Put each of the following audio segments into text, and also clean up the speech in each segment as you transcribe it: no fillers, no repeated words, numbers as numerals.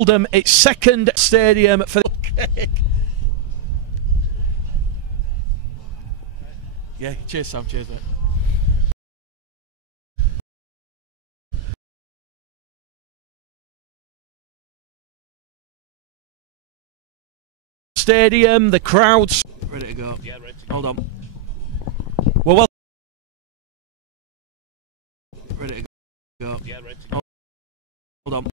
Oldham, its second stadium for the Yeah, cheers Sam, cheers mate. Stadium, the crowds ready to go. Yeah, ready to go. Hold on. Well, ready to go. Yeah, ready to go. Hold on.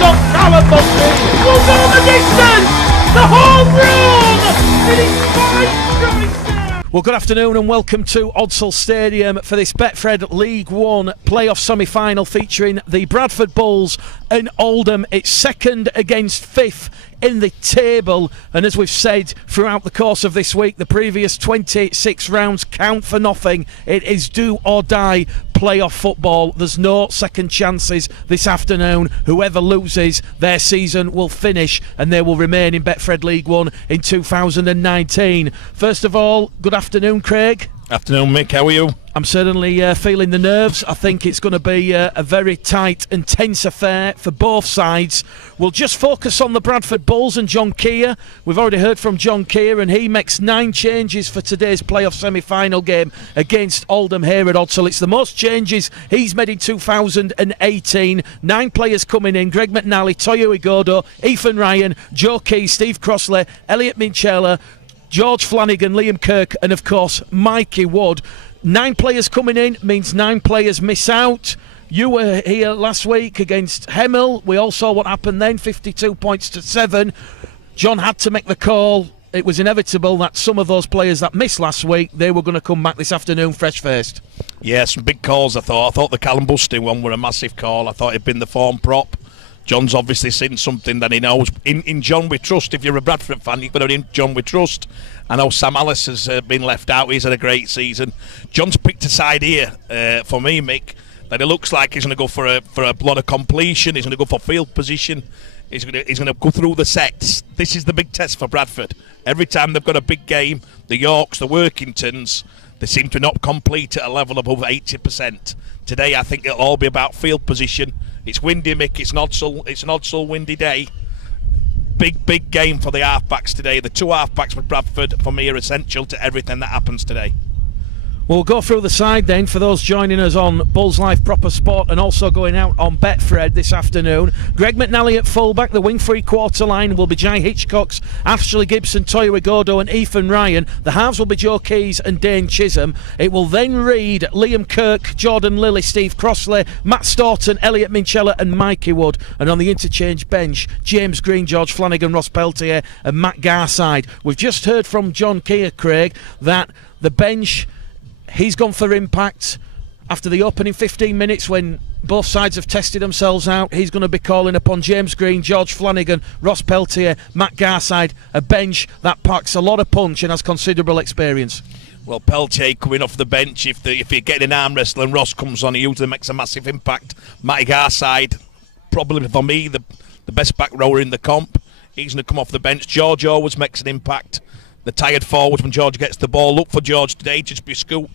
got talent, Buster. Will go the distance. The home run. It is 5 strikes now. Well, good afternoon and welcome to Odsal Stadium for this Betfred League 1 Playoff Semi-Final featuring the Bradford Bulls and Oldham. It's second against fifth in the table, and as we've said throughout the course of this week, the previous 26 rounds count for nothing. It is do or die playoff football. There's no second chances this afternoon. Whoever loses, their season will finish and they will remain in Betfred League 1 in 2019. First of all, good afternoon, Craig. Afternoon, Mick. How are you? I'm certainly feeling the nerves. I think it's going to be a very tight and tense affair for both sides. We'll just focus on the Bradford Bulls and John Keir. We've already heard from John Keir, and he makes 9 changes for today's playoff semi-final game against Oldham here at Odsal. It's the most changes he's made in 2018. 9 players coming in: Greg McNally, Toyo Igodo, Ethan Ryan, Joe Key, Steve Crossley, Elliot Minchella, George Flanagan, Liam Kirk, and of course Mikey Wood. 9 players coming in means 9 players miss out. You were here last week against Hemel. We all saw what happened then, 52 points to 7. John had to make the call. It was inevitable that some of those players that missed last week, they were going to come back this afternoon fresh-faced. Yeah, some big calls, I thought. I thought the Callum Busty one were a massive call. I thought it'd been the form prop. John's obviously seen something that he knows. In John we trust. If you're a Bradford fan, you've got to in John we trust. I know Sam Ellis has been left out. He's had a great season. John's picked a side here for me, Mick, that it looks like he's going to go for a lot of completion. He's going to go for field position. He's going to go through the sets. This is the big test for Bradford. Every time they've got a big game, the Yorks, the Workingtons, they seem to not complete at a level above 80%. Today, I think it'll all be about field position. It's windy, Mick. It's an Odsal windy day. Big game for the halfbacks today. The 2 halfbacks with Bradford, for me, are essential to everything that happens today. We'll go through the side then for those joining us on Bulls Life Proper Sport and also going out on Betfred this afternoon. Greg McNally at fullback. The wing 3/4 line will be Jai Hitchcocks, Ashley Gibson, Toyo Igodo and Ethan Ryan. The halves will be Joe Keys and Dane Chisholm. It will then read Liam Kirk, Jordan Lilly, Steve Crossley, Matt Staunton, Elliot Minchella and Mikey Wood. And on the interchange bench, James Green, George Flanagan, Ross Peltier and Matt Garside. We've just heard from John Keir, Craig, that the bench, he's gone for impact. After the opening 15 minutes when both sides have tested themselves out, he's going to be calling upon James Green, George Flanagan, Ross Peltier, Matt Garside, a bench that packs a lot of punch and has considerable experience. Well, Peltier coming off the bench, if you're getting an arm wrestle and Ross comes on, he usually makes a massive impact. Matty Garside, probably for me, the best back rower in the comp. He's going to come off the bench. George always makes an impact. The tired forwards, when George gets the ball, look for George today, just be scoot,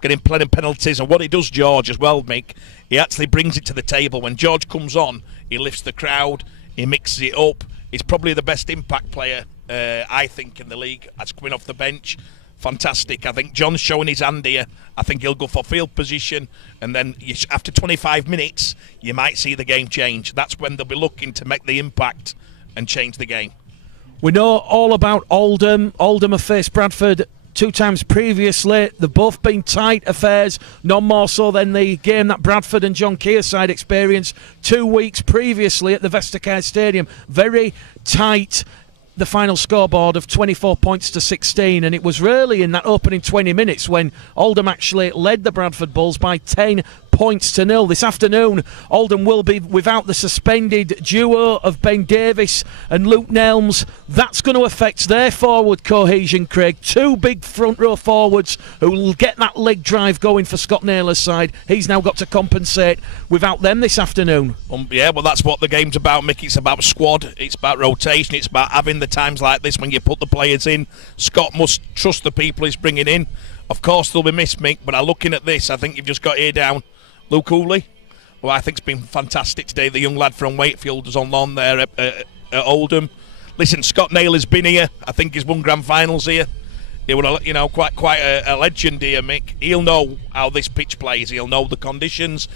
getting plenty of penalties. And what he does, George, as well, Mick, he actually brings it to the table. When George comes on, he lifts the crowd, he mixes it up. He's probably the best impact player, I think, in the league. That's coming off the bench. Fantastic. I think John's showing his hand here. I think he'll go for field position, and then after 25 minutes, you might see the game change. That's when they'll be looking to make the impact and change the game. We know all about Oldham. Oldham have faced Bradford 2 times previously. They've both been tight affairs, none more so than the game that Bradford and John Keir side experienced 2 weeks previously at the Vestercare Stadium. Very tight. The final scoreboard of 24 points to 16, and it was really in that opening 20 minutes when Oldham actually led the Bradford Bulls by 10 points to 0. This afternoon, Oldham will be without the suspended duo of Ben Davis and Luke Nelms. That's going to affect their forward cohesion, Craig. 2 big front row forwards who will get that leg drive going for Scott Naylor's side. He's now got to compensate without them this afternoon. Yeah, well, that's what the game's about, Mick. It's about squad, it's about rotation, it's about having the times like this when you put the players in. Scott must trust the people he's bringing in. Of course, they'll be missed, Mick, but looking at this, I think you've just got here down Luke Hooley, who I think's been fantastic today. The young lad from Wakefield is on loan there at Oldham. Listen, Scott Naylor's been here. I think he's won grand finals here. He was, quite a legend here, Mick. He'll know how this pitch plays. He'll know the conditions.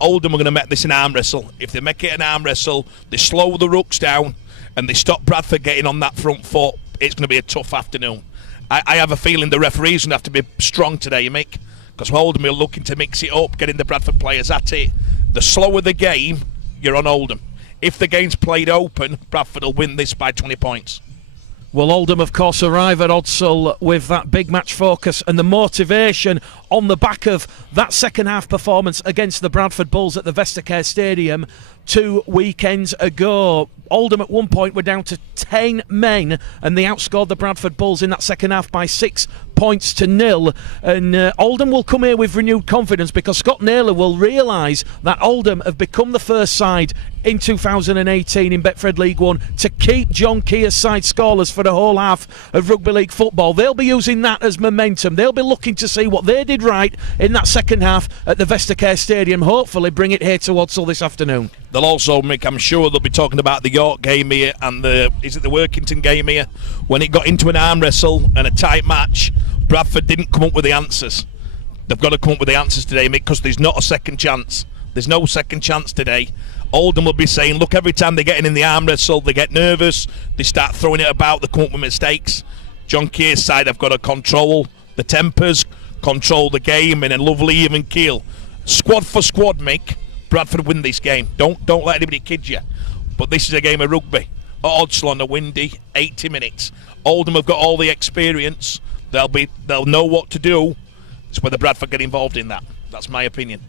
Oldham are going to make this an arm wrestle. If they make it an arm wrestle, they slow the rooks down and they stop Bradford getting on that front foot, it's going to be a tough afternoon. I have a feeling the referees going to have to be strong today, Mick, because Oldham are looking to mix it up, getting the Bradford players at it. The slower the game, you're on Oldham. If the game's played open, Bradford will win this by 20 points. Well, Oldham, of course, arrive at Odsal with that big match focus and the motivation on the back of that second half performance against the Bradford Bulls at the Vestacare Stadium 2 weekends ago. Oldham at one point were down to 10 men and they outscored the Bradford Bulls in that second half by 6 points to 0. And Oldham will come here with renewed confidence because Scott Naylor will realise that Oldham have become the first side in 2018 in Betfred League One to keep John Keir's side scoreless for the whole half of rugby league football. They'll be using that as momentum. They'll be looking to see what they did right in that second half at the Vestacare Stadium. Hopefully bring it here to Odsal this afternoon. They'll also, Mick, I'm sure they'll be talking about the York game here and the Workington game here. When it got into an arm wrestle and a tight match, Bradford didn't come up with the answers. They've got to come up with the answers today, Mick, because there's not a second chance. There's no second chance today. Oldham will be saying, look, every time they get in the arm wrestle, they get nervous, they start throwing it about, they come up with mistakes. John Keir's side have got to control the tempers, control the game in a lovely even keel. Squad for squad, Mick, Bradford win this game. Don't let anybody kid you. But this is a game of rugby. At Odsal on a windy 80 minutes. Oldham have got all the experience. They'll know what to do. It's whether Bradford get involved in that. That's my opinion.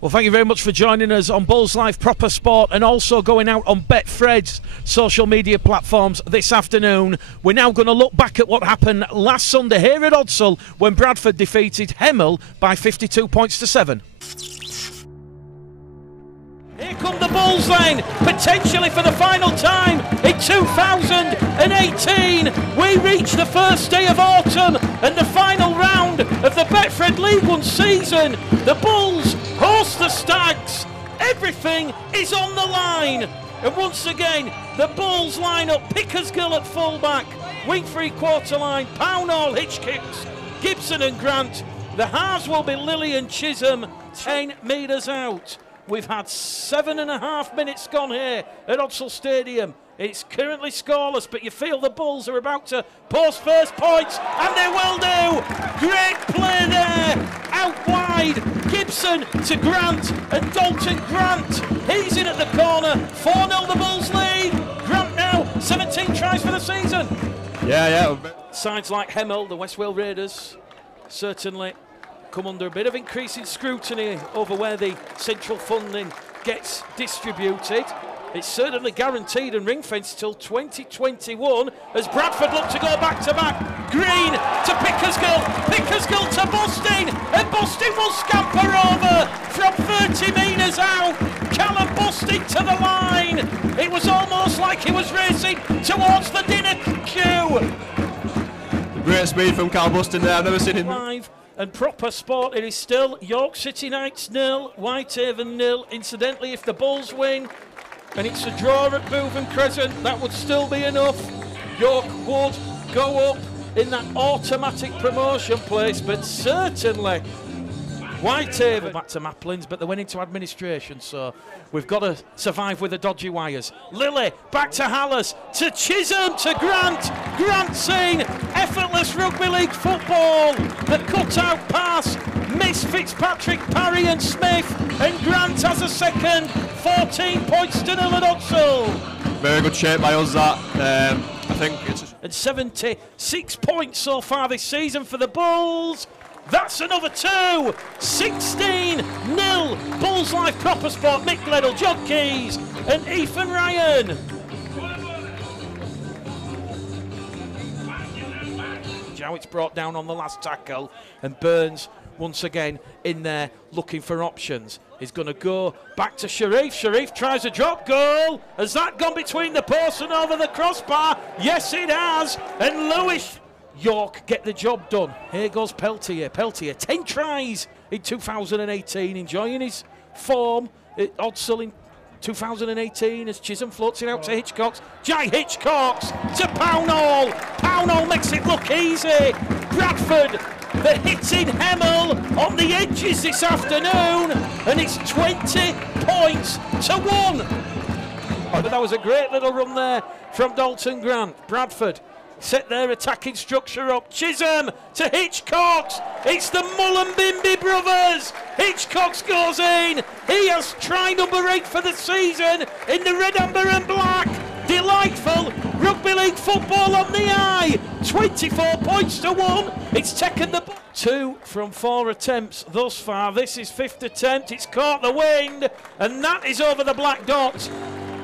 Well, thank you very much for joining us on Bulls Live Proper Sport and also going out on Betfred's social media platforms this afternoon. We're now going to look back at what happened last Sunday here at Odsal when Bradford defeated Hemel by 52 points to 7. Here come the Bulls then, potentially for the final time in 2018. We reach the first day of autumn and the final round of the Betfred League One season. The Bulls host the Stags. Everything is on the line. And once again, the Bulls line up Pickersgill at fullback, wing three-quarter line, Pownall, Hitchkicks, Gibson and Grant. The halves will be Lilly and Chisholm, 10 metres out. We've had 7.5 minutes gone here at Odsal Stadium. It's currently scoreless, but you feel the Bulls are about to post first points, and they will do! Great play there! Out wide, Gibson to Grant, and Dalton Grant. He's in at the corner. 4-0 the Bulls lead. Grant now, 17 tries for the season. Yeah. Sides like Hemel, the West Wales Raiders, certainly come under a bit of increasing scrutiny over where the central funding gets distributed. It's certainly guaranteed and ring-fenced till 2021 as Bradford look to go back-to-back. Green to Pickersgill to Busting, and Busting will scamper over from 30 metres out. Callum Busting to the line. It was almost like he was racing towards the dinner queue. Great speed from Callum Busting there, I've never seen him. Live and proper sport, it is still York City Knights 0, Whitehaven 0. Incidentally, if the Bulls win and it's a draw at Bootham Crescent, that would still be enough. York would go up in that automatic promotion place, but certainly Whitehaven back to Maplins, but they went into administration, so we've got to survive with the dodgy wires. Lilly back to Hallas, to Chisholm, to Grant. Grant seen effortless rugby league football. The cut-out pass missed Fitzpatrick, Parry and Smith, and Grant has a second. 14 points to 0 at Odsal. Very good shape by us, that. I think it's... And 76 points so far this season for the Bulls. That's another 2. 16-0. Bulls Live Proper Sport. Mick Gledall, John Keys and Ethan Ryan. Jowett's brought down on the last tackle, and Burns once again in there looking for options. He's going to go back to Sharif. Sharif tries a drop goal. Has that gone between the posts and over the crossbar? Yes, it has. And Lewis. York get the job done. Here goes Peltier. Peltier, 10 tries in 2018, enjoying his form at Odsal in 2018 as Chisholm floats it out to Hitchcocks. Jai Hitchcocks to Pownall. Pownall makes it look easy. Bradford, they're hitting Hemel on the edges this afternoon, and it's 20 points to 1. But that was a great little run there from Dalton Grant. Bradford set their attacking structure up. Chisholm to Hitchcock. It's the Mullen-Bimby brothers. Hitchcock goes in. He has try number 8 for the season in the red, amber and black. Delightful rugby league football on the eye. 24 points to 1. It's taken the 2 from 4 attempts thus far. This is 5th attempt. It's caught the wind, and that is over the black dot.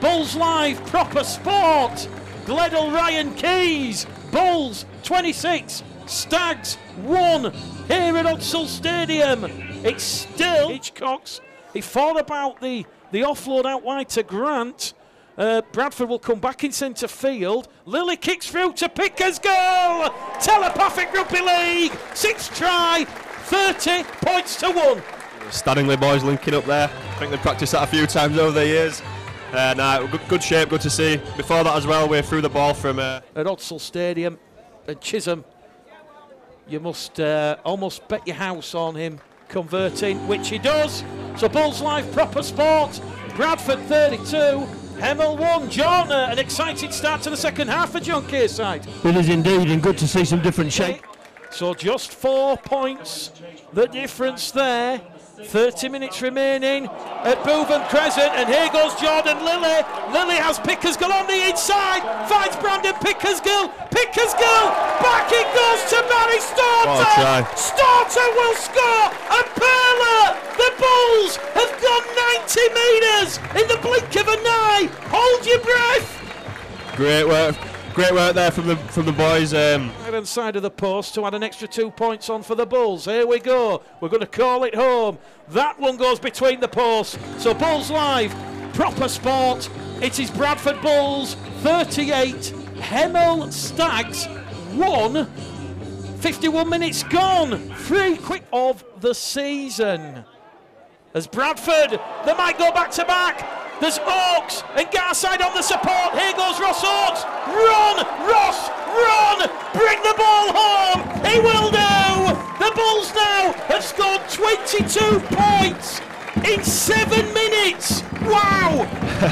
Bulls Live, proper sport. Gleddle, Ryan Keys. Bulls 26, Stags 1 here at Odsal Stadium. It's still Hitchcock's. He thought about the offload out wide to Grant. Bradford will come back in centre field. Lilly kicks through to Picker's goal. Telepathic Rugby League. 6th try, 30 points to 1. Stanningly boys linking up there. I think they've practiced that a few times over the years. Good shape, good to see. Before that as well, we're through the ball from... At Odsal Stadium, and Chisholm, you must almost bet your house on him converting, which he does. So Bulls Live, proper sport. Bradford 32. Hemel 1, John, an exciting start to the second half for John Keir's side. It is indeed, and good to see some different shape. So just 4 points, the difference there. 30 minutes remaining at Bootham Crescent, and here goes Jordan Lilly. Lilly has Pickersgill on the inside, finds Brandon Pickersgill. Pickersgill, back it goes to Barry Staunton. Staunton will score, and Perla. The Bulls have gone 90 metres in the blink of an eye. Hold your breath. Great work there from the boys. Right-hand side of the post to add an extra 2 points on for the Bulls. Here we go. We're going to call it home. That one goes between the posts. So Bulls Live, proper sport. It is Bradford Bulls 38, Hemel Stags 1. 51 minutes gone. 3 quick of the season. As Bradford, they might go back to back. There's Oakes and Garside on the support. Here goes Ross Oakes. Run, Ross, run! Bring the ball home. He will do. The Bulls now have scored 22 points in 7 minutes. Wow!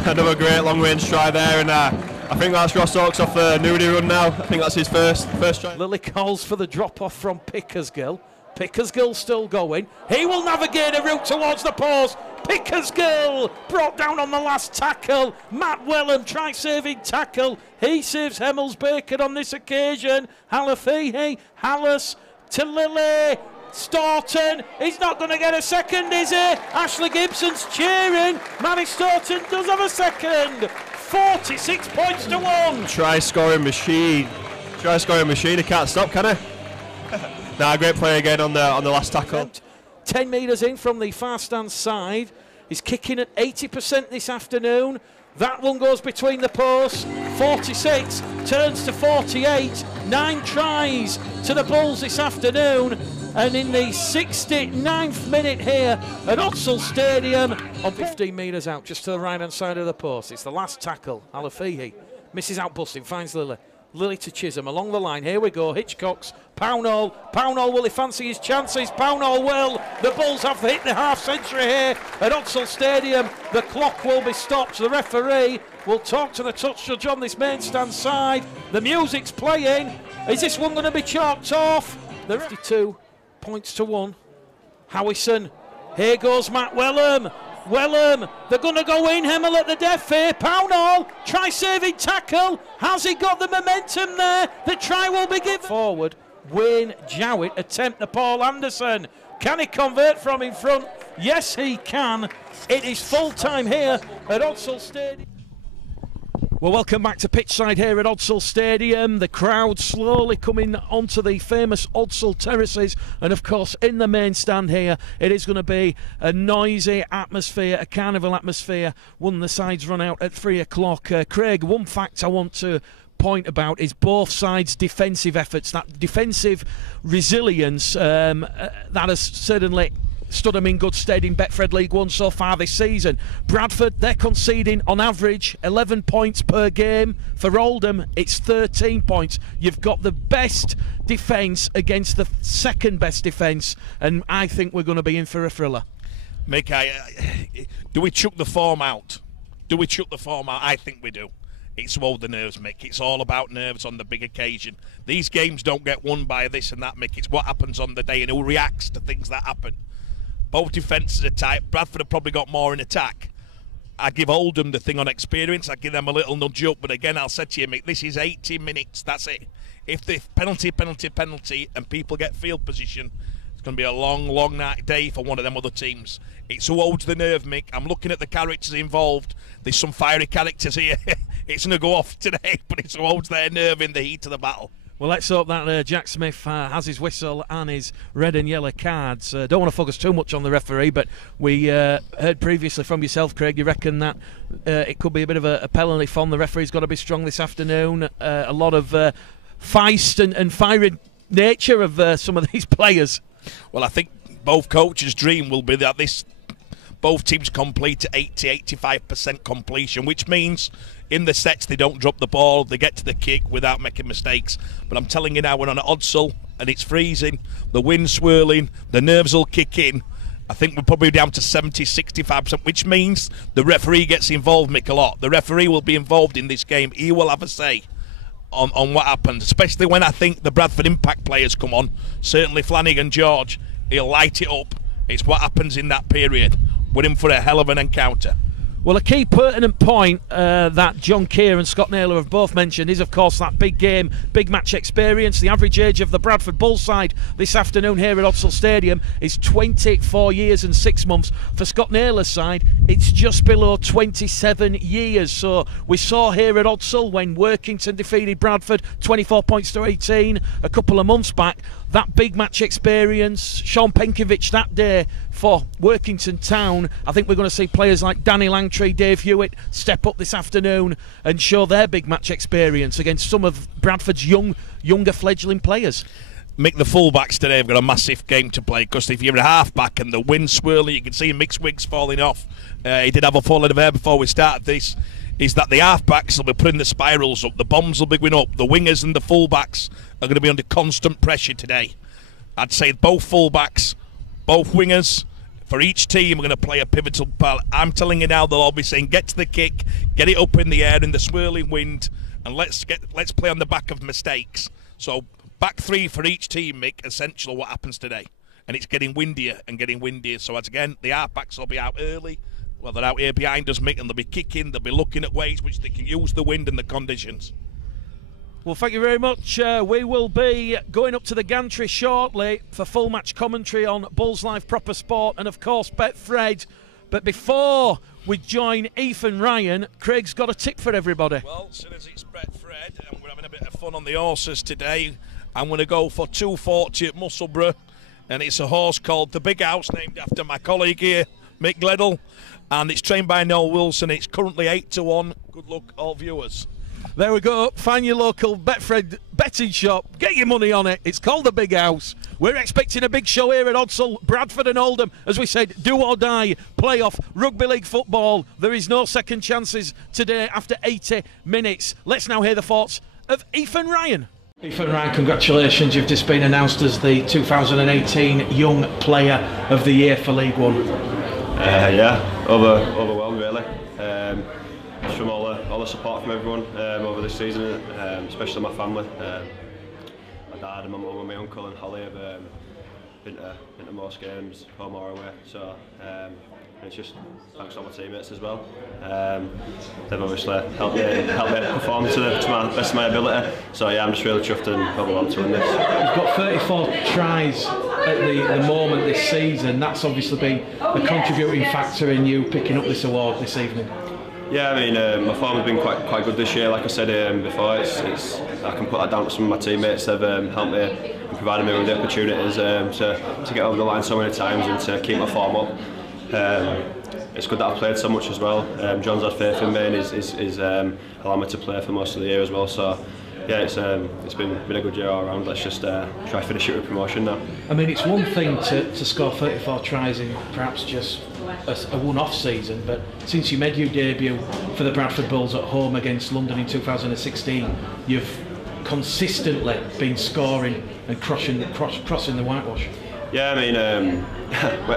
Another great long-range try there, and I think that's Ross Oakes off the nudie run now. I think that's his first try. Lilly calls for the drop-off from Pickersgill. Pickersgill still going. He will navigate a route towards the post. Pickersgill brought down on the last tackle. Matt Wellham tries saving tackle. He saves Hemels Bacon on this occasion. Halafihi, Hallis to Lilly. Staunton, he's not going to get a second, is he? Ashley Gibson's cheering. Manny Staunton does have a second. 46 points to 1. Try scoring machine. He can't stop, can he? Great play again on the last tackle. 10 metres in from the far stand side. He's kicking at 80% this afternoon. That one goes between the posts. 46 turns to 48. 9 tries to the Bulls this afternoon. And in the 69th minute here at Odsal Stadium, on 15 metres out, just to the right-hand side of the post. It's the last tackle. Alafihi misses out busting, finds Lilly. Lilly to Chisholm along the line. Here we go. Hitchcock's Pownall. Pownall, will he fancy his chances? Pownall will. The Bulls have hit the half century here at Odsal Stadium. The clock will be stopped. The referee will talk to the touch judge on this main stand side. The music's playing. Is this one going to be chalked off? The 52 points to 1. Howison. Here goes Matt Wellham. Wellham, they're going to go in. Hemel at the death here. Pownall, try saving tackle. Has he got the momentum there? The try will be given. Forward, Wayne Jowett attempt the Paul Anderson. Can he convert from in front? Yes, he can. It is full time here at Odsal Stadium. Well, welcome back to pitchside here at Odsal Stadium. The crowd slowly coming onto the famous Odsal terraces, and of course in the main stand here it is going to be a noisy atmosphere, a carnival atmosphere when the sides run out at 3 o'clock. Craig, one fact I want to point about is both sides' defensive efforts, that defensive resilience that has certainly stood them in good stead in Betfred League 1 so far this season. Bradford, they're conceding on average 11 points per game. For Oldham, it's 13 points. You've got the best defence against the second best defence, and I think we're going to be in for a thriller. Mick, do we chuck the form out? I think we do. It's all the nerves, Mick. It's all about nerves on the big occasion. These games don't get won by this and that, Mick. It's what happens on the day and who reacts to things that happen. Both defences are tight. Bradford have probably got more in attack. I give Oldham the thing on experience. I give them a little nudge up. But again, I'll say to you, Mick, this is 80 minutes. That's it. If the penalty, and people get field position, it's going to be a long, long night day for one of them other teams. It's who holds the nerve, Mick. I'm looking at the characters involved. There's some fiery characters here. It's going to go off today, but it's who holds their nerve in the heat of the battle. Well, let's hope that Jack Smith has his whistle and his red and yellow cards. Don't want to focus too much on the referee, but we heard previously from yourself, Craig, you reckon that it could be a bit of a penalty from the referee's got to be strong this afternoon. A lot of feist and fiery nature of some of these players. Well, I think both coaches' dream will be that both teams complete at 80-85% completion, which means in the sets they don't drop the ball, they get to the kick without making mistakes. But I'm telling you now, we're on an Odsal and it's freezing, the wind's swirling, the nerves will kick in. I think we're probably down to 70-65%, which means the referee gets involved, Mick, a lot. The referee will be involved in this game. He will have a say on what happens, especially when I think the Bradford impact players come on. Certainly Flanagan George, he'll light it up. It's what happens in that period. We're in for a hell of an encounter. Well, a key pertinent point that John Keir and Scott Naylor have both mentioned is, of course, that big game, big match experience. The average age of the Bradford Bulls side this afternoon here at Odsal Stadium is 24 years and 6 months. For Scott Naylor's side, it's just below 27 years. So we saw here at Odsal when Workington defeated Bradford 24 points to 18 a couple of months back. That big match experience, Sean Penkovic that day for Workington Town. I think we're going to see players like Danny Langtree, Dave Hewitt step up this afternoon and show their big match experience against some of Bradford's younger fledgling players. Mick, the fullbacks today have got a massive game to play, because if you're a half-back and the wind's swirling, you can see Mick's wigs falling off. He did have a full head of hair before we started this. Is that the half-backs will be putting the spirals up, the bombs will be going up, the wingers and the full-backs are going to be under constant pressure today. I'd say both full-backs, both wingers, for each team are going to play a pivotal part. I'm telling you now, they'll all be saying, get to the kick, get it up in the air in the swirling wind, and let's play on the back of mistakes. So back three for each team, Mick, essential what happens today. And it's getting windier and getting windier. So as again, the half-backs will be out early. Well, they're out here behind us, Mick, and they'll be kicking, they'll be looking at ways which they can use the wind and the conditions. Well, thank you very much. We will be going up to the gantry shortly for full match commentary on Bulls Live Proper Sport and, of course, Betfred. But before we join Ethan Ryan, Craig's got a tip for everybody. Well, as soon as it's Betfred and we're having a bit of fun on the horses today, I'm going to go for 240 at Musselburgh, and it's a horse called The Big House, named after my colleague here, Mick Gledall, and it's trained by Noel Wilson. It's currently 8-1. Good luck, all viewers. There we go. Find your local Betfred betting shop. Get your money on it. It's called The Big House. We're expecting a big show here at Odsal, Bradford and Oldham. As we said, do or die, playoff, rugby league football. There is no second chances today after 80 minutes. Let's now hear the thoughts of Ethan Ryan. Ethan Ryan, congratulations. You've just been announced as the 2018 Young Player of the Year for League One. Yeah, overwhelmed really. Just from all the support from everyone over this season, especially my family. My dad and my mum and my uncle and Holly have been to most games, home or away. So it's just thanks to all my teammates as well. They've obviously helped me perform to the best of my ability. So yeah, I'm just really chuffed and overwhelmed to win this. You've got 34 tries at the moment this season. That's obviously been a contributing factor in you picking up this award this evening. Yeah, I mean, my form has been quite good this year. Like I said before, I can put that down to some of my teammates. They've helped me and provided me with the opportunities to get over the line so many times and to keep my form up. It's good that I've played so much as well. John's had faith in me and is allowed me to play for most of the year as well. So yeah, it's been a good year all around. Let's just try to finish it with promotion now. I mean, it's one thing to score 34 tries in perhaps just a one-off season, but since you made your debut for the Bradford Bulls at home against London in 2016, you've consistently been scoring and crossing the whitewash. Yeah, I mean,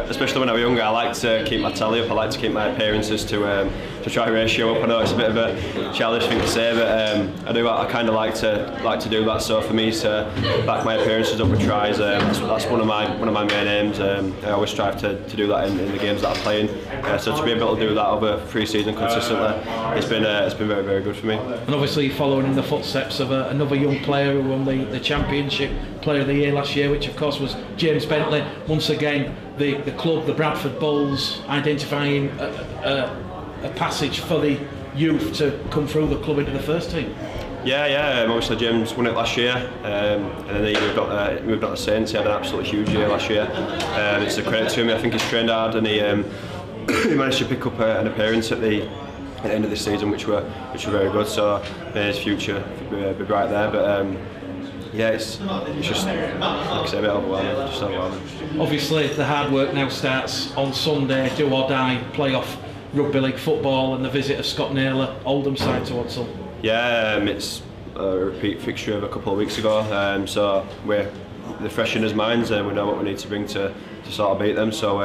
especially when I was younger, I like to keep my tally up. I like to keep my appearances to try to ratio up. I know it's a bit of a childish thing to say, but I kind of like to do that. So for me to back my appearances up with tries, that's one of my main aims. I always strive to do that in the games that I play in. So to be able to do that over pre-season consistently, it's been very, very good for me. And obviously following in the footsteps of another young player who won the Championship Player of the Year last year, which of course was James Bentley. Once again, the club, the Bradford Bulls, identifying a passage for the youth to come through the club into the first team. Yeah. Obviously James won it last year, and then he moved on to the Saints. He had an absolutely huge year last year. It's a credit to him. I think he's trained hard, and he managed to pick up an appearance at the end of this season, which were very good. So his future be bright there. But yeah, it's just, like I say, a bit overwhelming. Obviously, the hard work now starts on Sunday. Do or die playoff rugby league football and the visit of Scott Naylor, Oldham side to Odsal. Yeah, it's a repeat fixture of a couple of weeks ago. So they're fresh in his minds, and we know what we need to bring to sort of beat them. So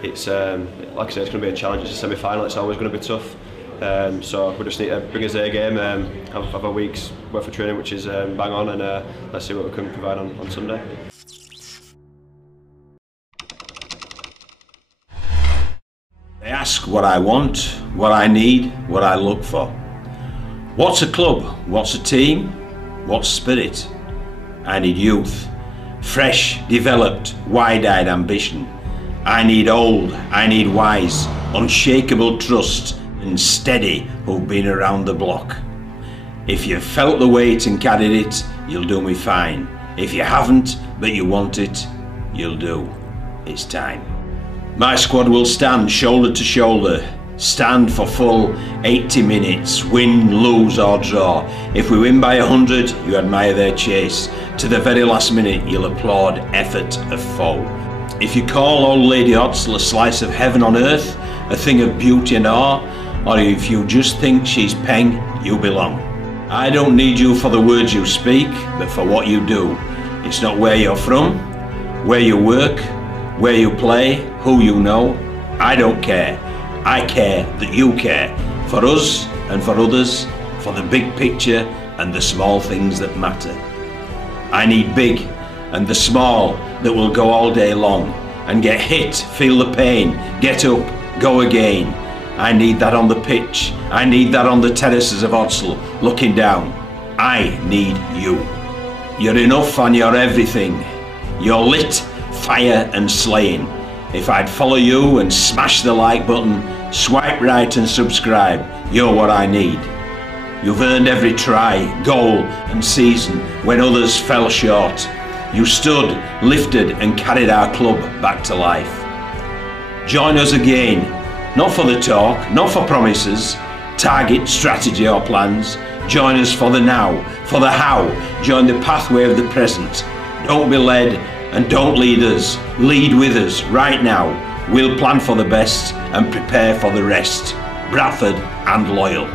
it's like I said, it's going to be a challenge. It's a semi-final. It's always going to be tough. So we just need to bring his A game, have a week's worth of training, which is bang on, and let's see what we can provide on Sunday. They ask what I want, what I need, what I look for. What's a club? What's a team? What's spirit? I need youth, fresh, developed, wide-eyed ambition. I need old, I need wise, unshakable trust, and steady who've been around the block. If you've felt the weight and carried it, you'll do me fine. If you haven't, but you want it, you'll do. It's time. My squad will stand shoulder to shoulder, stand for full 80 minutes, win, lose or draw. If we win by 100, you admire their chase. To the very last minute, you'll applaud effort of foe. If you call old Lady Odsal a slice of heaven on earth, a thing of beauty and awe, or if you just think she's peng, you belong. I don't need you for the words you speak, but for what you do. It's not where you're from, where you work, where you play, who you know. I don't care. I care that you care. For us and for others, for the big picture and the small things that matter. I need big and the small that will go all day long and get hit, feel the pain, get up, go again. I need that on the pitch. I need that on the terraces of Odsal, looking down. I need you. You're enough and you're everything. You're lit, fire and slaying. If I'd follow you and smash the like button, swipe right and subscribe, you're what I need. You've earned every try, goal and season when others fell short. You stood, lifted and carried our club back to life. Join us again, not for the talk, not for promises, target, strategy or plans. Join us for the now, for the how. Join the pathway of the present. Don't be led and don't lead us. Lead with us right now. We'll plan for the best and prepare for the rest. Bradford and loyal.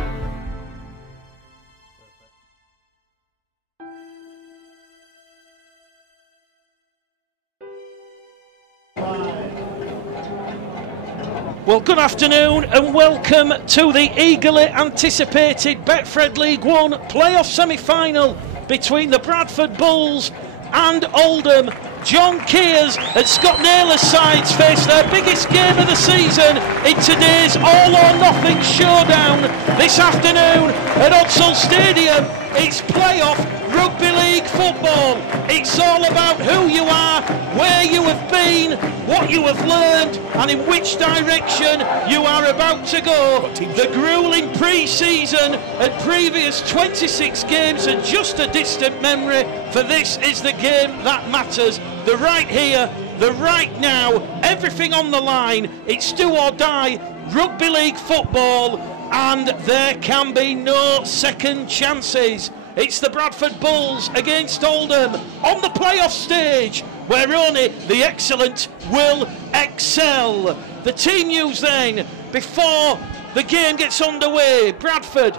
Well, good afternoon and welcome to the eagerly anticipated Betfred League One Playoff Semi-Final between the Bradford Bulls and Oldham. John Kears and Scott Naylor's sides face their biggest game of the season in today's all-or-nothing showdown this afternoon at Odsal Stadium. It's playoff rugby league football. It's all about who you are, where you have been, what you have learned and in which direction you are about to go. The gruelling pre-season and previous 26 games are just a distant memory, for this is the game that matters. The right here, the right now, everything on the line. It's do or die rugby league football, and there can be no second chances. It's the Bradford Bulls against Oldham on the playoff stage, where only the excellent will excel. The team news then, before the game gets underway. Bradford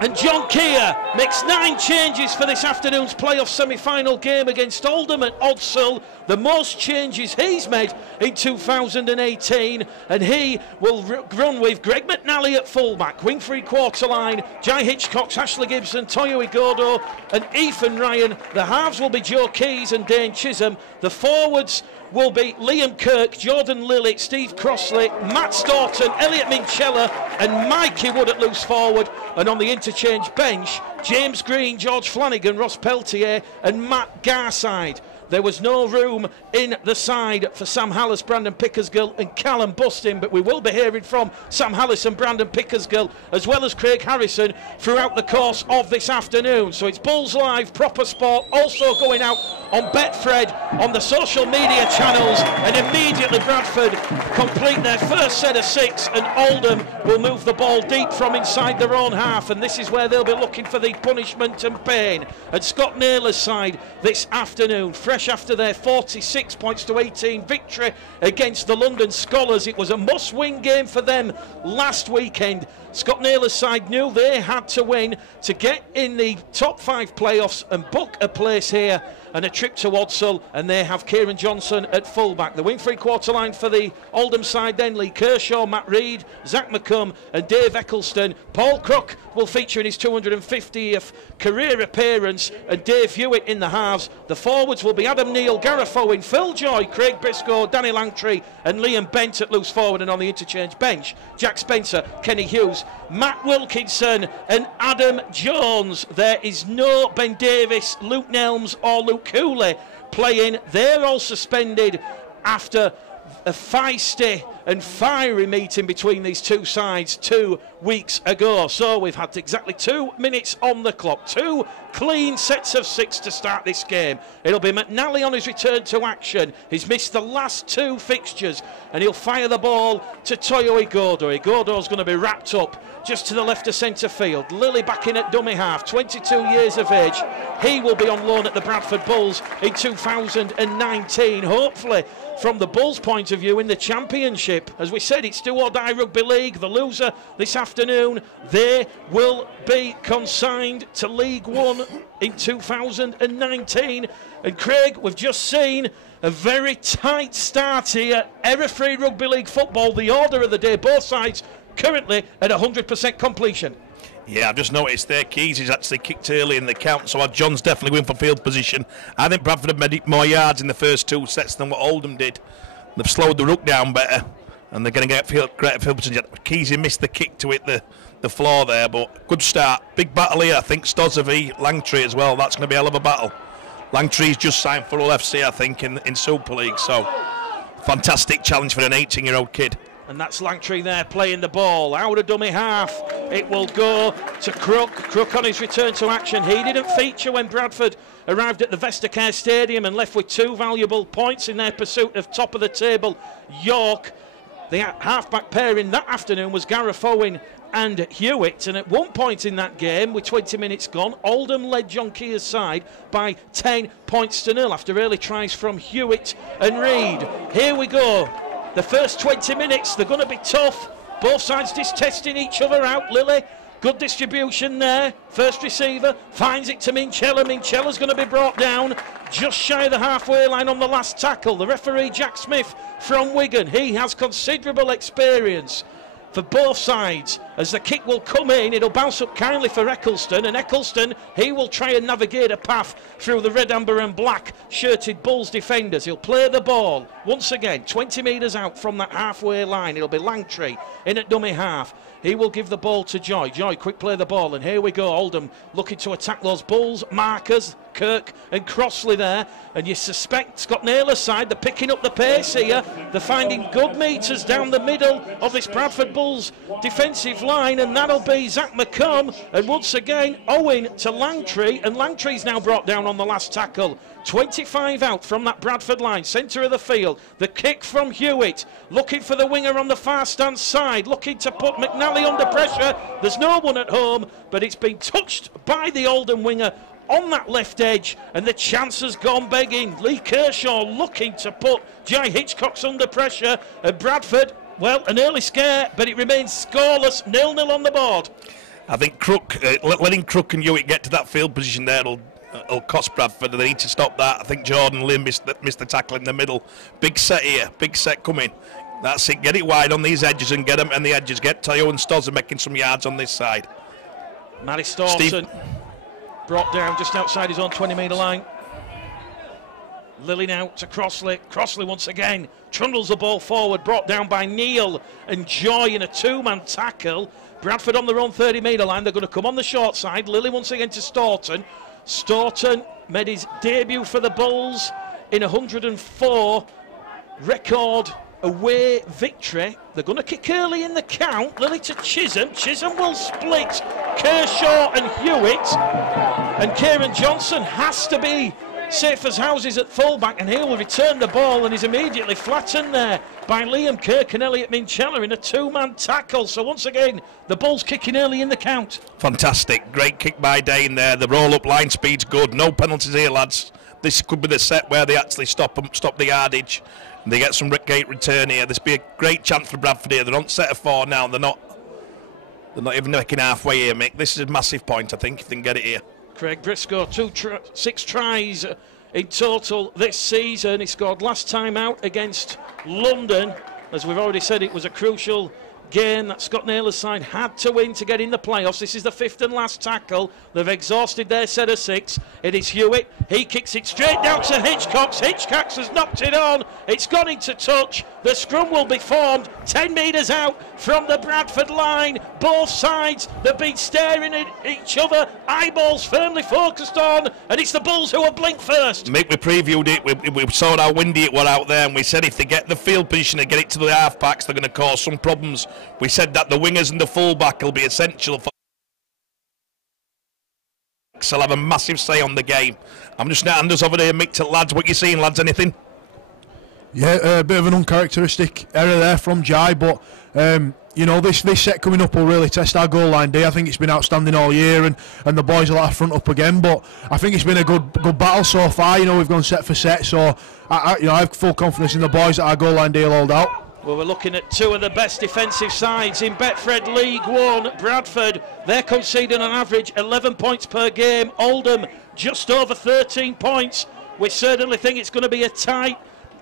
And John Keir makes 9 changes for this afternoon's playoff semi-final game against Oldham at Odsal. The most changes he's made in 2018, and he will run with Greg McNally at fullback, wing three-quarter line, Jai Hitchcock, Ashley Gibson, Toyo Igodo and Ethan Ryan. The halves will be Joe Keys and Dane Chisholm. The forwards will be Liam Kirk, Jordan Lilly, Steve Crossley, Matt Staunton, Elliot Minchella and Mikey Wood at loose forward. And on the interchange bench, James Green, George Flanagan, Ross Peltier and Matt Garside. There was no room in the side for Sam Hallis, Brandon Pickersgill and Callum Bustin, but we will be hearing from Sam Hallis and Brandon Pickersgill as well as Craig Harrison throughout the course of this afternoon. So it's Bulls Live, proper sport, also going out on Betfred, on the social media channels, and immediately Bradford complete their first set of 6 and Oldham will move the ball deep from inside their own half, and this is where they'll be looking for the punishment and pain. And Scott Naylor's side this afternoon, fresh after their 46 points to 18 victory against the London Scholars. It was a must-win game for them last weekend. Scott Naylor's side knew they had to win to get in the top 5 playoffs and book a place here and a trip to Odsal, and they have Kieran Johnson at fullback. The wing three-quarter line for the Oldham side then, Lee Kershaw, Matt Reid, Zach McCumb and Dave Eccleston. Paul Crook will feature in his 250th career appearance, and Dave Hewitt in the halves. The forwards will be Adam Neal, Gareth Owen, Phil Joy, Craig Briscoe, Danny Langtree and Liam Bent at loose forward, and on the interchange bench, Jack Spencer, Kenny Hughes, Matt Wilkinson and Adam Jones. There is no Ben Davis, Luke Nelms or Luke Cooley playing. They're all suspended after a feisty and fiery meeting between these two sides 2 weeks ago. So we've had exactly 2 minutes on the clock, 2 clean sets of 6 to start this game. It'll be McNally on his return to action. He's missed the last 2 fixtures and he'll fire the ball to Toyo Igodo. Igodo's going to be wrapped up just to the left of centre field. Lilly back in at dummy half, 22 years of age. He will be on loan at the Bradford Bulls in 2019, hopefully from the Bulls' point of view in the Championship. As we said, it's do or die rugby league. The loser this afternoon, they will be consigned to League One in 2019. And Craig, we've just seen a very tight start here. Error-free rugby league football, the order of the day, both sides currently at 100% completion. Yeah, I've just noticed there Keys is actually kicked early in the count, so John's definitely win for field position. I think Bradford have made more yards in the first 2 sets than what Oldham did. They've slowed the ruck down better, and they're going to get greater field position. Keys missed the kick to hit the floor there, but good start. Big battle here, I think. Stozer v Langtree as well. That's going to be a hell of a battle. Langtree's just signed for LFC, I think, in Super League, so fantastic challenge for an 18-year-old kid. And that's Langtree there playing the ball out of dummy half. It will go to Crook. Crook on his return to action. He didn't feature when Bradford arrived at the Vestacare Stadium and left with 2 valuable points in their pursuit of top of the table York. The half-back pairing that afternoon was Gareth Owen and Hewitt, and at one point in that game, with 20 minutes gone, Oldham led John Keir's side by 10 points to 0 after early tries from Hewitt and Reid. Here we go. The first 20 minutes, they're going to be tough. Both sides just testing each other out. Lilly, good distribution there. First receiver, finds it to Minchella. Minchella's going to be brought down just shy of the halfway line on the last tackle. The referee, Jack Smith from Wigan, he has considerable experience for both sides. As the kick will come in, it'll bounce up kindly for Eccleston, and Eccleston, he will try and navigate a path through the red, amber and black shirted Bulls defenders. He'll play the ball once again 20 metres out from that halfway line. It'll be Langtree in at dummy half. He will give the ball to Joy. Joy, quick play the ball, and here we go. Oldham looking to attack those Bulls markers, Kirk and Crossley there, and you suspect Scott Naylor's side, they're picking up the pace here. They're finding good meters down the middle of this Bradford Bulls defensive line, and that'll be Zach McCumb, and once again Owen to Langtree, and Langtree's now brought down on the last tackle. 25 out from that Bradford line, centre of the field. The kick from Hewitt, looking for the winger on the far stand side, looking to put McNally under pressure. There's no one at home, but it's been touched by the Oldham winger on that left edge, and the chance has gone begging. Lee Kershaw looking to put Jai Hitchcock under pressure, and Bradford, well, an early scare, but it remains scoreless, 0-0 on the board. I think letting Crook and Hewitt get to that field position there will cost Bradford. They need to stop that. I think Jordan Lim missed the tackle in the middle. Big set here, big set coming. That's it, get it wide on these edges and get them on the edges. Get Tayo and Stoz making some yards on this side. Matty Staunton brought down just outside his own 20-metre line. Lilly now to Crossley. Crossley once again trundles the ball forward, brought down by Neil and Joy in a two-man tackle. Bradford on their own 30-metre line. They're going to come on the short side. Lilly once again to Staunton. Staunton made his debut for the Bulls in 104 record away victory. They're going to kick early in the count. Lilly to Chisholm. Chisholm will split Kershaw and Hewitt. And Kieran Johnson has to be safe as houses at fullback, and he will return the ball and is immediately flattened there by Liam Kirk and Elliot Minchella in a two-man tackle. So once again, the Bulls kicking early in the count. Fantastic. Great kick by Dane there. The roll-up line speed's good. No penalties here, lads. This could be the set where they actually stop the yardage. And they get some gate return here. This be a great chance for Bradford here. They're on set of 4 now. They're not even making halfway here, Mick. This is a massive point, I think, if they can get it here. Craig Briscoe, 6 tries in total this season. He scored last time out against London. As we've already said, it was a crucial game that Scott Naylor's side had to win to get in the playoffs. This is the 5th and last tackle. They've exhausted their set of 6. It is Hewitt. He kicks it straight down to Hitchcox. Hitchcox has knocked it on. It's gone into touch. The scrum will be formed 10 metres out from the Bradford line. Both sides, they've been staring at each other, eyeballs firmly focused on, and it's the Bulls who will blink first. Mick, we previewed it. We saw how windy it was out there, and we said if they get the field position and get it to the half-backs, they're going to cause some problems. We said that the wingers and the full-back will be essential for will have a massive say on the game. I'm just now handers over there, Mick, to lads. What you seeing, lads? Anything? Yeah, a bit of an uncharacteristic error there from Jai, but you know, this set coming up will really test our goal line day. I think it's been outstanding all year, and the boys will have front up again. But I think it's been a good battle so far. You know, we've gone set for set, so I have full confidence in the boys that our goal line day will hold out. Well, we're looking at 2 of the best defensive sides in Betfred League 1. Bradford, they're conceding on average 11 points per game. Oldham, just over 13 points. We certainly think it's going to be a tight,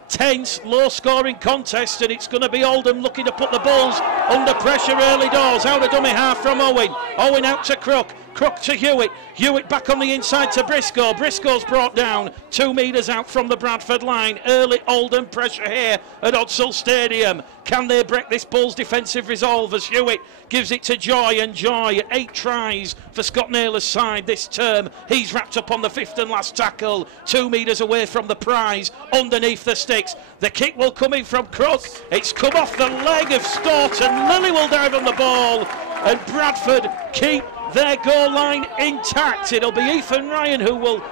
tense, low-scoring contest, and it's going to be Oldham looking to put the Bulls under pressure early doors. Out of dummy half from Owen. Owen out to Crook. Crook to Hewitt. Hewitt back on the inside to Briscoe. Briscoe's brought down 2 metres out from the Bradford line. Early Oldham pressure here at Odsall Stadium. Can they break this Bulls defensive resolve as Hewitt gives it to Joy, and Joy 8 tries for Scott Naylor's side this term. He's wrapped up on the 5th and last tackle, 2 metres away from the prize underneath the sticks. The kick will come in from Crook. It's come off the leg of Staunton. Lilly will dive on the ball, and Bradford keep their goal line intact. It'll be Ethan Ryan who will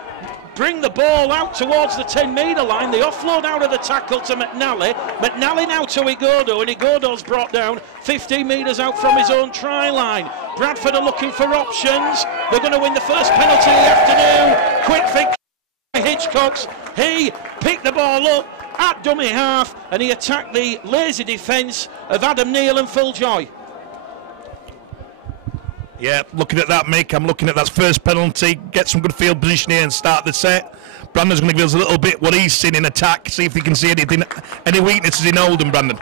bring the ball out towards the 10-metre line. The offload out of the tackle to McNally. McNally now to Igodo, and Igodo's brought down 15 metres out from his own try line. Bradford are looking for options. They're going to win the first penalty of the afternoon. Quick fix by Hitchcox. He picked the ball up at dummy half, and he attacked the lazy defence of Adam Neal and Phil Joy. Yeah, looking at that, Mick, I'm looking at that first penalty, get some good field position here and start the set. Brandon's going to give us a little bit what he's seen in attack, see if he can see any weaknesses in Oldham, Brandon.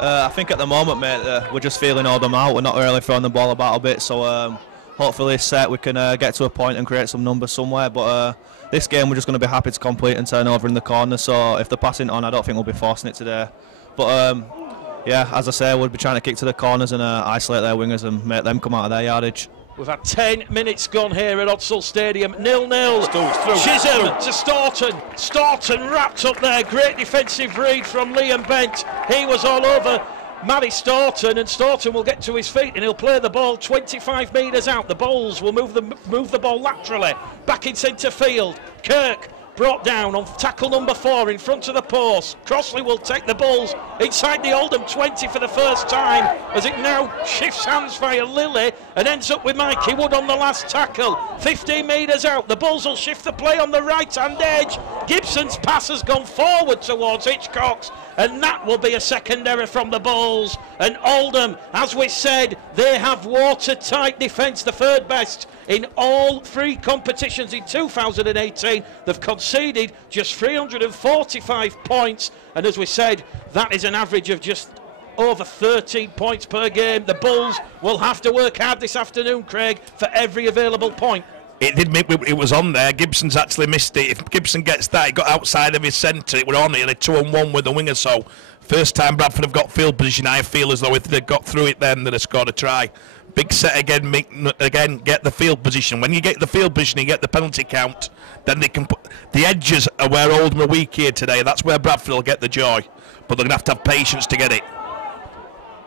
I think at the moment, mate, we're just feeling Oldham out. We're not really throwing the ball about a bit, so hopefully this set we can get to a point and create some numbers somewhere. But this game we're just going to be happy to complete and turn over in the corner, so if they're passing on, I don't think we'll be forcing it today. But yeah, as I say, we'll be trying to kick to the corners and isolate their wingers and make them come out of their yardage. We've had 10 minutes gone here at Odsall Stadium. 0-0. Chisholm to Staunton. Staunton wrapped up there. Great defensive read from Liam Bent. He was all over Matty Staunton, and Staunton will get to his feet and he'll play the ball 25 metres out. The Bulls will move the ball laterally back in centre field. Kirk brought down on tackle number 4 in front of the post. Crossley will take the Bulls inside the Oldham 20 for the first time, as it now shifts hands via Lilly and ends up with Mikey Wood on the last tackle. 15 metres out. The Bulls will shift the play on the right hand edge. Gibson's pass has gone forward towards Hitchcox. and that will be a second error from the Bulls. And Oldham, as we said, they have watertight defence, the third best in all three competitions in 2018. They've conceded just 345 points, and as we said, that is an average of just over 13 points per game. The Bulls will have to work hard this afternoon, Craig, for every available point. It did make it was on there. Gibson's actually missed it. If Gibson gets that, it got outside of his centre. It were on nearly 2-on-1 with the winger. So first time Bradford have got field position, I feel as though if they got through it, then they'd have scored a try. Big set again. Get the field position. When you get the field position, you get the penalty count. Then they can put the edges are where Oldham are weak here today. That's where Bradford will get the joy. But they're going to have patience to get it.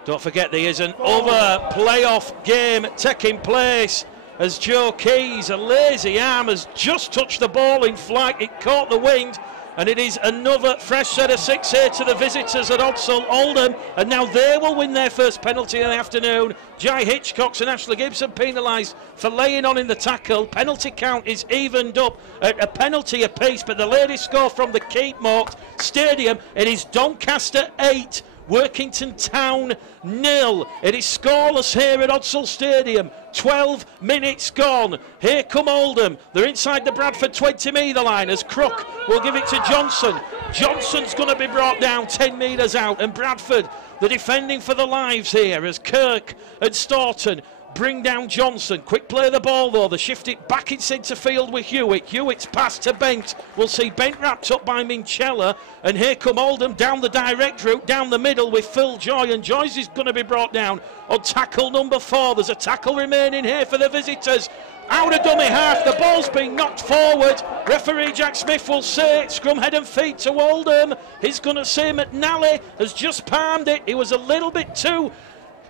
Don't forget, there is an other playoff game taking place as Joe Keys, a lazy arm, has just touched the ball in flight. It caught the wind, and it is another fresh set of 6 here to the visitors at Oldham, and now they will win their first penalty in the afternoon. Jai Hitchcox and Ashley Gibson penalised for laying on in the tackle. Penalty count is evened up at a penalty apiece, but the ladies score from the Keepmoat Stadium. It is Doncaster 8, Workington Town 0. It is scoreless here at Odsall Stadium. 12 minutes gone. Here come Oldham. They're inside the Bradford 20-metre line as Crook will give it to Johnson. Johnson's going to be brought down 10 metres out, and Bradford, they're defending for their lives here as Kirk and Staunton bring down Johnson. Quick play of the ball though. They shift it back in centre field with Hewitt. Hewitt's pass to Bent. We'll see Bent wrapped up by Minchella. And here come Oldham down the direct route, down the middle with Phil Joy. And Joyce is going to be brought down on tackle number 4. There's a tackle remaining here for the visitors. Out of dummy half, the ball's been knocked forward. Referee Jack Smith will say scrum head and feet to Oldham. He's going to say McNally has just palmed it. He was a little bit too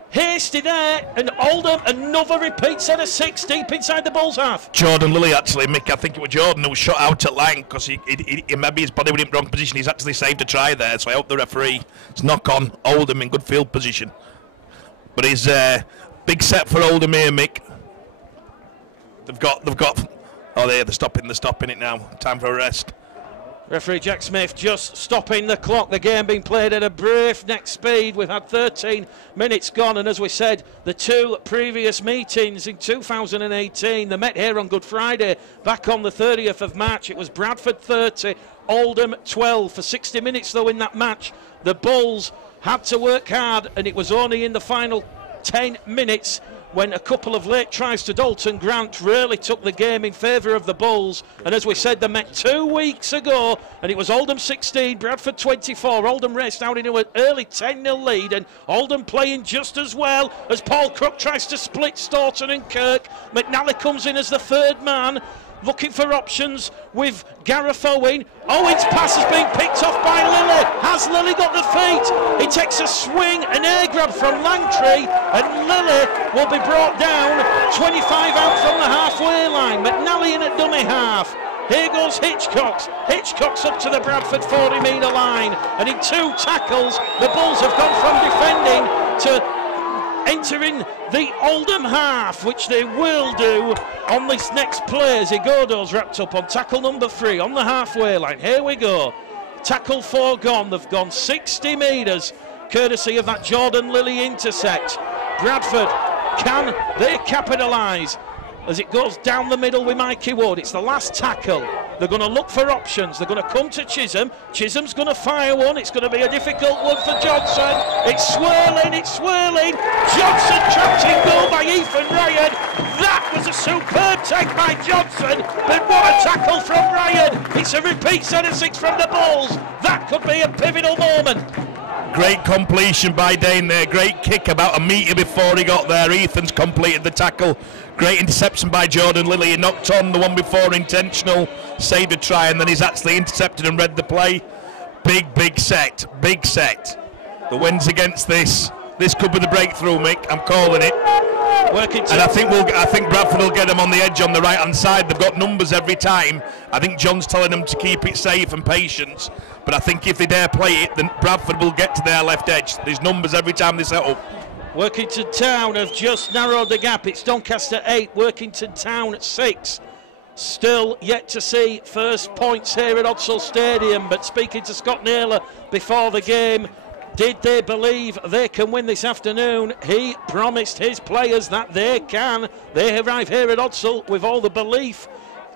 hasty there, and Oldham another repeat set of 6 deep inside the Bulls half. Jordan Lilly actually, Mick, I think it was Jordan who was shot out at line because he maybe his body was in the wrong position. He's actually saved a try there, so I hope the referee is knock on Oldham in good field position. But he's big set for Oldham here, Mick. They've got oh they're stopping it now. Time for a rest. Referee Jack Smith just stopping the clock. The game being played at a breakneck speed. We've had 13 minutes gone, and as we said, the 2 previous meetings in 2018, they met here on Good Friday back on the 30th of March. It was Bradford 30, Oldham 12 for 60 minutes though in that match. The Bulls had to work hard, and it was only in the final 10 minutes when a couple of late tries to Dalton Grant really took the game in favour of the Bulls. And as we said, they met 2 weeks ago, and it was Oldham 16, Bradford 24. Oldham raced out into an early 10-0 lead, and Oldham playing just as well as Paul Crook tries to split Staunton and Kirk. McNally comes in as the 3rd man, looking for options with Gareth Owen. Owen's pass has been picked off by Lilly. Has Lilly got the feet? He takes a swing, an air grab from Langtree, and Lilly will be brought down 25 out from the halfway line. McNally in at dummy half. Here goes Hitchcox. Hitchcox up to the Bradford 40-metre line, and in 2 tackles the Bulls have gone from defending to entering the Oldham half, which they will do on this next play as Igodo's wrapped up on tackle number 3 on the halfway line. Here we go. Tackle 4 gone. They've gone 60 metres courtesy of that Jordan Lilly intercept. Bradford, can they capitalise as it goes down the middle with Mikey Wood? It's the last tackle. They're going to look for options. They're going to come to Chisholm. Chisholm's going to fire one. It's going to be a difficult one for Johnson. It's swirling, it's swirling. Johnson trapped in goal by Ethan Ryan. That was a superb take by Johnson, but what a tackle from Ryan. It's a repeat set of 6 from the Bulls. That could be a pivotal moment. Great completion by Dane there. Great kick about a metre before he got there. Ethan's completed the tackle. Great interception by Jordan Lilly. He knocked on the one before intentional, saved a try, and then he's actually intercepted and read the play. Big set. Big set. The wins against this. This could be the breakthrough, Mick. I'm calling it. And I think Bradford will get them on the edge on the right-hand side. They've got numbers every time. I think John's telling them to keep it safe and patience. But I think if they dare play it, then Bradford will get to their left edge. There's numbers every time they set up. Workington Town have just narrowed the gap. It's Doncaster 8, Workington Town at 6. Still yet to see first points here at Odsal Stadium, but speaking to Scott Naylor before the game, did they believe they can win this afternoon? He promised his players that they can. They arrive here at Odsal with all the belief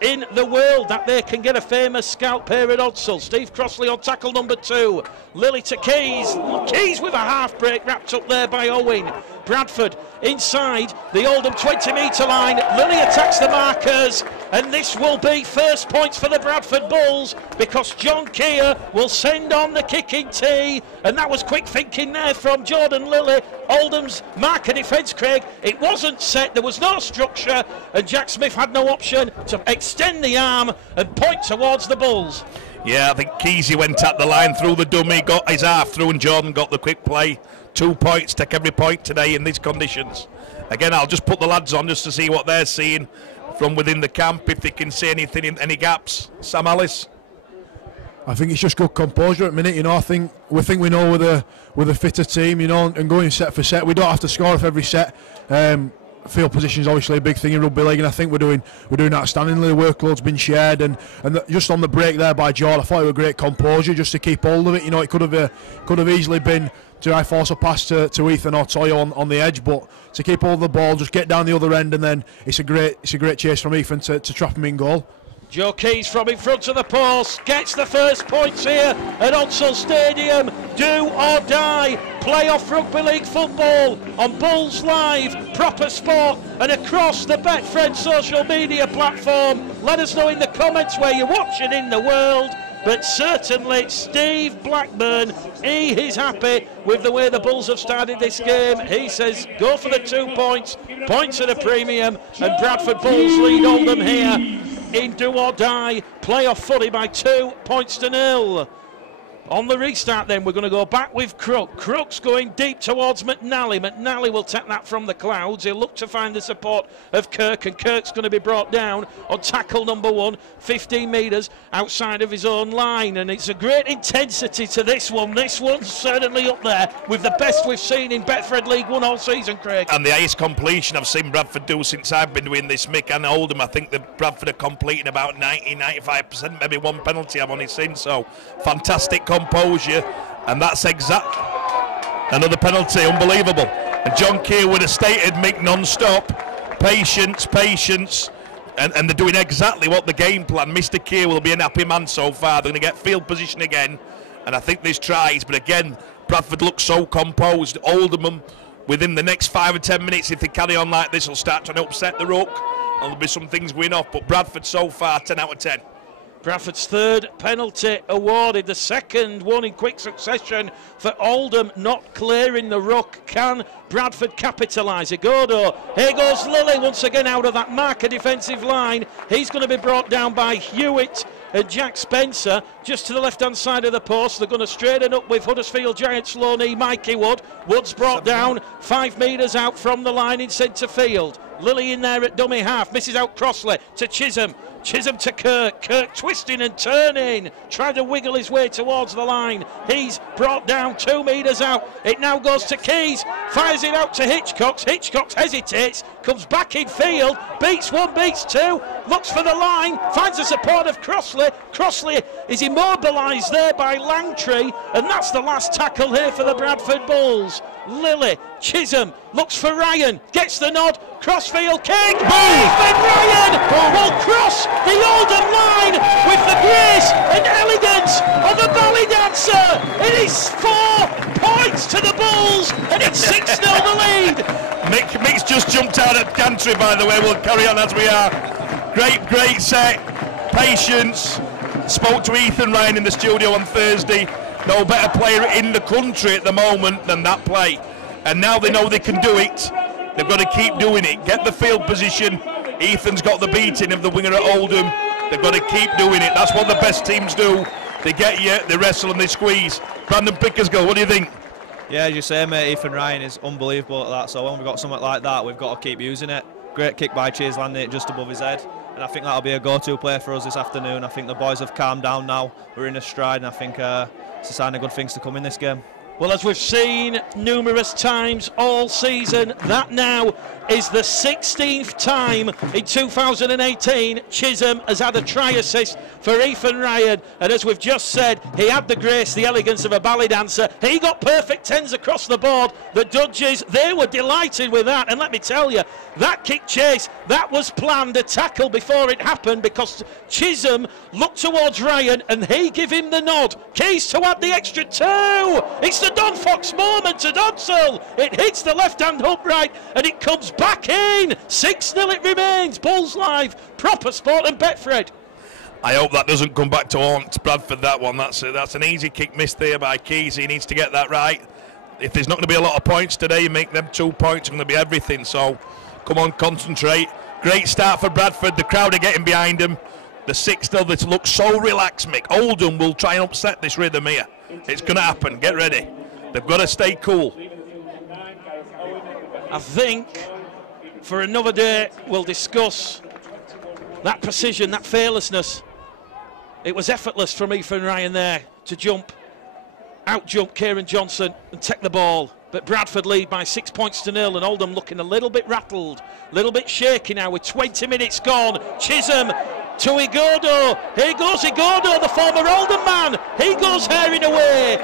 in the world that they can get a famous scalp here at Odsal. Steve Crossley on tackle number 2. Lily to Keys. Keys with a half break wrapped up there by Owen. Bradford inside the Oldham 20-metre line. Lily attacks the markers, and this will be first points for the Bradford Bulls because John Keir will send on the kicking tee, and that was quick thinking there from Jordan Lilly. Oldham's marker defence, Craig, it wasn't set, there was no structure, and Jack Smith had no option to extend the arm and point towards the Bulls. Yeah, I think Keysy went at the line through the dummy, got his half through, and Jordan got the quick play. 2 points, take every point today in these conditions. Again, I'll just put the lads on just to see what they're seeing from within the camp, if they can see anything in any gaps. Sam Ellis. I think it's just good composure at the minute. You know, I think we know with a fitter team, you know, and going set for set. We don't have to score off every set. Field position is obviously a big thing in rugby league, and I think we're doing outstandingly. The workload's been shared, and just on the break there by Jordan, I thought it was great composure just to keep hold of it. You know, it could have easily been to I force a pass to Ethan or Toyo on the edge, but to keep hold of the ball, just get down the other end, and then it's a great chase from Ethan to trap him in goal. Joe Keys from in front of the post gets the first points here at Odsal Stadium. Do or die playoff rugby league football on Bulls Live, proper sport, and across the Betfred social media platform. Let us know in the comments where you're watching in the world. But certainly Steve Blackburn, he is happy with the way the Bulls have started this game. He says go for the 2 points, points at a premium, and Bradford Bulls lead Oldham here in do or die playoff footy by 2 points to 0. On the restart then, we're going to go back with Crook. Crook's going deep towards McNally. McNally will take that from the clouds. He'll look to find the support of Kirk, and Kirk's going to be brought down on tackle number 1, 15 metres outside of his own line. And it's a great intensity to this one. This one's certainly up there with the best we've seen in Betfred League 1 all season, Craig. And the highest completion I've seen Bradford do since I've been doing this, Mick and Oldham. I think that Bradford are completing about 90-95%, maybe one penalty I've only seen. So fantastic composure, and that's another penalty, unbelievable. And John Keir would have stated, Mick, non-stop, patience, and they're doing exactly what the game plan. Mr. Keir will be an happy man so far. They're going to get field position again, and I think there's tries, but again, Bradford looks so composed. Oldham, within the next 5 or 10 minutes, if they carry on like this, will start trying to upset the ruck, and there'll be some things going off, but Bradford so far, 10 out of 10. Bradford's third penalty awarded, the second one in quick succession for Oldham, not clearing the ruck. Can Bradford capitalise? Agodo, here goes Lilly once again out of that marker defensive line. He's going to be brought down by Hewitt and Jack Spencer just to the left hand side of the post. They're going to straighten up with Huddersfield Giants low knee Mikey Wood. Wood's brought down 5 metres out from the line in centre field. Lilly in there at dummy half, misses out Crossley to Chisholm. Chisholm to Kirk. Kirk twisting and turning, trying to wiggle his way towards the line. He's brought down 2 metres out. It now goes to Keys, fires it out to Hitchcox. Hitchcox hesitates, comes back in field, beats 1, beats 2, looks for the line, finds the support of Crossley. Crossley is immobilised there by Langtree, and that's the last tackle here for the Bradford Bulls. Lilly, Chisholm, looks for Ryan, gets the nod, crossfield kick, Ethan Ryan will cross the Oldham line with the grace and elegance of a ballet dancer. It is 4 points to the Bulls, and it's 6-0 the lead. Mick's just jumped out at Gantry, by the way. We'll carry on as we are. Great set, patience. Spoke to Ethan Ryan in the studio on Thursday. No better player in the country at the moment than that play. And now they know they can do it. They've got to keep doing it. Get the field position. Ethan's got the beating of the winger at Oldham. They've got to keep doing it. That's what the best teams do. They get you, they wrestle and they squeeze. Brandon Pickersgill, what do you think? Yeah, as you say, mate, Ethan Ryan is unbelievable at that. So when we've got something like that, we've got to keep using it. Great kick by Cheers, landing it just above his head. And I think that'll be a go-to play for us this afternoon. I think the boys have calmed down now. We're in a stride, and I think it's a sign of good things to come in this game. Well, as we've seen numerous times all season, that now is the 16th time in 2018 Chisholm has had a try assist for Ethan Ryan, and as we've just said, he had the grace, the elegance of a ballet dancer. He got perfect tens across the board. The Dudgeys, they were delighted with that, and let me tell you, that kick chase, that was planned, a tackle before it happened, because Chisholm looked towards Ryan and he gave him the nod. Keys to add the extra 2. It's the Don Fox moment to Dodsall. It hits the left-hand upright and it comes back in. 6-0 it remains. Bulls Live, proper sport and Betfred. I hope that doesn't come back to haunt Bradford, that one. That's an easy kick missed there by Keys. He needs to get that right. If there's not going to be a lot of points today, you make them 2 points, it's going to be everything. So come on, concentrate. Great start for Bradford. The crowd are getting behind them. The 6-0 that looks so relaxed, Mick. Oldham will try and upset this rhythm here. It's going to happen. Get ready. They've got to stay cool. I think for another day we'll discuss that precision, that fearlessness. It was effortless from Ethan Ryan there to out-jump Kieran Johnson and take the ball. But Bradford lead by 6 points to 0, and Oldham looking a little bit rattled, a little bit shaky now with 20 minutes gone. Chisholm to Igodo. Here goes Igodo, the former Oldham man. He goes herring away.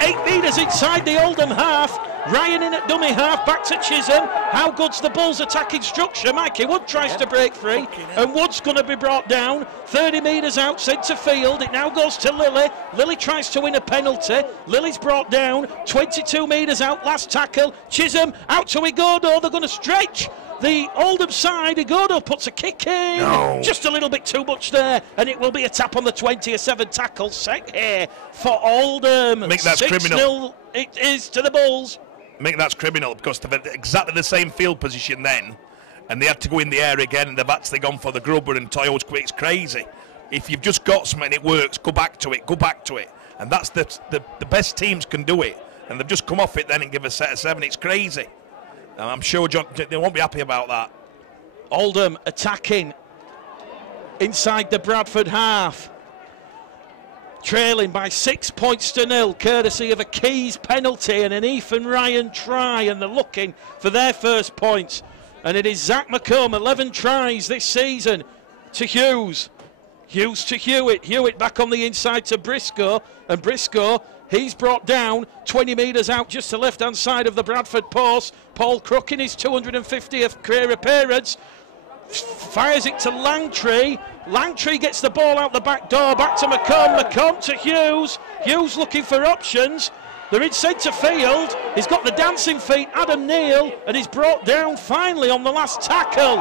8 metres inside the Oldham half. Ryan in at dummy half, back to Chisholm. How good's the Bulls' attacking structure? Mikey Wood tries to break free, and Wood's going to be brought down. 30 metres out, centre field. It now goes to Lilly. Lilly tries to win a penalty. Lily's brought down. 22 metres out, last tackle. Chisholm out to Igodo. They're going to stretch the Oldham side. Igodo puts a kick in. No. Just a little bit too much there, and it will be a tap on the 20. A 7 tackle set here for Oldham. Make that 6-0 criminal. It is to the Bulls. Mick, that's criminal, because they've had exactly the same field position then, and they had to go in the air again, and they've actually gone for the grubber, and Toyo's quick. It's crazy. If you've just got something and it works, go back to it. And that's the best teams can do it, and they've just come off it then and give a set of 7. It's crazy. And I'm sure they won't be happy about that. Oldham attacking inside the Bradford half, trailing by 6 points to 0, courtesy of a Keys penalty and an Ethan Ryan try, and they're looking for their first points. And it is Zach McComb, 11 tries this season, to Hughes. Hughes to Hewitt. Hewitt back on the inside to Briscoe, and Briscoe, he's brought down 20 metres out just to left-hand side of the Bradford post. Paul Crook in his 250th career appearance fires it to Langtree. Langtree gets the ball out the back door, back to McComb. McComb to Hughes. Hughes looking for options. They're in centre field. He's got the dancing feet, Adam Neal, and he's brought down finally on the last tackle.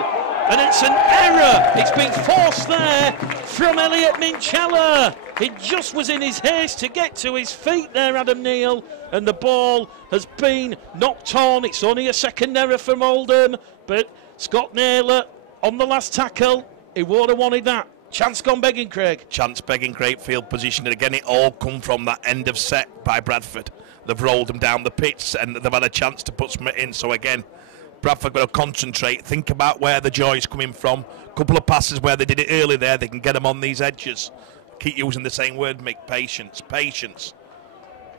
And it's an error. It's been forced there from Elliot Minchella. He just was in his haste to get to his feet there, Adam Neal, and the ball has been knocked on. It's only a second error from Oldham, but Scott Naylor on the last tackle, he would have wanted that. Chance gone begging, Craig. Chance begging, great field position, and again it all come from that end of set by Bradford. They've rolled them down the pitch and they've had a chance to put something in. So again, Bradford got to concentrate, think about where the joy is coming from. Couple of passes where they did it early there, they can get them on these edges. Keep using the same word, Mick. Patience.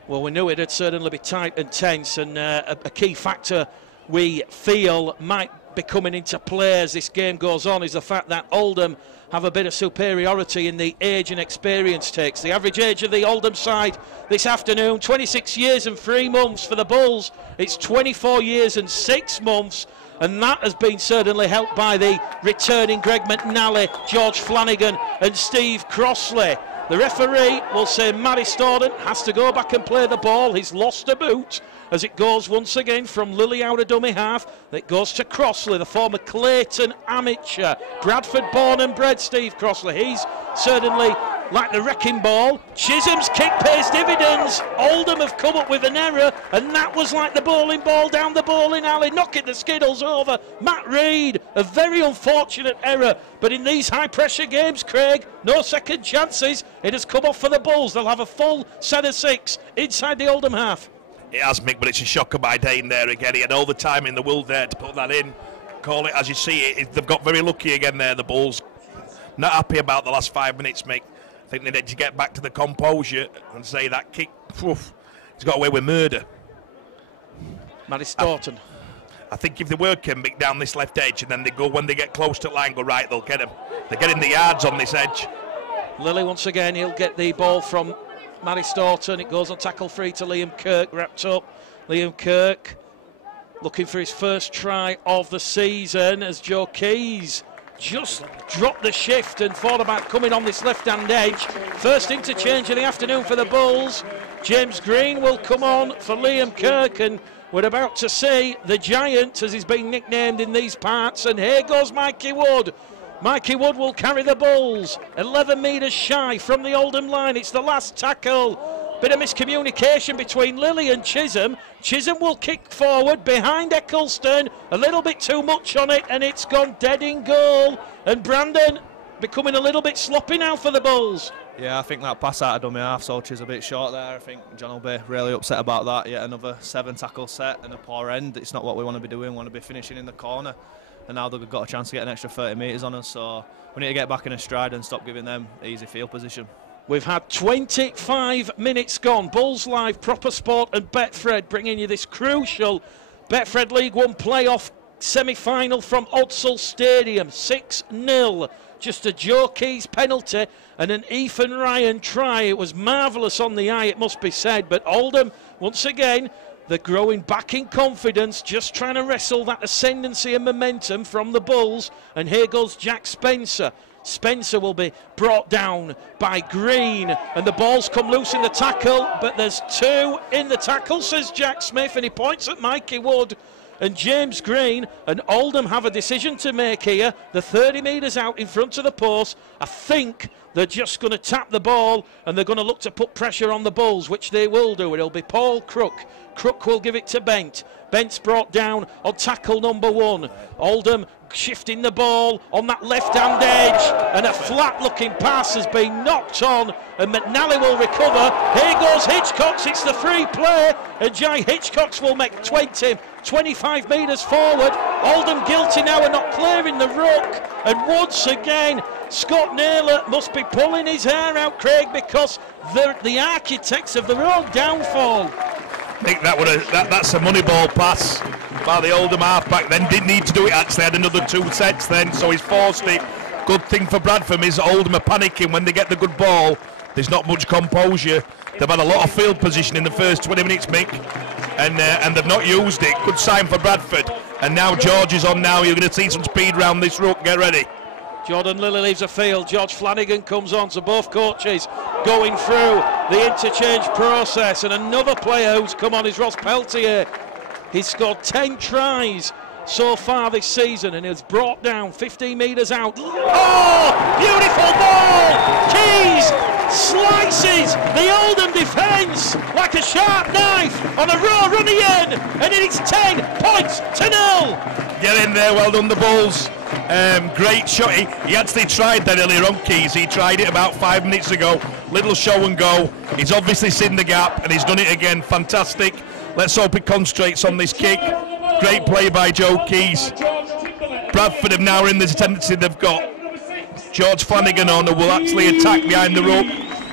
Well, we knew it'd certainly be tight and tense, and a key factor we feel might be coming into play as this game goes on is the fact that Oldham have a bit of superiority in the age and experience takes. The average age of the Oldham side this afternoon, 26 years and 3 months. For the Bulls, it's 24 years and 6 months, and that has been certainly helped by the returning Greg McNally, George Flanagan and Steve Crossley. The referee will say Matty Storden has to go back and play the ball. He's lost a boot as it goes once again from Lilly out of dummy half. It goes to Crossley, the former Clayton amateur. Bradford born and bred Steve Crossley. He's certainly like the wrecking ball. Chisholm's kick pays dividends. Oldham have come up with an error, and that was like the bowling ball down the bowling alley, knocking the Skittles over. Matt Reid, a very unfortunate error, but in these high pressure games, Craig, no second chances. It has come off for the Bulls. They'll have a full set of 6 inside the Oldham half. It has, Mick, but it's a shocker by Dane there again. He had all the time in the world there to put that in. Call it as you see it. They've got very lucky again there, the Bulls. Not happy about the last 5 minutes, Mick. I think they need to get back to the composure and say that kick, He's got away with murder. Matty Staunton. I think if they work him down this left edge and then they go, when they get close to line, go right, they'll get him. They're getting the yards on this edge. Lilly once again, he'll get the ball from Matty Staunton. It goes on tackle free to Liam Kirk, wrapped up. Liam Kirk looking for his first try of the season as Joe Keys just dropped the shift and thought about coming on this left-hand edge. First interchange of the afternoon for the Bulls. James Green will come on for Liam Kirk, and we're about to see the Giant, as he's been nicknamed in these parts, and here goes Mikey Wood. Mikey Wood will carry the Bulls 11 metres shy from the Oldham line. It's the last tackle. Bit of miscommunication between Lilly and Chisholm. Chisholm will kick forward behind Eccleston. A little bit too much on it, and it's gone dead in goal. And Brandon becoming a little bit sloppy now for the Bulls. Yeah, I think that pass out of dummy half, so Chisholm a bit short there. I think John will be really upset about that. Yet another 7 tackle set and a poor end. It's not what we want to be doing. We want to be finishing in the corner. And now they've got a chance to get an extra 30 metres on us. So we need to get back in a stride and stop giving them easy field position. We've had 25 minutes gone. Bulls Live, Proper Sport and Betfred bringing you this crucial Betfred League 1 playoff semi-final from Odsall Stadium. 6-0. Just a Joe Keys penalty and an Ethan Ryan try. It was marvellous on the eye, it must be said. But Oldham, once again, they're growing back in confidence, just trying to wrestle that ascendancy and momentum from the Bulls. And here goes Jack Spencer. Spencer will be brought down by Green, and the ball's come loose in the tackle, but there's 2 in the tackle, says Jack Smith, and he points at Mikey Wood and James Green. And Oldham have a decision to make here. The 30 metres out in front of the post. I think they're just going to tap the ball, and they're going to look to put pressure on the Bulls, which they will do. It'll be Paul Crook. Crook will give it to Bent. Bent's brought down on tackle number 1. Oldham shifting the ball on that left-hand edge, and a flat-looking pass has been knocked on, and McNally will recover. Here goes Hitchcocks, it's the free play, and Jai Hitchcocks will make 25 metres forward. Oldham guilty now and not clearing the ruck, and once again Scott Naylor must be pulling his hair out, Craig, because they're the architects of their own downfall. I think that's a money ball pass by the Oldham half-back. Then didn't need to do it, actually had another 2 sets then, so he's forced it. Good thing for Bradford is Oldham are panicking when they get the good ball. There's not much composure. They've had a lot of field position in the first 20 minutes, Mick, and they've not used it. Good sign for Bradford. And now George is on now. You're going to see some speed round this ruck. Get ready. Jordan Lilly leaves the field. George Flanagan comes on, so both coaches going through the interchange process. And another player who's come on is Ross Peltier. He's scored 10 tries so far this season, and he's brought down 15 metres out. Oh, beautiful ball! Keys slices the Oldham defence like a sharp knife on a raw running end, and it's 10 points to 0. Get in there, well done the Bulls. Great shot. He actually tried that earlier on, Keys. He tried it about 5 minutes ago. Little show and go. He's obviously seen the gap and he's done it again. Fantastic. Let's hope he concentrates on this kick. Great play by Joe Keys. Bradford have now in this tendency they've got George Flanagan on, who will actually attack behind the rope.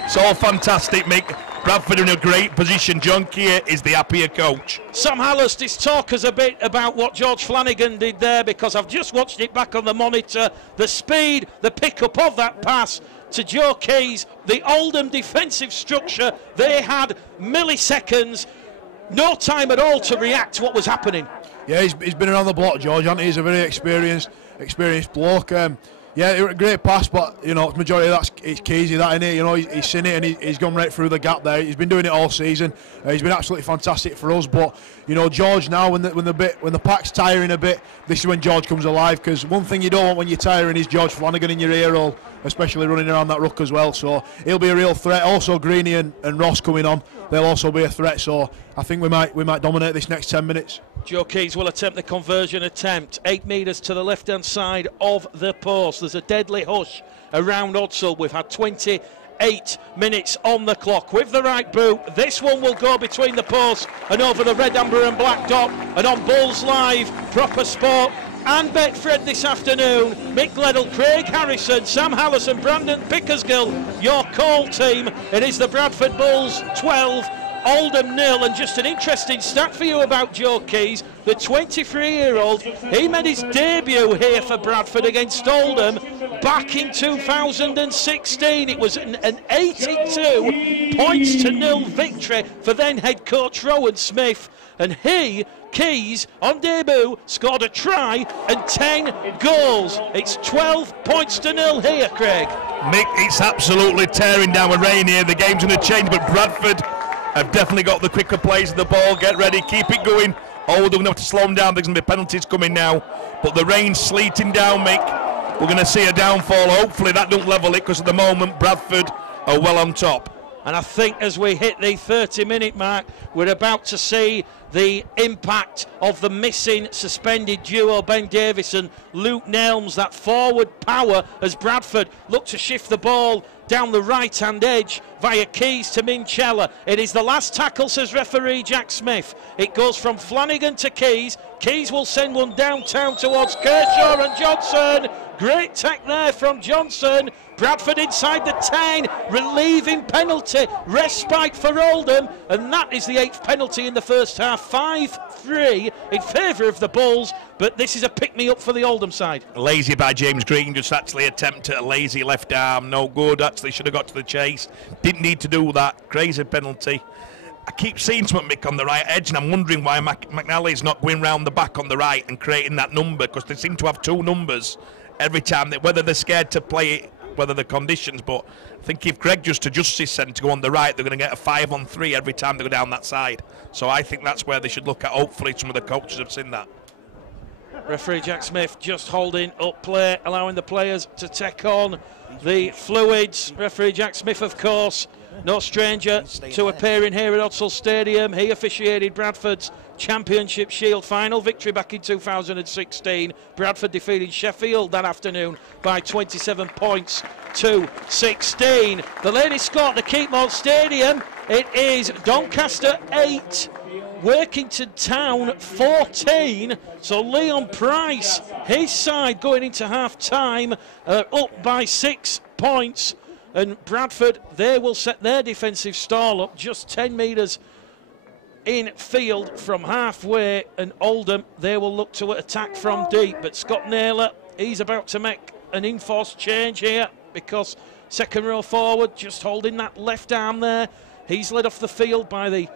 It's all fantastic, Mick. Bradford in a great position. John Keir is the happier coach. Sam Hallis, just talk us a bit about what George Flanagan did there, because I've just watched it back on the monitor. The speed, the pick-up of that pass to Joe Keys, the Oldham defensive structure, they had milliseconds, no time at all to react to what was happening. Yeah, he's been around the block, George, hasn't he? He's a very experienced bloke. Yeah, it was a great pass, but you know, majority of it's Keysy, that, isn't it? You know, he's seen it and he's gone right through the gap there. He's been doing it all season. He's been absolutely fantastic for us. But you know, George now, when the pack's tiring a bit, this is when George comes alive. Because one thing you don't want when you're tiring is George Flanagan in your ear hole, especially running around that ruck as well. So he'll be a real threat. Also, Greeny and Ross coming on, they'll also be a threat. So I think we might dominate this next 10 minutes. Joe Keys will attempt the conversion attempt. 8 metres to the left-hand side of the post. There's a deadly hush around Odsall. We've had 28 minutes on the clock. With the right boot, this one will go between the posts and over the red, amber and black dot. And on Bulls Live, Proper Sport and Betfred this afternoon, Mick Gledell, Craig Harrison, Sam Hallis and Brandon Pickersgill, your call team. It is the Bradford Bulls 12, Oldham 0. And just an interesting stat for you about Joe Keys, the 23-year-old, he made his debut here for Bradford against Oldham back in 2016. It was an 82-0 victory for then head coach Rowan Smith, and he, Keys, on debut, scored a try and 10 goals. It's 12-0 here, Craig. Mick, it's absolutely tearing down with rain here. The game's going to change, but Bradford have definitely got the quicker plays of the ball. Get ready, keep it going. Oldham going to have to slow them down. There's going to be penalties coming now, but the rain's sleeting down, Mick. We're going to see a downfall. Hopefully that don't level it, because at the moment Bradford are well on top. And I think as we hit the 30-minute mark, we're about to see the impact of the missing suspended duo Ben Davis and Luke Nelms, that forward power, as Bradford look to shift the ball down the right-hand edge via Keys to Minchella. It is the last tackle, says referee Jack Smith. It goes from Flanagan to Keys. Keys will send one downtown towards Kershaw and Johnson. Great tech there from Johnson. Bradford inside the 10, relieving penalty, respite for Oldham, and that is the 8th penalty in the first half. 5-3 in favour of the Bulls, but this is a pick-me-up for the Oldham side. Lazy by James Green, just actually attempted a lazy left arm, no good, actually should have got to the chase, didn't need to do that, crazy penalty. I keep seeing something, Mick, on the right edge, and I'm wondering why McNally's not going round the back on the right and creating that number, because they seem to have two numbers every time, whether they're scared to play it, whether the conditions, but I think if Greg just adjusts his centre to go on the right, they're going to get a 5-on-3 every time they go down that side. So I think that's where they should look at. Hopefully some of the coaches have seen that. Referee Jack Smith just holding up play, allowing the players to take on the fluids. Referee Jack Smith, of course, no stranger to appearing here at Odsal Stadium. He officiated Bradford's Championship Shield final victory back in 2016. Bradford defeating Sheffield that afternoon by 27 points to 16. The ladies score at the Keepmoat Stadium. It is Doncaster 8, Workington Town 14. So Leon Price, his side going into half-time, up by 6 points. And Bradford, they will set their defensive stall up just 10 metres in field from halfway, and Oldham, they will look to attack from deep. But Scott Naylor, he's about to make an enforced change here, because second row forward, just holding that left arm there. He's led off the field by the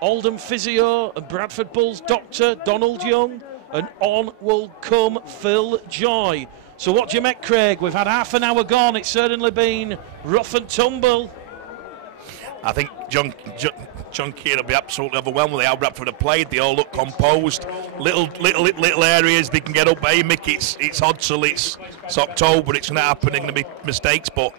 Oldham physio and Bradford Bulls doctor, Donald Young, and on will come Phil Joy. So what do you make, Craig? We've had half an hour gone. It's certainly been rough and tumble. I think John Keir will be absolutely overwhelmed with how Bradford have played. They all look composed. Little areas they can get up. Hey, Mick, it's Odsal, it's October, it's going to happen. There's going to be mistakes, but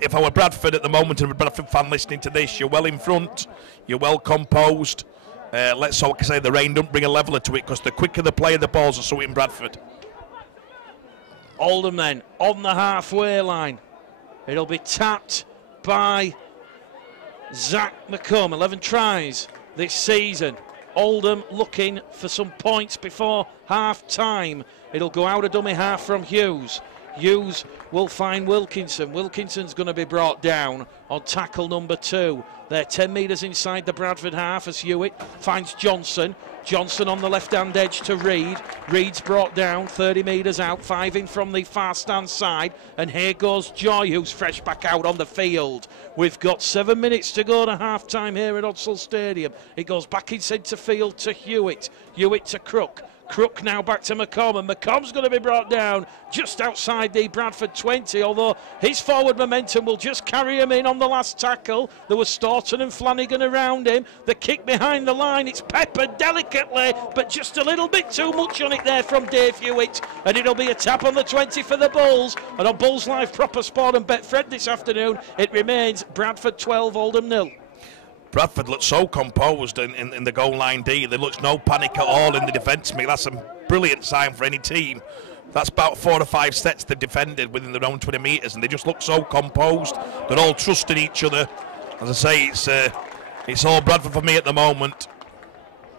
if I were Bradford at the moment and a Bradford fan listening to this, you're well in front, you're well composed. Let's hope, say, the rain don't bring a leveller to it, because the quicker they play the balls are so in Bradford. Oldham then on the halfway line. It'll be tapped by Zach McComb. 11 tries this season. Oldham looking for some points before half-time. It'll go out a dummy half from Hughes. Hughes will find Wilkinson. Wilkinson's going to be brought down on tackle number 2. They're 10 metres inside the Bradford half as Hewitt finds Johnson. Johnson on the left-hand edge to Reed. Reed's brought down 30 metres out, 5 in from the far-stand side. And here goes Joy, who's fresh back out on the field. We've got 7 minutes to go to half-time here at Odsal Stadium. It goes back in centre field to Hewitt. Hewitt to Crook. Crook now back to McComb, and McComb's going to be brought down just outside the Bradford 20, although his forward momentum will just carry him in on the last tackle. There was Staunton and Flanagan around him. The kick behind the line, it's peppered delicately, but just a little bit too much on it there from Dave Hewitt, and it'll be a tap on the 20 for the Bulls. And on Bulls Live Proper Sport and Betfred this afternoon, it remains Bradford 12, Oldham 0. Bradford looked so composed in the goal line D. There looks no panic at all in the defence. That's a brilliant sign for any team. That's about 4 or 5 sets they've defended within their own 20 metres, and they just look so composed. They're all trusting each other. As I say, it's all Bradford for me at the moment.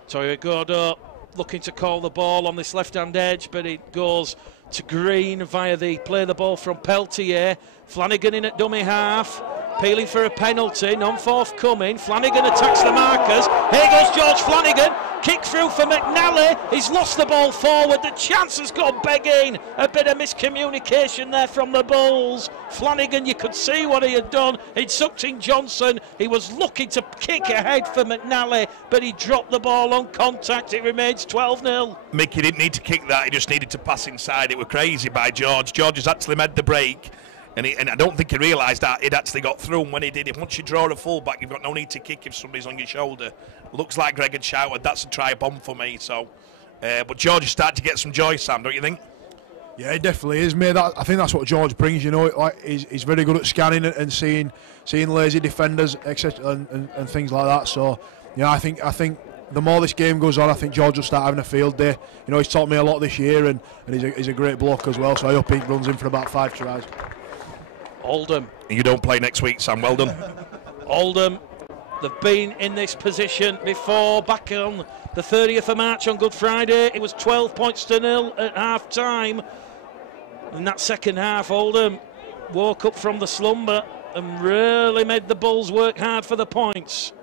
Toyo Godo looking to call the ball on this left-hand edge, but it goes to Green via the play the ball from Peltier. Flanagan in at dummy half. appealing for a penalty, none forthcoming. Flanagan attacks the markers. Here goes George Flanagan. Kick through for McNally. He's lost the ball forward. The chance has gone begging. A bit of miscommunication there from the Bulls. Flanagan, you could see what he had done. He'd sucked in Johnson. He was looking to kick ahead for McNally, but he dropped the ball on contact. It remains 12-0. Mickey didn't need to kick that. He just needed to pass inside. It was crazy by George. George has actually made the break. And I don't think he realised that he'd actually got through. And when he did it, once you draw a full-back, you've got no need to kick if somebody's on your shoulder. Looks like Greg had shouted, that's a try bomb for me. So, but George is starting to get some joy, Sam, don't you think? Yeah, it definitely is, mate. I think that's what George brings. You know, like he's very good at scanning and seeing lazy defenders, etc., and things like that. So, yeah, I think the more this game goes on, I think George will start having a field day. You know, he's taught me a lot this year, and he's a great bloke as well. So I hope he runs in for about 5 tries. Oldham. You don't play next week, Sam. Well done. Oldham, they've been in this position before. Back on the 30th of March on Good Friday, it was 12 points to 0 at half time. In that second half, Oldham woke up from the slumber and really made the Bulls work hard for the points.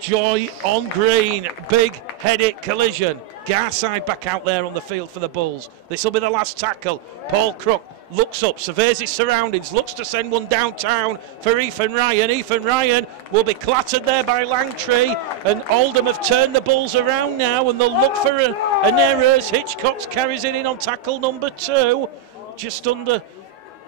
Joy on green, big headed collision. Garside back out there on the field for the Bulls. This will be the last tackle. Paul Crook looks up, surveys his surroundings, looks to send one downtown for Ethan Ryan. Ethan Ryan will be clattered there by Langtree, and Oldham have turned the Bulls around now, and they'll look for an error as Hitchcock carries it in on tackle number 2. Just under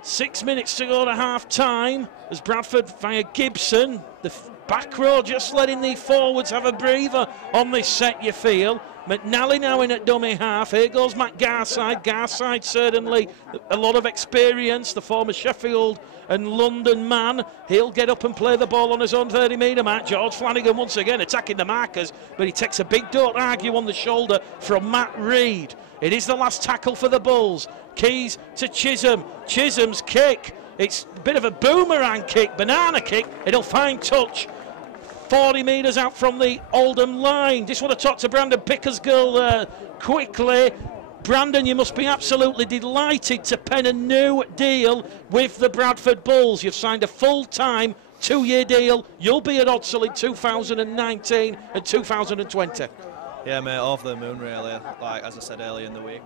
6 minutes to go to half time as Bradford via Gibson. The back row just letting the forwards have a breather on this set, you feel. McNally now in at dummy half. Here goes Matt Garside. Garside certainly a lot of experience, the former Sheffield and London man. He'll get up and play the ball on his own 30-metre mark. George Flanagan once again attacking the markers, but he takes a big don't argue on the shoulder from Matt Reed. It is the last tackle for the Bulls. Keys to Chisholm. Chisholm's kick. It's a bit of a boomerang kick, banana kick. It'll find touch. 40 metres out from the Oldham line. Just want to talk to Brandon Pickersgill quickly. Brandon, you must be absolutely delighted to pen a new deal with the Bradford Bulls. You've signed a full-time 2-year deal. You'll be at Odsal in 2019 and 2020. Yeah, mate, off the moon, really. Like, as I said earlier in the week,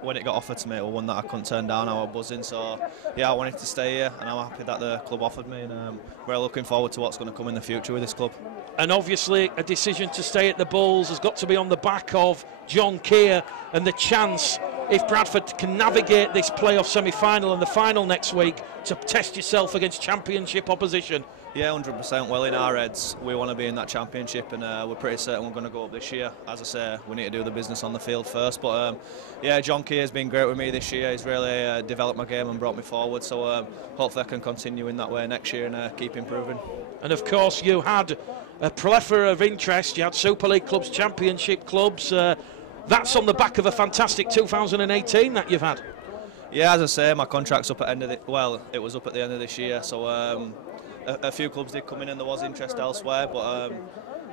when it got offered to me, it was one that I couldn't turn down. I was buzzing, so yeah, I wanted to stay here, and I'm happy that the club offered me, and we're looking forward to what's going to come in the future with this club. And obviously, a decision to stay at the Bulls has got to be on the back of John Keir and the chance, if Bradford can navigate this playoff semi-final and the final next week, to test yourself against championship opposition. Yeah, 100%. Well, in our heads, we want to be in that championship, and we're pretty certain we're going to go up this year. As I say, we need to do the business on the field first. But yeah, John Keir's been great with me this year. He's really developed my game and brought me forward. So hopefully I can continue in that way next year and keep improving. And of course, you had a plethora of interest. You had Super League clubs, Championship clubs. That's on the back of a fantastic 2018 that you've had. Yeah, as I say, my contract's up at end of the, well, it was up at the end of this year. So. A few clubs did come in and there was interest elsewhere, but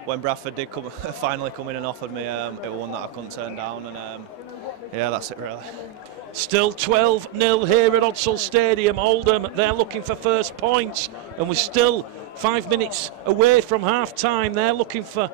when Bradford did finally come in and offered me, it was one that I couldn't turn down, and yeah, that's it really. Still 12-0 here at Odsal Stadium. Oldham, they're looking for first points, and we're still 5 minutes away from half-time. They're looking for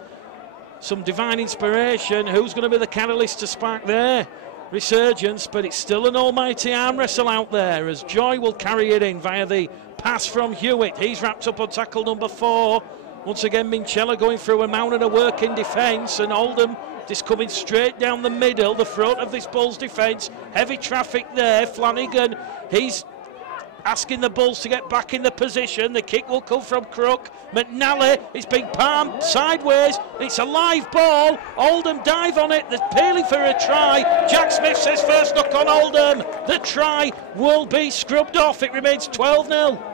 some divine inspiration. Who's going to be the catalyst to spark their resurgence? But it's still an almighty arm wrestle out there, as Joy will carry it in via the pass from Hewitt. He's wrapped up on tackle number 4. Once again, Minchella going through a mountain of work in defence, and Oldham just coming straight down the middle, the front of this Bulls defence. Heavy traffic there. Flanagan, he's asking the Bulls to get back in the position. The kick will come from Crook. McNally, it's been palmed sideways. It's a live ball. Oldham dive on it. They're peeling for a try. Jack Smith says first knock on Oldham. The try will be scrubbed off. It remains 12-0.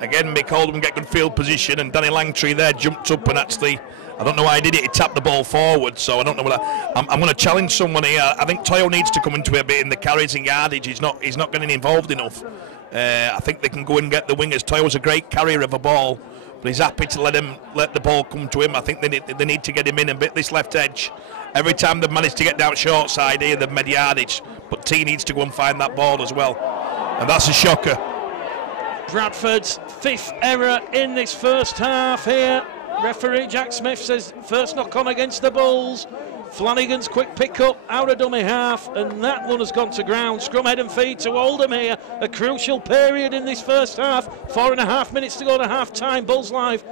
Again, Mick Oldham get good field position, and Danny Langtree there jumped up and actually, I don't know why he did it, he tapped the ball forward, so I don't know whether I'm going to challenge someone here. I think Toyo needs to come into a bit in the carries and yardage. He's not getting involved enough. I think they can go and get the wingers. Toyo's a great carrier of a ball, but he's happy to let the ball come to him. I think they need to get him in and bit this left edge. Every time they've managed to get down short side here, they've made yardage, but T needs to go and find that ball as well, and that's a shocker. Bradford's 5th error in this first half here. Referee Jack Smith says first knock on against the Bulls. Flanagan's quick pick up out of dummy half, and that one has gone to ground. Scrum head and feed to Oldham here. A crucial period in this first half. 4.5 minutes to go to half time. Bulls live.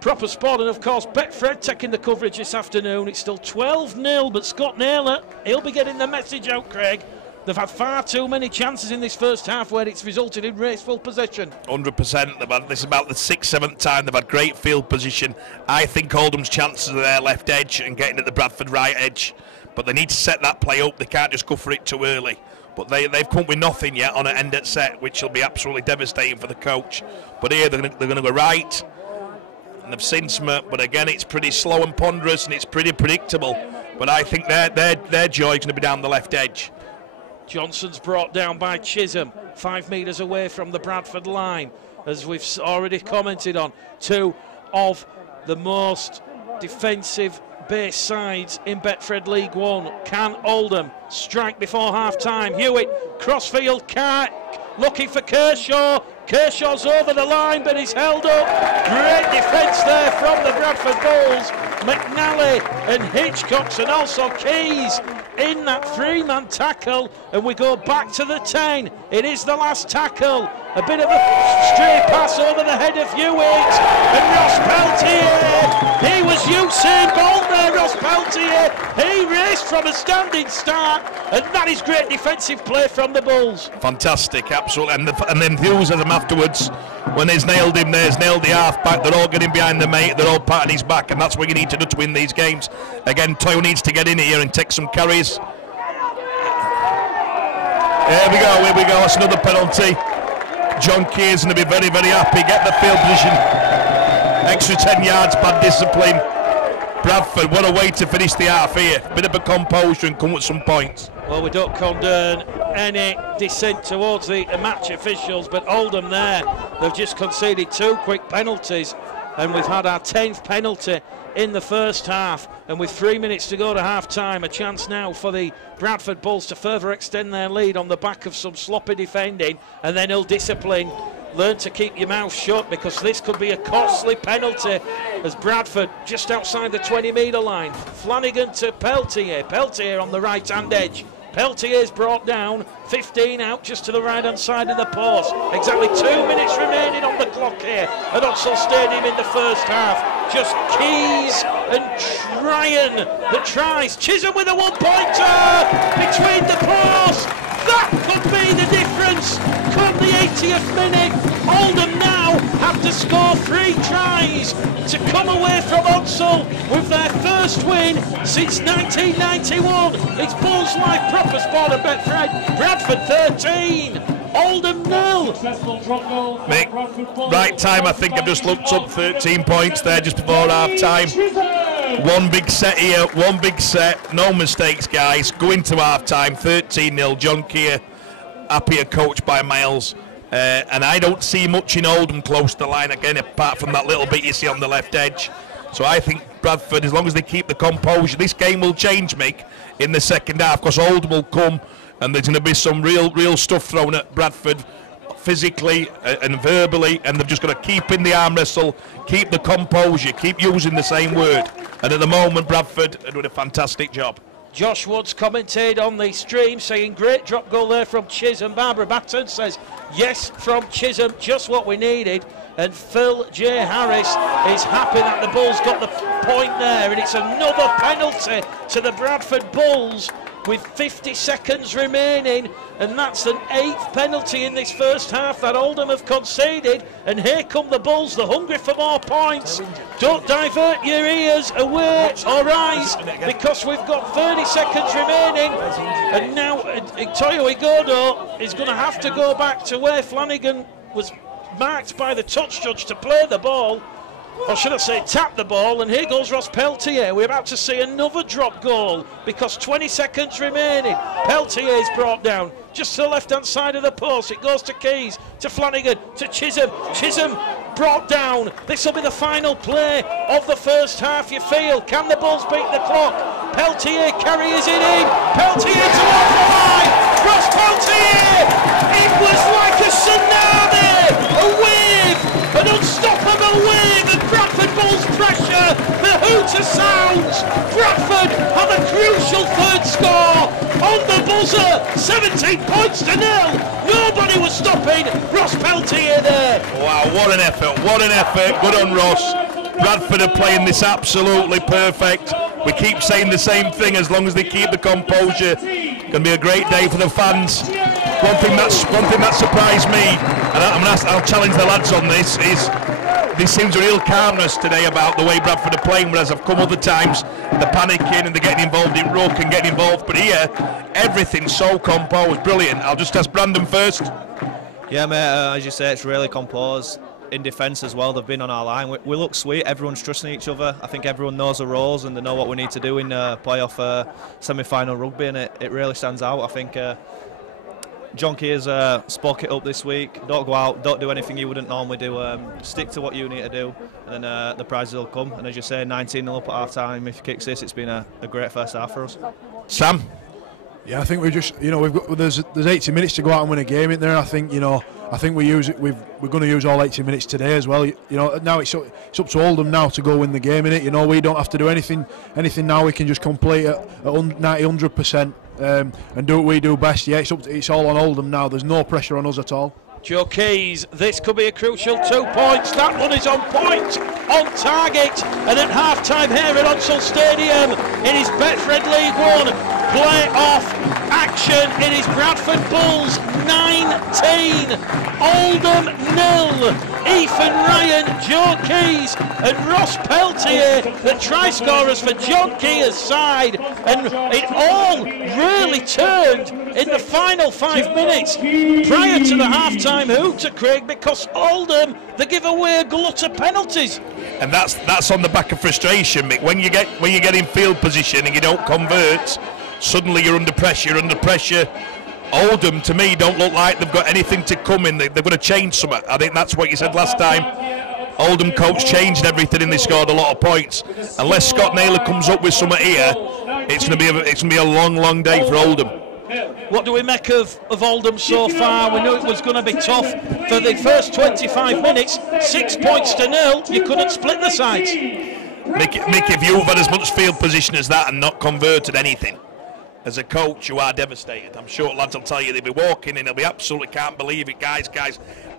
Proper spot, and of course Betfred taking the coverage this afternoon. It's still 12-0, but Scott Naylor, he'll be getting the message out, Craig. They've had far too many chances in this first half where it's resulted in raceful possession. 100%. This is about the 6th, 7th time they've had great field position. I think Oldham's chances are their left edge and getting at the Bradford right edge. But they need to set that play up. They can't just go for it too early. But they've come with nothing yet on an end at set, which will be absolutely devastating for the coach. But here they're going to go right. And they've seen some, but again it's pretty slow and ponderous and it's pretty predictable. But I think their joy is going to be down the left edge. Johnson's brought down by Chisholm, 5 metres away from the Bradford line. As we've already commented on, two of the most defensive base sides in Betfred League One. Can Oldham strike before half-time? Hewitt, crossfield, looking for Kershaw. Kershaw's over the line, but he's held up. Great defence there from the Bradford Bulls. McNally and Hitchcocks and also Keys in that 3-man tackle, and we go back to the 10. It is the last tackle. A bit of a stray pass over the head of Hewitt, and Ross Peltier. He was Usain Bolt there, Ross Peltier. He raced from a standing start, and that is great defensive play from the Bulls. Fantastic, absolutely. And then enthusiasm afterwards, when they've nailed him, they've nailed the half-back, they're all getting behind the mate, they're all patting his back, and that's what you need to do to win these games. Again, Toyo needs to get in here and take some carries. Here we go, that's another penalty. John Keir's going to be very, very happy, get the field position. Extra 10 yards, bad discipline. Bradford, what a way to finish the half here. Bit of a composure and come with some points. Well, we don't condone any dissent towards the match officials, but Oldham there, they've just conceded 2 quick penalties, and we've had our 10th penalty in the first half, and with 3 minutes to go to half-time, a chance now for the Bradford Bulls to further extend their lead on the back of some sloppy defending and then ill-discipline. Learn to keep your mouth shut, because this could be a costly penalty as Bradford just outside the 20-metre line. Flanagan to Peltier. Peltier on the right-hand edge. Peltier's brought down, 15 out just to the right-hand side of the post. Exactly 2 minutes remaining on the clock here at Oxford Stadium in the first half. Just Keys and Tryon that tries. Chisholm with a one-pointer between the posts. That could be the difference come the 80th minute. Oldham now have to score 3 tries to come away from Onsell with their first win since 1991. It's Bulls Live proper sport at Betfred. Bradford 13. Oldham 0. Mick, right time, I think I've just looked up 13 points there just before half time. One big set here, one big set, no mistakes guys. Go into half time, 13-0, John Keir, happier coach by miles. And I don't see much in Oldham close to the line again, apart from that little bit you see on the left edge. So I think Bradford, as long as they keep the composure, this game will change, Mick, in the second half, because Oldham will come and there's going to be some real stuff thrown at Bradford physically and verbally, and they've just got to keep in the arm wrestle, keep the composure, keep using the same word. And at the moment, Bradford are doing a fantastic job. Josh Woods commented on the stream saying great drop goal there from Chisholm. Barbara Batten says yes from Chisholm, just what we needed. And Phil J. Harris is happy that the Bulls got the point there, and it's another penalty to the Bradford Bulls with 50 seconds remaining, and that's an 8th penalty in this first half that Oldham have conceded. And here come the Bulls, they're hungry for more points. Don't divert your ears away or eyes, because we've got 30 seconds remaining, and now Toyo Igodo is going to have to go back to where Flanagan was marked by the touch judge to play the ball, or should I say tap the ball, and here goes Ross Peltier. We're about to see another drop goal because 20 seconds remaining. Peltier is brought down just to the left hand side of the post. It goes to Keys, to Flanagan, to Chisholm. Chisholm brought down. This will be the final play of the first half, you feel. Can the Bulls beat the clock? Peltier carries it in. Peltier towards the line. Ross Peltier! It was like a tsunami buzzer! 17 points to 0! Nobody was stopping Ross Peltier there! Wow, what an effort, what an effort. Good on Ross. Bradford are playing this absolutely perfect. We keep saying the same thing, as long as they keep the composure. It's going to be a great day for the fans. One thing that surprised me, and I'll challenge the lads on this, is there seems a real calmness today about the way Bradford are playing, whereas I've come other times, they're panicking and they're getting involved in ruck and getting involved, but here, everything's so composed, brilliant. I'll just ask Brandon first. Yeah, mate, as you say, it's really composed. In defence as well, they've been on our line. We look sweet, everyone's trusting each other. I think everyone knows the roles and they know what we need to do in playoff semi-final rugby, and it really stands out. I think John Keir's spoke it up this week. Don't go out, don't do anything you wouldn't normally do. Stick to what you need to do, and then the prizes will come. And as you say, 19-0 up at half-time. If he kicks this, it's been a great first half for us. Sam? Yeah, I think we just, there's 80 minutes to go out and win a game in there. I think, I think we're going to use all 80 minutes today as well. Now it's up to Oldham now to go win the game in it. We don't have to do anything now. We can just complete at 90-100% and do what we do best. Yeah, it's all on Oldham now. There's no pressure on us at all. Joe Keys, this could be a crucial 2 points. That one is on point, on target, and at half-time here at Odsal Stadium, it is Betfred League 1 playoff action. It is Bradford Bulls 19, Oldham 0. Ethan Ryan, Joe Keys and Ross Peltier, the try scorers for John Keir's side, and it all really turned in the final 5 minutes prior to the half-time hooter, Craig, because Oldham, they give away a glut of penalties. And that's on the back of frustration, Mick. When you get in field position and you don't convert, suddenly you're under pressure. Oldham, to me, don't look like they've got anything to come in. They're going to change something. I think that's what you said last time. Oldham coach changed everything and they scored a lot of points. Unless Scott Naylor comes up with something here, it's going to be a long day for Oldham. What do we make of Oldham so far? We knew it was going to be tough for the first 25 minutes. 6 points to 0. You couldn't split the sides. Mick, if you've had as much field position as that and not converted anything, as a coach, you are devastated. I'm sure lads will tell you they'll be walking and they'll be absolutely can't believe it, guys.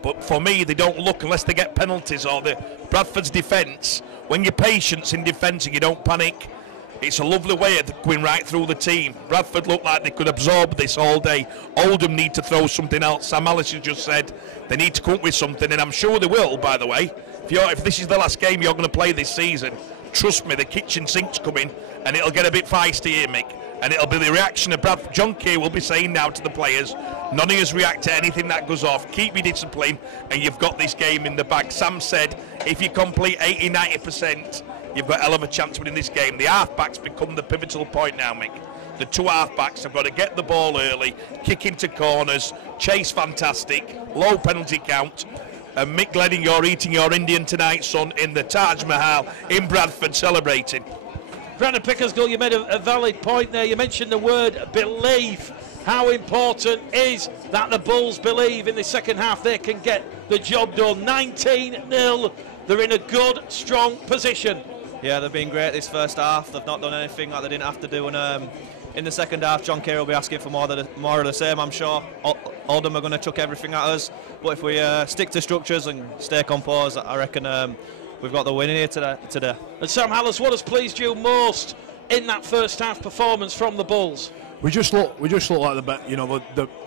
But for me, they don't look unless they get penalties or the Bradford's defence. When you're patient in defence and you don't panic, it's a lovely way of going right through the team. Bradford looked like they could absorb this all day. Oldham need to throw something else. Sam Alice has just said they need to come up with something, and I'm sure they will, by the way. If this is the last game you're going to play this season, trust me, the kitchen sink's coming, and it'll get a bit feisty here, Mick. And it'll be the reaction of Bradford. John Keir will be saying now to the players, none of us react to anything that goes off. Keep your discipline, and you've got this game in the bag. Sam said, if you complete 80-90%, you've got a hell of a chance of winning this game. The half-backs become the pivotal point now, Mick. The two half-backs have got to get the ball early, kick into corners, chase fantastic, low penalty count. And Mick Glenning, you're eating your Indian tonight, son, in the Taj Mahal in Bradford, celebrating. Brandon Pickersgill, you made a valid point there. You mentioned the word believe. How important is that the Bulls believe in the second half they can get the job done? 19-0. They're in a good, strong position. Yeah, they've been great this first half. They've not done anything that they didn't have to do. And in the second half, John Keir will be asking for more of the same, I'm sure. Oldham are going to chuck everything at us. But if we stick to structures and stay composed, I reckon we've got the win in here today. And Sam Hallis, what has pleased you most in that first half performance from the Bulls? We just look like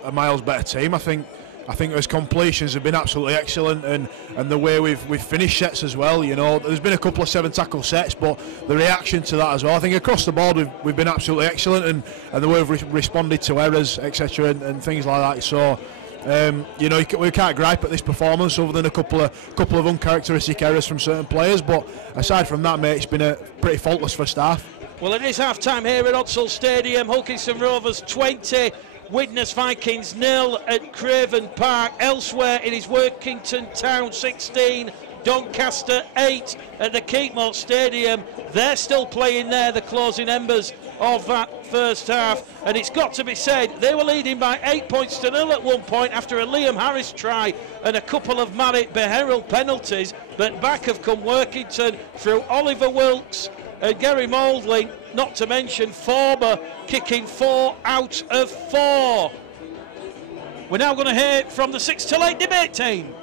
a miles better team. I think those completions have been absolutely excellent, and the way we've finished sets as well. There's been a couple of 7-tackle sets, but the reaction to that as well. I think across the board we've been absolutely excellent, and the way we've responded to errors, etc., and things like that. So. We can't gripe at this performance other than a couple of uncharacteristic errors from certain players, but aside from that, mate, it's been a pretty faultless first half. Well, it is half-time here at Odsal Stadium. Hulkinson Rovers 20, Widnes Vikings 0 at Craven Park. Elsewhere it is Workington Town 16, Doncaster 8 at the Keepmoat Stadium. They're still playing there, the closing embers of that first half, and it's got to be said they were leading by 8 points to 0 at one point after a Liam Harris try and a couple of Marit Beherald penalties, but back have come Workington through Oliver Wilkes and Gary Mouldling, not to mention former kicking 4 out of 4. We're now going to hear from the 6 till 8 debate team.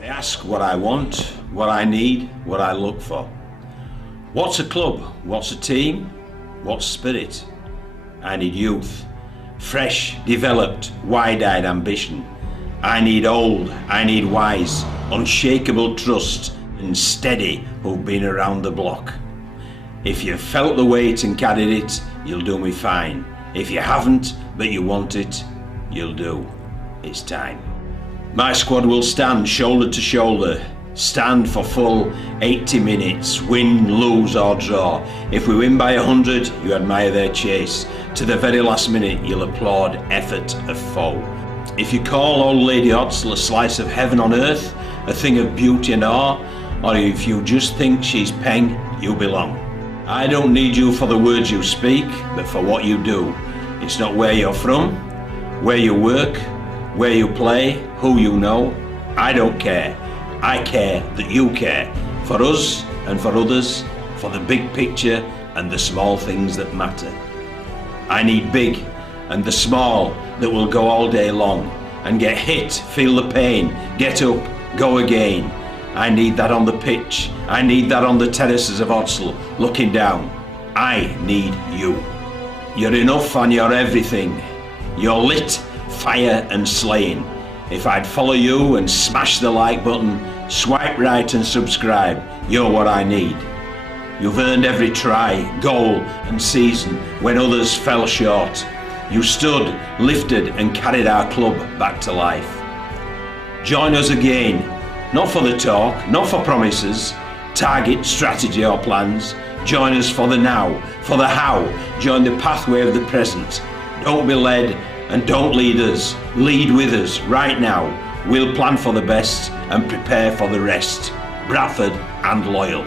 They ask what I want, what I need, what I look for. What's a club? What's a team? What's spirit? I need youth, fresh, developed, wide-eyed ambition. I need old, I need wise, unshakable trust and steady who've been around the block. If you've felt the weight and carried it, you'll do me fine. If you haven't, but you want it, you'll do. It's time. My squad will stand shoulder to shoulder, stand for full 80 minutes, win, lose or draw. If we win by 100, you admire their chase. To the very last minute, you'll applaud effort of foe. If you call old Lady Otzel a slice of heaven on earth, a thing of beauty and awe, or if you just think she's peng, you belong. I don't need you for the words you speak, but for what you do. It's not where you're from, where you work, where you play, who you know. I don't care. I care that you care. For us and for others, for the big picture and the small things that matter. I need big and the small that will go all day long and get hit, feel the pain, get up, go again. I need that on the pitch. I need that on the terraces of Otzel, looking down. I need you. You're enough and you're everything. You're lit, fire and slaying. If I'd follow you and smash the like button, swipe right and subscribe, you're what I need. You've earned every try, goal and season when others fell short. You stood, lifted and carried our club back to life. Join us again, not for the talk, not for promises, target, strategy or plans. Join us for the now, for the how. Join the pathway of the present. Don't be led and don't lead us. Lead with us right now. We'll plan for the best and prepare for the rest. Bradford and loyal.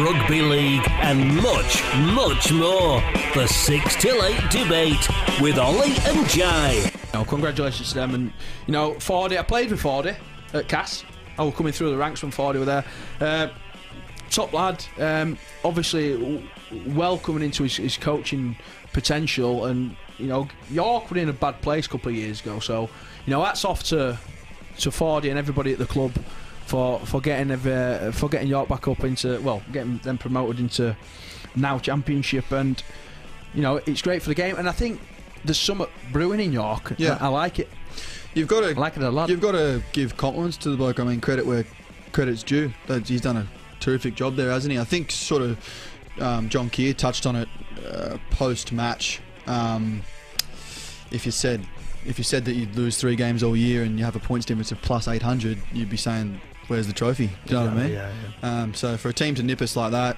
Rugby league and much, much more. The 6 till 8 debate with Ollie and Jai. Congratulations to them. And you know, Fordy, I played with Fordy at Cass. I was coming through the ranks when Fordy were there. Top lad. Obviously well coming into his coaching potential. And you know, York were in a bad place a couple of years ago, so you know, hats off to Fordy and everybody at the club for getting York back up into, well, getting them promoted into now Championship. And you know, it's great for the game, and I think there's some brewing in York. Yeah, I like it. You've got to, I like it a lot. You've got to give compliments to the bloke. I mean, credit where credit's due. He's done a terrific job there, hasn't he? I think sort of John Keir touched on it post-match. If you said that you'd lose 3 games all year and you have a points difference of plus 800, you'd be saying, "Where's the trophy?" Do you know what I mean? Yeah. So for a team to nip us like that,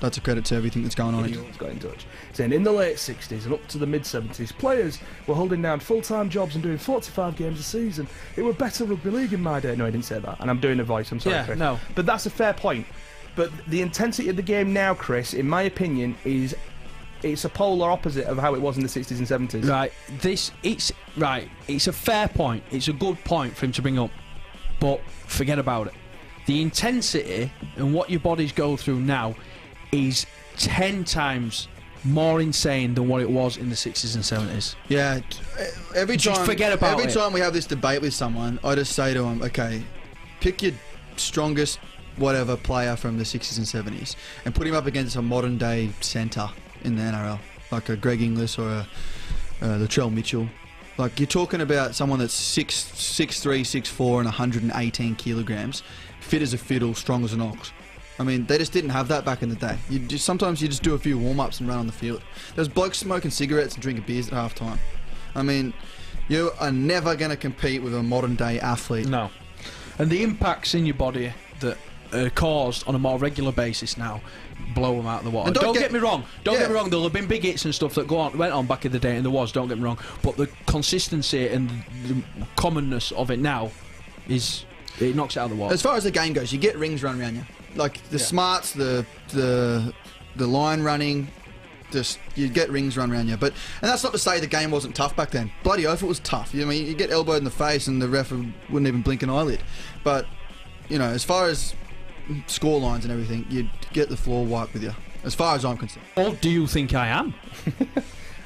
that's a credit to everything that's going on. He got in touch saying in the late 60s and up to the mid 70s, players were holding down full-time jobs and doing 45 games a season. It were better rugby league in my day. No, I didn't say that, and I'm doing a voice. I'm sorry, yeah, Chris. No, but that's a fair point. But the intensity of the game now, Chris, in my opinion, it's a polar opposite of how it was in the 60s and 70s. Right. It's a fair point. It's a good point for him to bring up. But forget about it. The intensity and what your bodies go through now is 10 times more insane than what it was in the 60s and 70s. Yeah. Every time we have this debate with someone, I just say to them, okay, pick your strongest whatever player from the 60s and 70s and put him up against a modern day centre in the NRL, like a Greg Inglis or a Latrell Mitchell. Like, you're talking about someone that's 6'3", 6'4", and 118 kilograms, fit as a fiddle, strong as an ox. I mean, they just didn't have that back in the day. Sometimes you just do a few warm-ups and run on the field. There's blokes smoking cigarettes and drinking beers at half-time. I mean, you are never going to compete with a modern-day athlete. No. And the impacts in your body that are caused on a more regular basis now blow them out of the water. Don't get me wrong. Don't get me wrong. There'll have been big hits and stuff that went on back in the day, and there was. Don't get me wrong. But the consistency and the commonness of it now is It knocks it out of the water. As far as the game goes, you get rings run around you. Like the smarts, the line running, just you get rings run around you. And that's not to say the game wasn't tough back then. Bloody oath, it was tough. I mean, you get elbowed in the face and the ref wouldn't even blink an eyelid. But you know, as far as score lines and everything, you'd get the floor wiped with you. As far as I'm concerned. What do you think I am?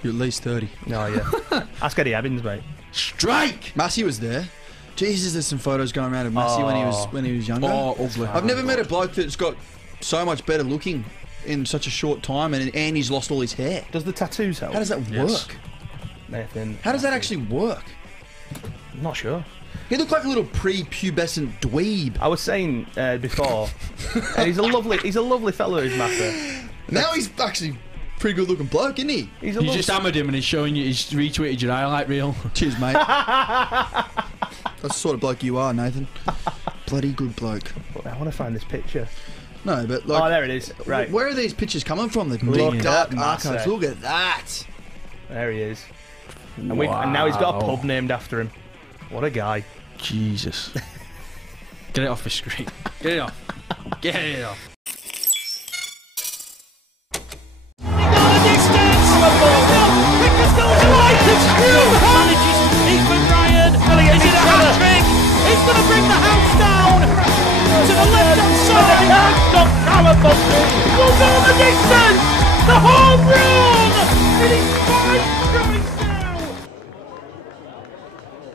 You're at least 30. Oh yeah. Ask Eddie Evans, mate. Strike. Massey was there. Jesus, there's some photos going around of Massey when he was younger. Oh, ugly. I've never met a bloke that's got so much better looking in such a short time, and he's lost all his hair. Does the tattoos help? How does that work? Nathan. How does that actually work? I'm not sure. He looked like a little pre-pubescent dweeb. I was saying before, and he's a lovely fellow, is Massey. Now he's actually pretty good looking bloke, isn't he? You just hammered him and he's showing you, he's retweeted your highlight reel. Cheers, mate. That's the sort of bloke you are, Nathan. Bloody good bloke. I want to find this picture. No, but like... Oh, there it is. Right. Where are these pictures coming from? The Look big dark archives. Look at that. There he is. And now he's got a pub named after him. What a guy. Jesus. Get it off the screen. Get it off. Get it off. Manages Ethan Ryan. Is it a hat-trick? He's going to bring the house down to the left-hand side. Stop Callum Bumpy. Will go the distance. The home run. It is 5 tries now.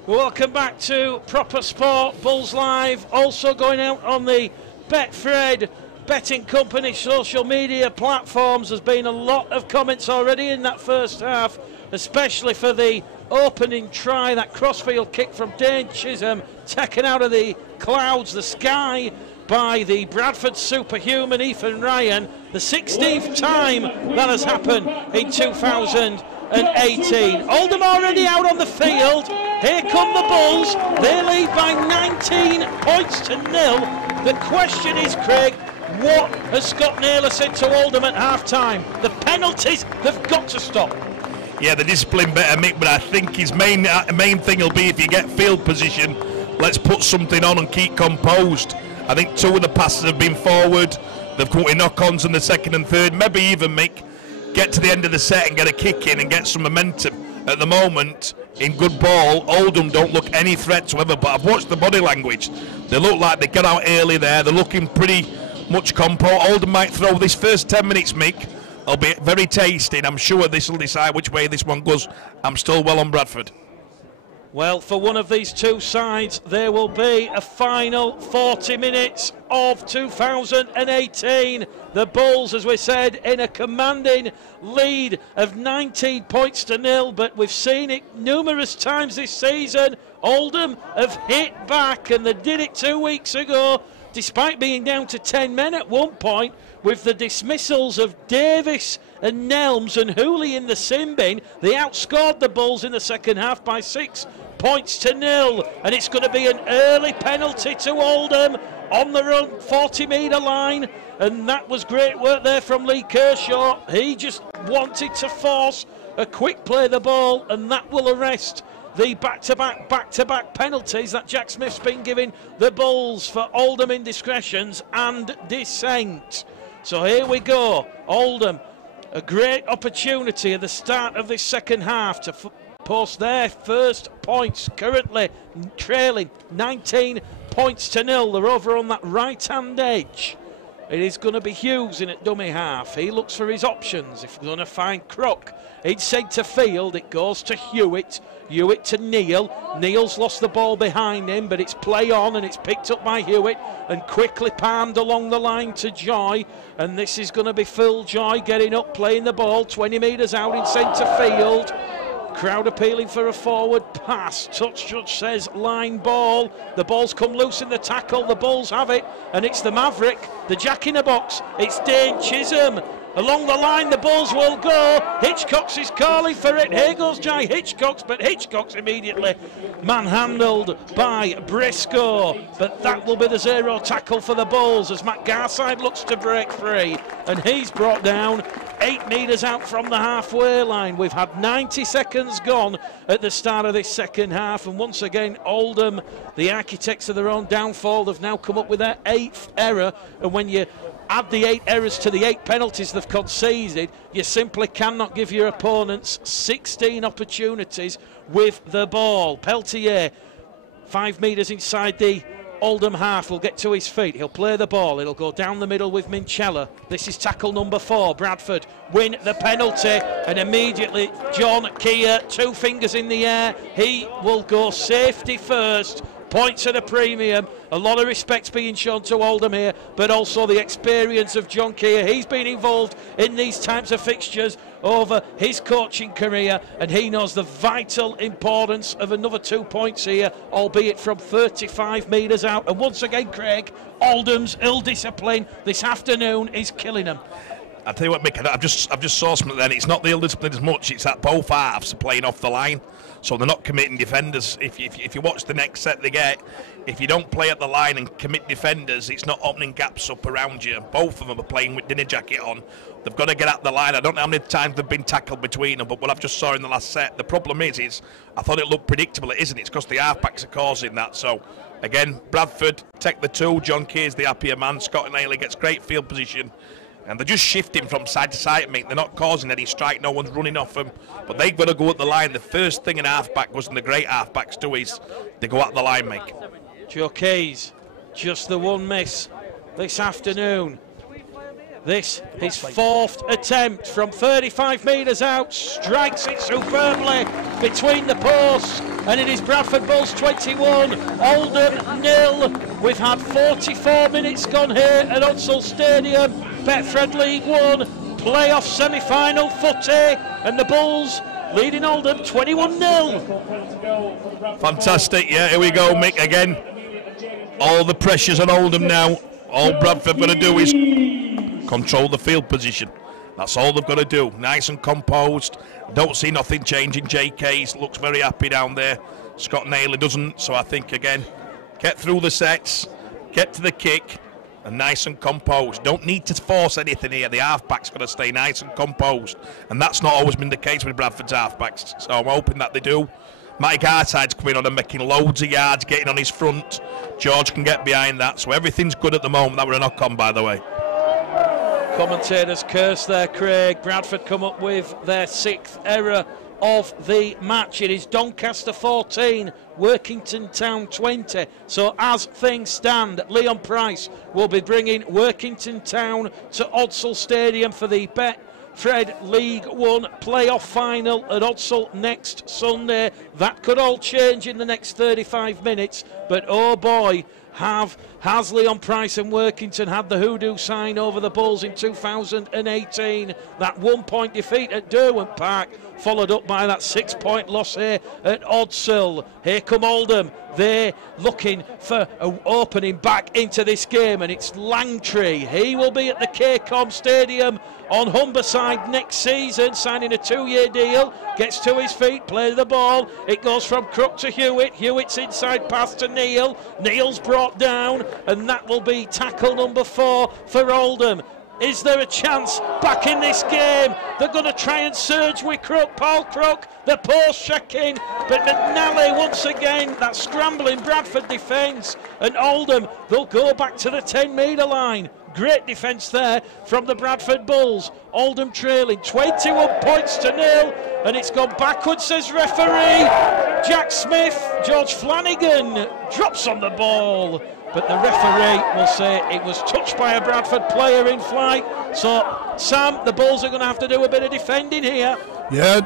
Welcome back to Proper Sport Bulls Live. Also going out on the Betfred Betting Company social media platforms. There's been a lot of comments already in that first half, especially for the opening try, that crossfield kick from Dane Chisholm, taken out of the clouds, the sky, by the Bradford superhuman Ethan Ryan. The 16th time that has happened in 2018. Oldham already out on the field. Here come the Bulls. They lead by 19 points to 0. The question is, Craig, what has Scott Naylor said to Oldham at half-time? The penalties have got to stop. Yeah, the discipline better, Mick, but I think his main thing will be if you get field position, let's put something on and keep composed. I think 2 of the passes have been forward. They've got knock-ons in the second and third. Maybe even, Mick, get to the end of the set and get a kick in and get some momentum. At the moment, in good ball, Oldham don't look any threat whatsoever, but I've watched the body language. They look like they got out early there. They're looking pretty much compo. Oldham might throw this first 10 minutes, Mick. It'll be very tasty, and I'm sure this will decide which way this one goes. I'm still well on Bradford. Well, for one of these two sides, there will be a final 40 minutes of 2018. The Bulls, as we said, in a commanding lead of 19 points to 0, but we've seen it numerous times this season. Oldham have hit back, and they did it 2 weeks ago, despite being down to 10 men at one point, with the dismissals of Davis and Nelms and Hooley in the sin bin. They outscored the Bulls in the second half by 6 points to 0, and it's going to be an early penalty to Oldham on the run 40-metre line, and that was great work there from Lee Kershaw. He just wanted to force a quick play the ball, and that will arrest the back-to-back penalties that Jack Smith's been giving the Bulls for Oldham indiscretions and dissent. So here we go. Oldham, a great opportunity at the start of this second half to post their first points, currently trailing 19 points to 0. They're over on that right-hand edge. It is going to be Hughes in at dummy half. He looks for his options. If we're going to find Crook in centre field, it goes to Hewitt. Hewitt to Neil. Neil's lost the ball behind him, but it's play on and it's picked up by Hewitt and quickly palmed along the line to Joy. And this is going to be Phil Joy getting up, playing the ball 20 metres out in centre field. Crowd appealing for a forward pass. Touch judge says line ball. The ball's come loose in the tackle. The Bulls have it, and it's the Maverick, the Jack in the box. It's Dane Chisholm. Along the line, the Bulls will go. Hitchcock's is calling for it. Here goes Jai Hitchcock's, but Hitchcock's immediately manhandled by Briscoe. But that will be the 0 tackle for the Bulls as Matt Garside looks to break free. And he's brought down 8 metres out from the halfway line. We've had 90 seconds gone at the start of this second half, and once again Oldham, the architects of their own downfall, have now come up with their 8th error. And when you add the 8 errors to the 8 penalties they've conceded, you simply cannot give your opponents 16 opportunities with the ball. Peltier, 5 metres inside the Oldham half, will get to his feet. He'll play the ball. It'll go down the middle with Minchella. This is tackle number 4. Bradford win the penalty, and immediately John Keir, 2 fingers in the air. He will go safety first. Points at a premium. A lot of respect's being shown to Oldham here, but also the experience of John Keir. He's been involved in these types of fixtures over his coaching career, and he knows the vital importance of another 2 points here, albeit from 35 metres out. And once again, Craig, Oldham's ill discipline this afternoon is killing them. I tell you what, Mick, I've just saw something then. It's not the ill discipline as much, it's that both halves are playing off the line. So they're not committing defenders. If you watch the next set they get, if you don't play at the line and commit defenders, it's not opening gaps up around you. Both of them are playing with dinner jacket on. They've got to get at the line. I don't know how many times they've been tackled between them, but what I've just saw in the last set, the problem is I thought it looked predictable. It isn't. It's because the halfbacks are causing that. So again, Bradford take the 2. John Keir's the happier man. Scott Naylor gets great field position. And they're just shifting from side to side, mate. They're not causing any strike. No one's running off them. But they've got to go at the line. The first thing an halfback does, and the great halfbacks do, is they go at the line, mate. Joe Keys, just the 1 miss this afternoon. This, his 4th attempt from 35 metres out, strikes it superbly between the posts, and it is Bradford Bulls 21, Oldham 0. We've had 44 minutes gone here at Odsal Stadium, Betfred League 1 Playoff Semi-Final footy, and the Bulls leading Oldham 21-0. Fantastic, yeah, here we go, Mick, again. All the pressure's on Oldham now. All Bradford going to do is control the field position. That's all they've got to do. Nice and composed. Don't see nothing changing. JK's looks very happy down there. Scott Naylor doesn't. So I think, again, get through the sets, get to the kick, and nice and composed. Don't need to force anything here. The halfback's got to stay nice and composed. And that's not always been the case with Bradford's halfbacks. So I'm hoping that they do. Matty Garside's coming on and making loads of yards, getting on his front. George can get behind that. So everything's good at the moment. That were a knock-on, by the way. Commentators curse there, Craig. Bradford come up with their 6th error of the match. It is Doncaster 14, Workington Town 20. So as things stand, Leon Price will be bringing Workington Town to Odsal Stadium for the Betfred League 1 Playoff Final at Odsal next Sunday. That could all change in the next 35 minutes, but oh boy, has Leon Price and Workington had the hoodoo sign over the Bulls in 2018. That 1-point defeat at Derwent Park, followed up by that 6-point loss here at Odsal. Here come Oldham. They're looking for an opening back into this game, and it's Langtree. He will be at the KCOM Stadium on Humberside next season, signing a 2-year deal. Gets to his feet, plays the ball. It goes from Crook to Hewitt. Hewitt's inside pass to Neil. Neil's brought down, and that will be tackle number 4 for Oldham. Is there a chance back in this game? They're going to try and surge with Crook. Paul Crook, the post checking, but McNally once again, that scrambling Bradford defence, and Oldham, they'll go back to the 10-metre line. Great defence there from the Bradford Bulls. Oldham trailing 21 points to 0, and it's gone backwards, says referee. Jack Smith, George Flanagan drops on the ball, but the referee will say it was touched by a Bradford player in flight. So, Sam, the Bulls are going to have to do a bit of defending here. Yeah,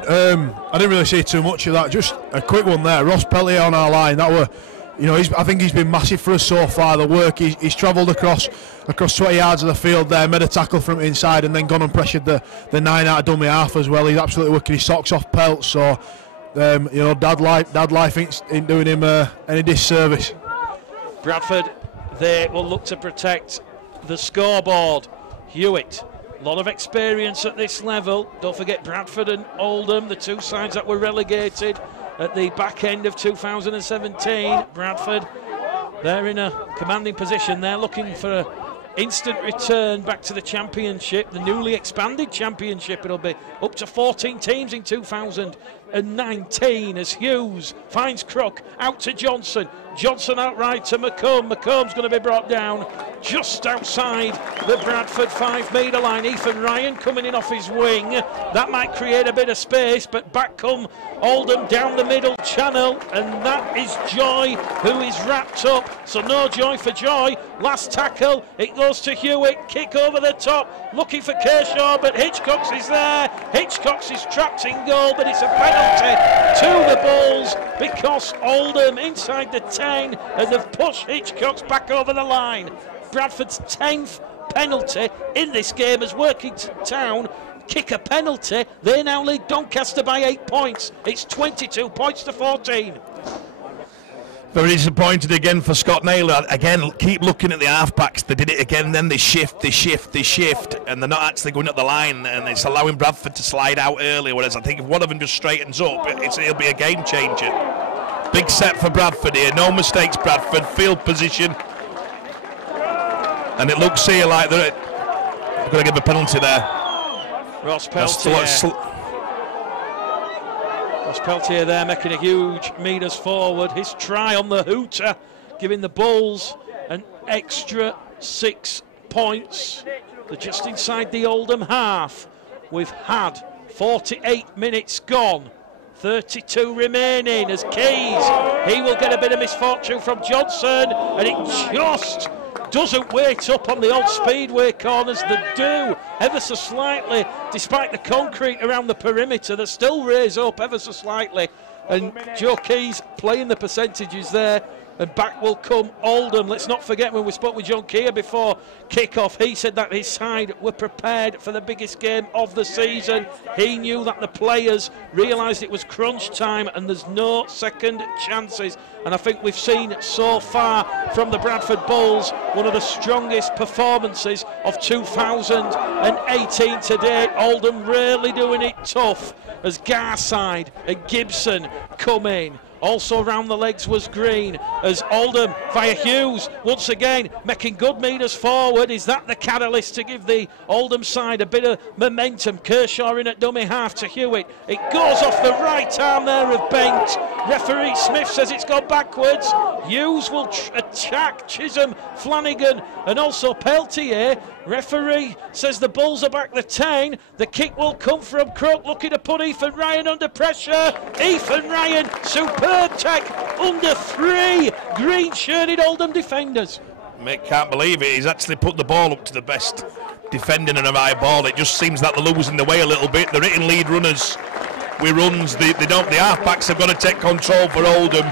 I didn't really see too much of that. Just a quick one there. Ross Peltier on our line. That were, you know, I think he's been massive for us so far. The work he's travelled across 20 yards of the field there, made a tackle from inside, and then gone and pressured the 9 out of dummy half as well. He's absolutely working his socks off, Pelt. So, you know, dad life ain't doing him any disservice. Bradford, they will look to protect the scoreboard. Hewitt A lot of experience at this level. Don't forget Bradford and Oldham, the two sides that were relegated at the back end of 2017. Bradford, they're in a commanding position. They're looking for an instant return back to the championship, the newly expanded championship. It'll be up to 14 teams in 2019 as Hughes finds Crook out to Johnson. Johnson outright to McComb. McComb's going to be brought down just outside the Bradford 5-metre line. Ethan Ryan coming in off his wing. That might create a bit of space, but back come Oldham down the middle channel, and that is Joy who is wrapped up. So no Joy for Joy. Last tackle, it goes to Hewitt. Kick over the top, looking for Kershaw, but Hitchcox is there. Hitchcox is trapped in goal, but it's a penalty to the Bulls because Oldham inside the 10 and they've pushed Hitchcox back over the line. Bradford's 10th penalty in this game as Working Town kick a penalty. They now lead Doncaster by 8 points. It's 22 points to 14. Very disappointed again for Scott Naylor. Again, keep looking at the halfbacks. They did it again, then they shift, and they're not actually going up the line, and it's allowing Bradford to slide out early, whereas I think if one of them just straightens up, it'll be a game changer. Big set for Bradford here. No mistakes, Bradford. Field position. And it looks here like they're going to give a penalty there. Ross Peltier there making a huge metres forward. His try on the hooter, giving the Bulls an extra 6 points. They're just inside the Oldham half. We've had 48 minutes gone. 32 remaining as Keys, he will get a bit of misfortune from Johnson, and it just doesn't wait up on the old speedway corners. They do ever so slightly, despite the concrete around the perimeter, they still raise up ever so slightly, and Joe Keys playing the percentages there. And back will come Oldham. Let's not forget when we spoke with John Keir before kick-off, he said that his side were prepared for the biggest game of the season. He knew that the players realised it was crunch time and there's no second chances. And I think we've seen so far from the Bradford Bulls one of the strongest performances of 2018 to date. Oldham really doing it tough as Garside and Gibson come in. Also round the legs was Green as Oldham via Hughes once again making good metres forward. Is that the catalyst to give the Oldham side a bit of momentum? Kershaw in at dummy half to Hewitt. It goes off the right arm there of Bent. Referee Smith says it's gone backwards. Hughes will attack Chisholm, Flanagan and also Peltier. Referee says the Bulls are back the 10. The kick will come from Crook, looking to put Ethan Ryan under pressure. Ethan Ryan, superb tech under 3 green-shirted Oldham defenders. Mate, can't believe it. He's actually put the ball up to the best defending and a high ball. It just seems that they're losing the way a little bit. They're hitting lead runners with runs. The halfbacks have got to take control for Oldham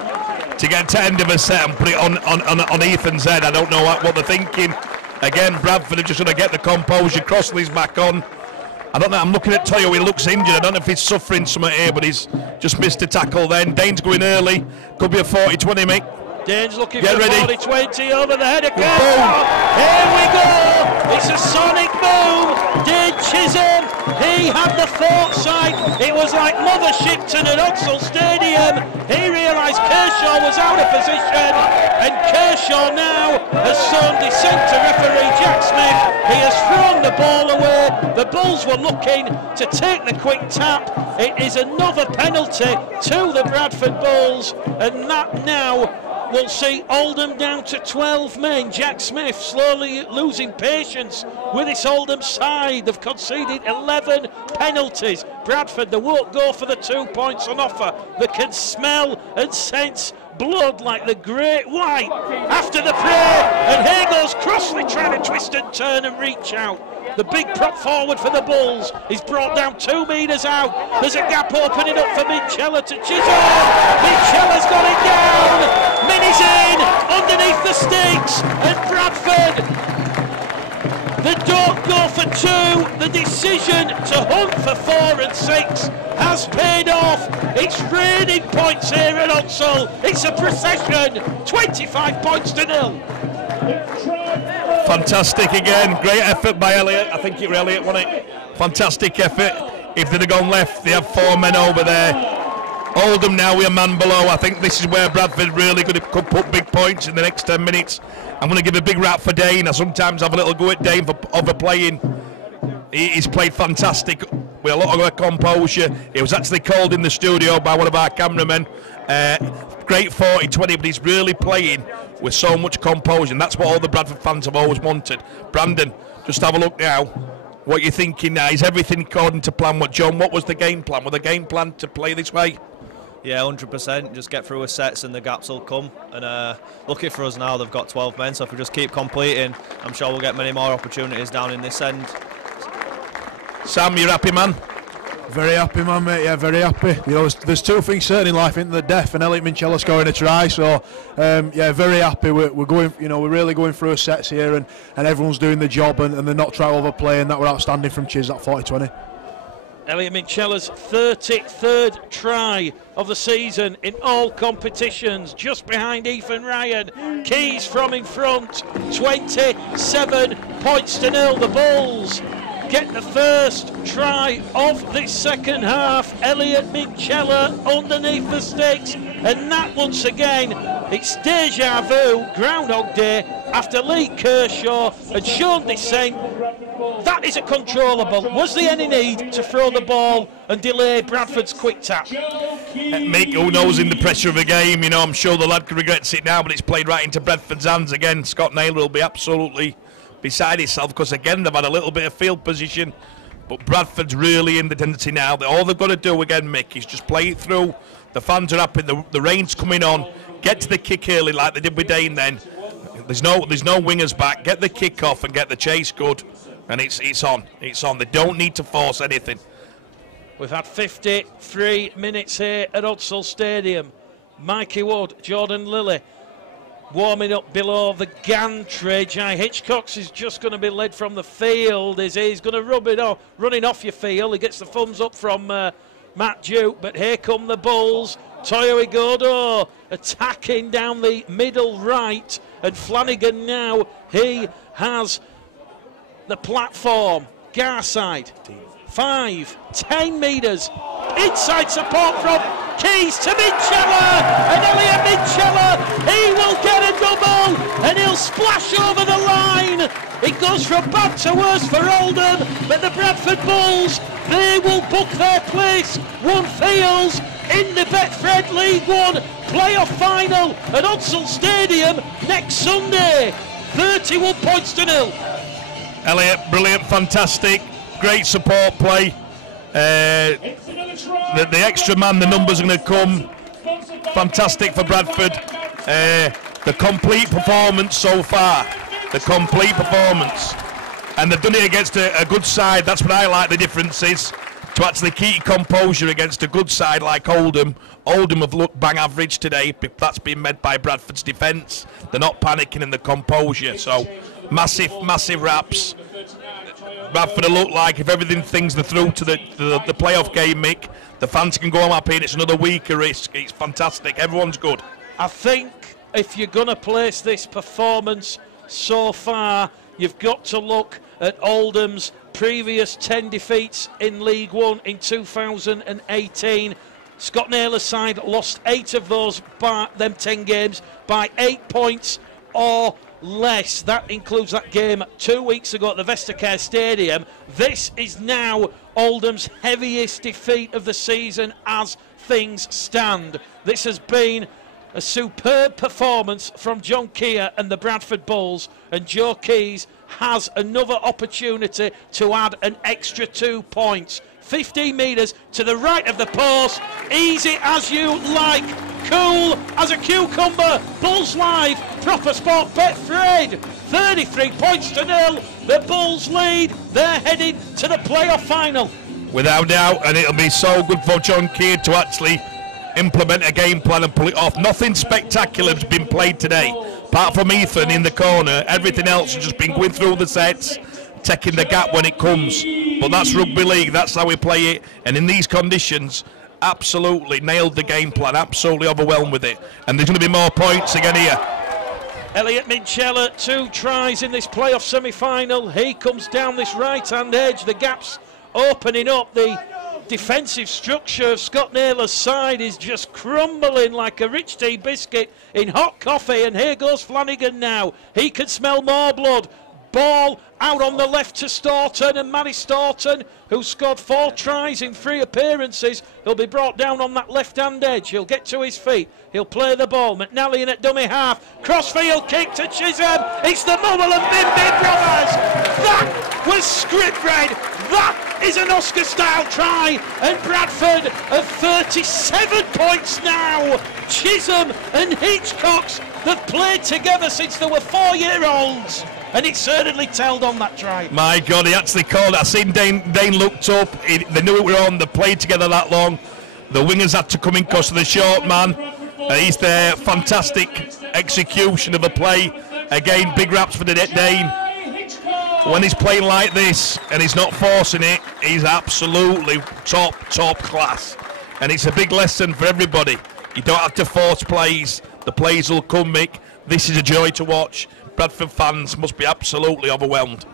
to get to end of a set and put it on Ethan's head. I don't know what they're thinking. Again, Bradford are just going to get the composure. Crossley's back on. I don't know, I'm looking at Toyo, he looks injured. I don't know if he's suffering something here, but he's just missed a tackle then. Dane's going early. Could be a 40-20, mate. Dane's looking for 40-20 over the head of Kershaw. Here we go. It's a sonic boom. Dane Chisholm, he had the foresight. It was like Mother Shipton at Oxford Stadium. He realised Kershaw was out of position, and Kershaw now has shown dissent to referee Jack Smith. He has thrown the ball away. The Bulls were looking to take the quick tap. It is another penalty to the Bradford Bulls, and that now will see Oldham down to 12 men. Jack Smith slowly losing patience with this Oldham side. They've conceded 11 penalties. Bradford, they won't go for the 2 points on offer. They can smell and sense blood like the Great White after the prayer. And here goes Crossley trying to twist and turn and reach out. The big prop forward for the Bulls is brought down 2 metres out. There's a gap opening up for Minchella to Chisholm. Minchella's got it down. Minnie's in underneath the sticks. And Bradford, they don't go for 2. The decision to hunt for 4 and 6 has paid off. It's raining points here at Oxford. It's a procession. 25 points to 0. Fantastic again. Great effort by Elliott. I think it was Elliott, wasn't it? Fantastic effort. If they'd have gone left, they have 4 men over there. Oldham now with a man below. I think this is where Bradford really could put big points in the next 10 minutes. I'm going to give a big rap for Dane. I sometimes have a little go at Dane for overplaying. He's played fantastic with a lot of composure. He was actually called in the studio by one of our cameramen. Great 40-20, but he's really playing with so much composure, and that's what all the Bradford fans have always wanted. Brandon, just have a look now. What you're thinking now, is everything according to plan? What was the game plan? Was the game plan to play this way? Yeah, 100%. Just get through with sets and the gaps will come. And lucky for us now, they've got 12 men, so if we just keep completing, I'm sure we'll get many more opportunities down in this end. Sam, you're happy, man? Very happy, man, mate. Yeah, very happy. You know, there's 2 things certain in life, isn't there? Death and Elliott Minchella scoring a try. So, yeah, very happy. We're going. You know, we're really going through sets here, and everyone's doing the job, and they're not trying to overplay, and that were outstanding from Chiz, that 40-20. Elliott Minchella's 33rd try of the season in all competitions, just behind Ethan Ryan. Keys from in front, 27 points to 0. The Bulls get the first try of this second half. Elliott Minchella underneath the sticks, and that once again, it's deja vu, Groundhog Day, after Lee Kershaw and Sean Descent. That is controllable. Was there any need to throw the ball and delay Bradford's quick tap? Mick, who knows in the pressure of a game, you know, I'm sure the lad regrets it now, but it's played right into Bradford's hands again. Scott Naylor will be absolutely beside himself, because again they've had a little bit of field position, but Bradford's really in the tendency now that all they've got to do again, Mick, is just play it through. The fans are happy, the rain's coming on, get to the kick early like they did with Dane then. There's no wingers back, get the kick off and get the chase good, and it's on. They don't need to force anything. We've had 53 minutes here at Odsall Stadium. Mikey Wood, Jordan Lilly warming up below the gantry. Jai Hitchcox is just going to be led from the field. He's going to rub it off, running off your field. He gets the thumbs up from Matt Duke, but here come the Bulls. Toyo Igodo attacking down the middle right, and Flanagan now, he has the platform. Garside, 5-10 metres. Inside support from Keys to Minchella, and Elliott Minchella, he will get a double, and he'll splash over the line. It goes from bad to worse for Oldham, but the Bradford Bulls, they will book their place, one feels, in the Betfred League One Playoff Final at Odsall Stadium next Sunday. 31 points to 0. Elliott, brilliant, fantastic, great support play. The extra man, the numbers are going to come. Fantastic for Bradford. The complete performance so far. The complete performance. And they've done it against a good side. That's what I like, the difference is to actually keep composure against a good side like Oldham. Oldham have looked bang average today. That's been met by Bradford's defence. They're not panicking in the composure. So massive raps. Bradford will look like, if everything things are through to the playoff game, Mick, the fans can go home happy, and it's another week of risk. It's fantastic. Everyone's good. I think if you're going to place this performance so far, you've got to look at Oldham's previous 10 defeats in League One in 2018. Scott Naylor's side lost 8 of those, them 10 games, by 8 points or less. That includes that game 2 weeks ago at the Vestacare Stadium. This is now Oldham's heaviest defeat of the season as things stand. This has been a superb performance from John Keir and the Bradford Bulls, and Joe Keys has another opportunity to add an extra 2 points. 15 metres to the right of the post, easy as you like, cool as a cucumber. Bulls Live, proper sport, Betfred, 33 points to 0. The Bulls lead, they're headed to the playoff final. Without doubt, and it'll be so good for John Keir to actually implement a game plan and pull it off. Nothing spectacular has been played today, apart from Ethan in the corner. Everything else has just been going through the sets, taking the gap when it comes. But that's rugby league, that's how we play it, and in these conditions, absolutely nailed the game plan, absolutely overwhelmed with it. And there's going to be more points again here. Elliot Minchella, 2 tries in this playoff semi-final. He comes down this right-hand edge. The gap's opening up. The defensive structure of Scott Naylor's side is just crumbling like a rich tea biscuit in hot coffee. And here goes Flanagan now. He can smell more blood. Ball out on the left to Staunton, and Matty Staunton, who scored 4 tries in 3 appearances, he'll be brought down on that left-hand edge. He'll get to his feet. He'll play the ball. McNally in at dummy half. Crossfield kick to Chisholm. It's the Mummel and Bimby brothers. That was script read. That is an Oscar-style try. And Bradford are 37 points now. Chisholm and Hitchcocks have played together since they were 4-year-olds. And it certainly told on that try. My God, he actually called it. I seen Dane looked up. They knew it were on. They played together that long. The wingers had to come in because of the short man. He's there. Fantastic execution of the play. Again, big raps for the Dane. When he's playing like this and he's not forcing it, he's absolutely top class. And it's a big lesson for everybody. You don't have to force plays. The plays will come, Mick. This is a joy to watch. Bradford fans must be absolutely overwhelmed.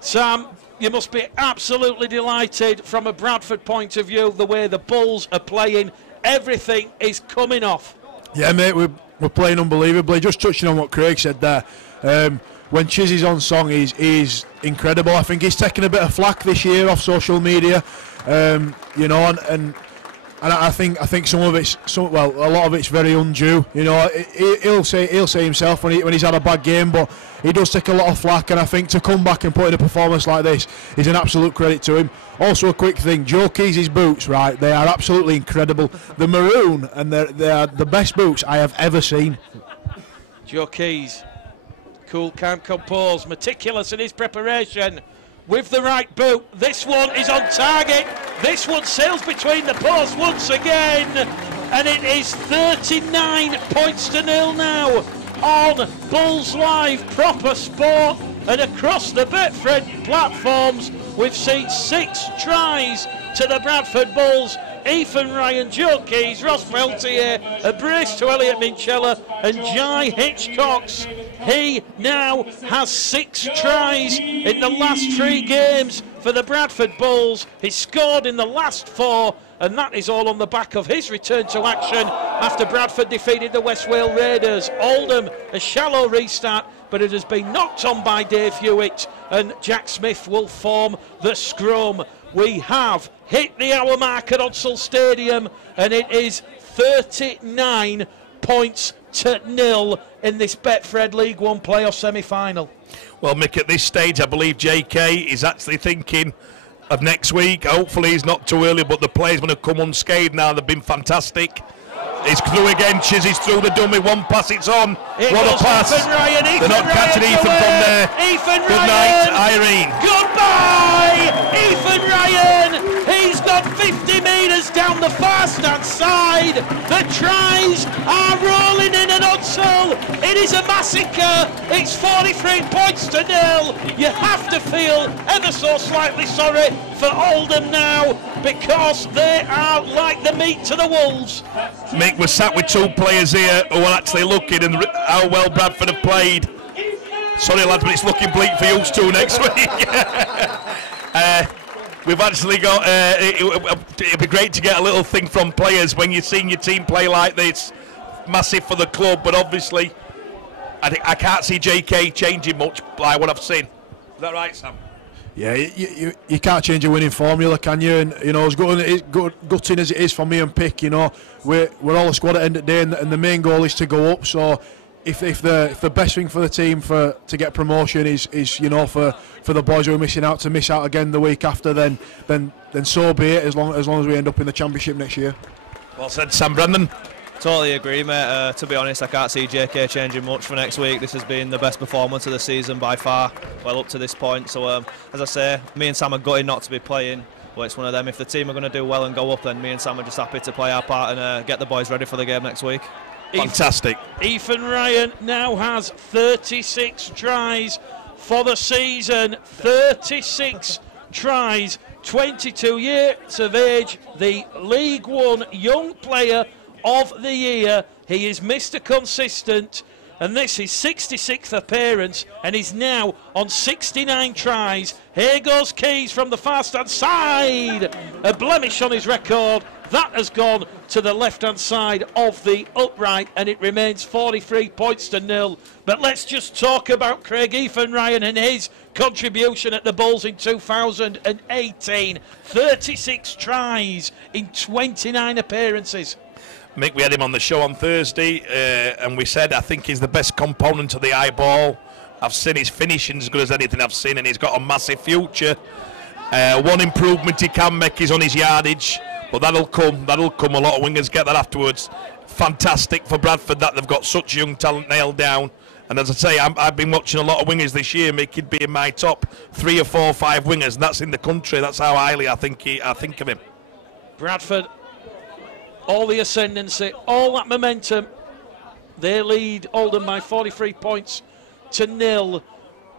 Sam, you must be absolutely delighted from a Bradford point of view, the way the Bulls are playing. Everything is coming off. Yeah, mate, we're playing unbelievably. Just touching on what Craig said there, when Chizzy's on song, he's incredible. I think he's taken a bit of flack this year off social media, you know, and I think some of it's a lot of it's very undue. You know, he'll say himself when he's had a bad game, but he does take a lot of flack. And I think to come back and put in a performance like this is an absolute credit to him. Also, a quick thing: Joe Keys' boots, right? They are absolutely incredible. The maroon, and they are the best boots I have ever seen. Joe Keys, cool, calm, composed, meticulous in his preparation. With the right boot, this one is on target. This one sails between the posts once again, and it is 39 points to 0 now on Bulls Live, proper sport, and across the Betfred platforms we've seen 6 tries to the Bradford Bulls. Ethan Ryan, Joe Keys, Ross Peltier, a brace to Elliot Minchella and Jai Hitchcocks. He now has 6 tries in the last 3 games for the Bradford Bulls. He scored in the last 4, and that is all on the back of his return to action after Bradford defeated the West Wales Raiders. Oldham, a shallow restart, but it has been knocked on by Dave Hewitt, and Jack Smith will form the scrum. We have hit the hour mark at Odsal Stadium, and it is 39 points to 0 in this Betfred League One playoff semi-final. Well, Mick, at this stage, I believe JK is actually thinking of next week. Hopefully, he's not too early, but the players going to come unscathed now. They've been fantastic. He's through again. Chizzy's through the dummy. One pass, it's on. What a pass. Ethan Ryan, They're not catching Ethan from there. Ethan Good night, Irene. Goodbye, Ethan Ryan. He's got 50 metres down the far stand side. The tries are rolling in at Odsal. It is a massacre. It's 43 points to 0. You have to feel ever so slightly sorry for Oldham now, because they are like the meat to the wolves. Mick, we're sat with 2 players here who are actually looking and how well Bradford have played. Sorry lads, but it's looking bleak for you 2 next week. We've actually got, it'd be great to get a little thing from players when you're seeing your team play like this. Massive for the club, but obviously I can't see JK changing much by what I've seen. Is that right, Sam? Yeah, you can't change a winning formula, can you? And you know, as gutting as it is for me and Pick, you know, we're all a squad at the end of the day, and the main goal is to go up. So if the best thing for the team to get promotion is you know for the boys who are missing out to miss out again the week after, then so be it. As long as we end up in the championship next year. Well said, Sam. Brandon. Totally agree, mate. To be honest, I can't see JK changing much for next week. This has been the best performance of the season by far, well up to this point. So, as I say, me and Sam are gutted not to be playing, but it's one of them. If the team are going to do well and go up, then me and Sam are just happy to play our part and get the boys ready for the game next week. Fantastic. Ethan Ryan now has 36 tries for the season. 36 tries, 22 years of age, the League One Young Player of the Year. He is Mr. Consistent, and this is 66th appearance, and he's now on 69 tries. Here goes Keys from the far stand side. A blemish on his record. That has gone to the left-hand side of the upright, and it remains 43 points to 0. But let's just talk about Craig Ethan Ryan and his contribution at the Bulls in 2018. 36 tries in 29 appearances. Mick, we had him on the show on Thursday, and we said I think he's the best component of the high ball. I've seen his finishing as good as anything I've seen, and he's got a massive future. One improvement he can make is on his yardage, but that'll come. A lot of wingers get that afterwards. Fantastic for Bradford that they've got such young talent nailed down. And as I say, I've been watching a lot of wingers this year. Mick, he'd be in my top 3 or 4 or 5 wingers, and that's in the country. That's how highly I think of him. Bradford, all the ascendancy, all that momentum. They lead Oldham by 43 points to 0.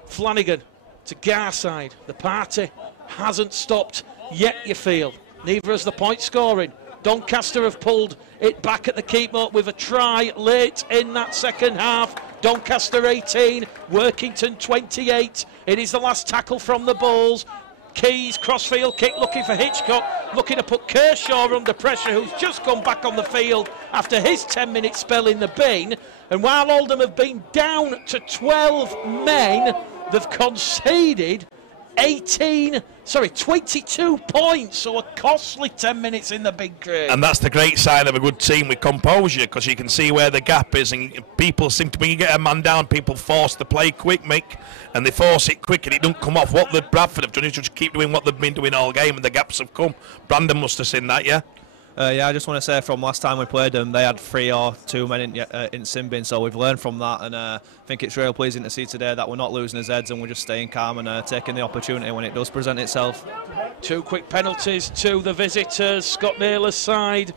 Flanagan to Garside. The party hasn't stopped yet, you feel. Neither has the point scoring. Doncaster have pulled it back at the keep-up with a try late in that second half. Doncaster 18, Workington 28. It is the last tackle from the Bulls. Keys, crossfield kick, looking for Hitchcock, looking to put Kershaw under pressure, who's just come back on the field after his 10-minute spell in the bin. And while Oldham have been down to 12 men, they've conceded 22 points, so a costly 10 minutes in the big grade. And that's the great sign of a good team with composure, because you can see where the gap is, and people seem to, when you get a man down, people force the play quick, Mick, and they force it quick and it don't come off. What the Bradford have done is just keep doing what they've been doing all game, and the gaps have come. Brandon must have seen that, yeah? Yeah, I just want to say from last time we played them, they had 3 or 2 men in sin bin, so we've learned from that, and I think it's really pleasing to see today that we're not losing his heads and we're just staying calm and taking the opportunity when it does present itself. 2 quick penalties to the visitors. Scott Naylor's side,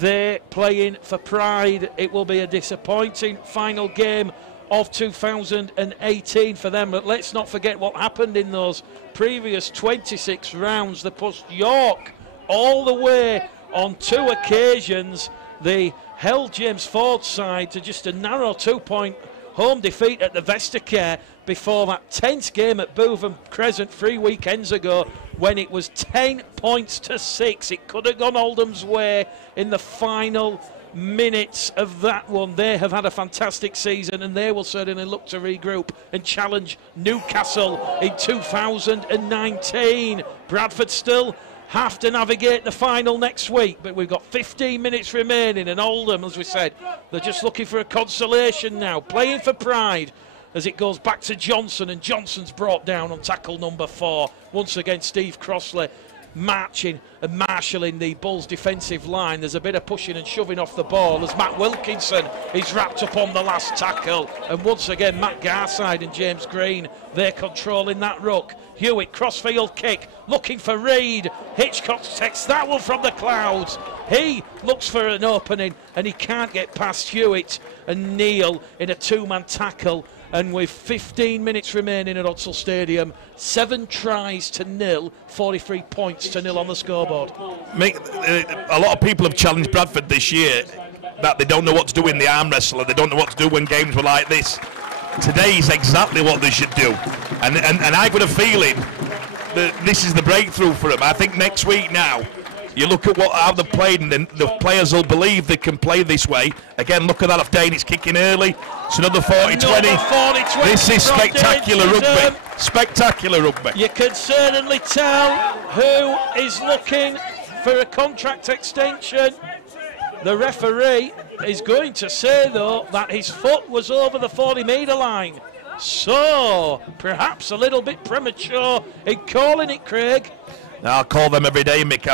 they're playing for pride. It will be a disappointing final game of 2018 for them, but let's not forget what happened in those previous 26 rounds. They pushed York all the way on 2 occasions. They held James Ford's side to just a narrow 2-point home defeat at the Vestacare before that tense game at Bootham Crescent 3 weekends ago when it was 10 points to 6. It could have gone Oldham's way in the final minutes of that one. They have had a fantastic season, and they will certainly look to regroup and challenge Newcastle in 2019. Bradford still have to navigate the final next week, but we've got 15 minutes remaining, and Oldham, as we said, they're just looking for a consolation now, playing for pride as it goes back to Johnson, and Johnson's brought down on tackle number 4. Once again, Steve Crossley marching and marshalling the Bulls defensive line. There's a bit of pushing and shoving off the ball as Matt Wilkinson is wrapped up on the last tackle, and once again Matt Garside and James Green, they're controlling that ruck. Hewitt, crossfield kick, looking for Reid. Hitchcock takes that one from the clouds. He looks for an opening and he can't get past Hewitt and Neal in a 2-man tackle. And with 15 minutes remaining at Odsal Stadium, 7 tries to 0, 43 points to 0 on the scoreboard. Mick, a lot of people have challenged Bradford this year that they don't know what to do in the arm wrestler. They don't know what to do when games were like this. Today is exactly what they should do, and I've got a feeling that this is the breakthrough for them. I think next week now, you look at how they've played, and then the players will believe they can play this way. Again, look at that, if Dane is kicking early. It's another 40-20. This is spectacular rugby. Spectacular rugby. You can certainly tell who is looking for a contract extension. The referee is going to say, though, that his foot was over the 40-metre line. So, perhaps a little bit premature in calling it, Craig. I'll call them every day, Mick,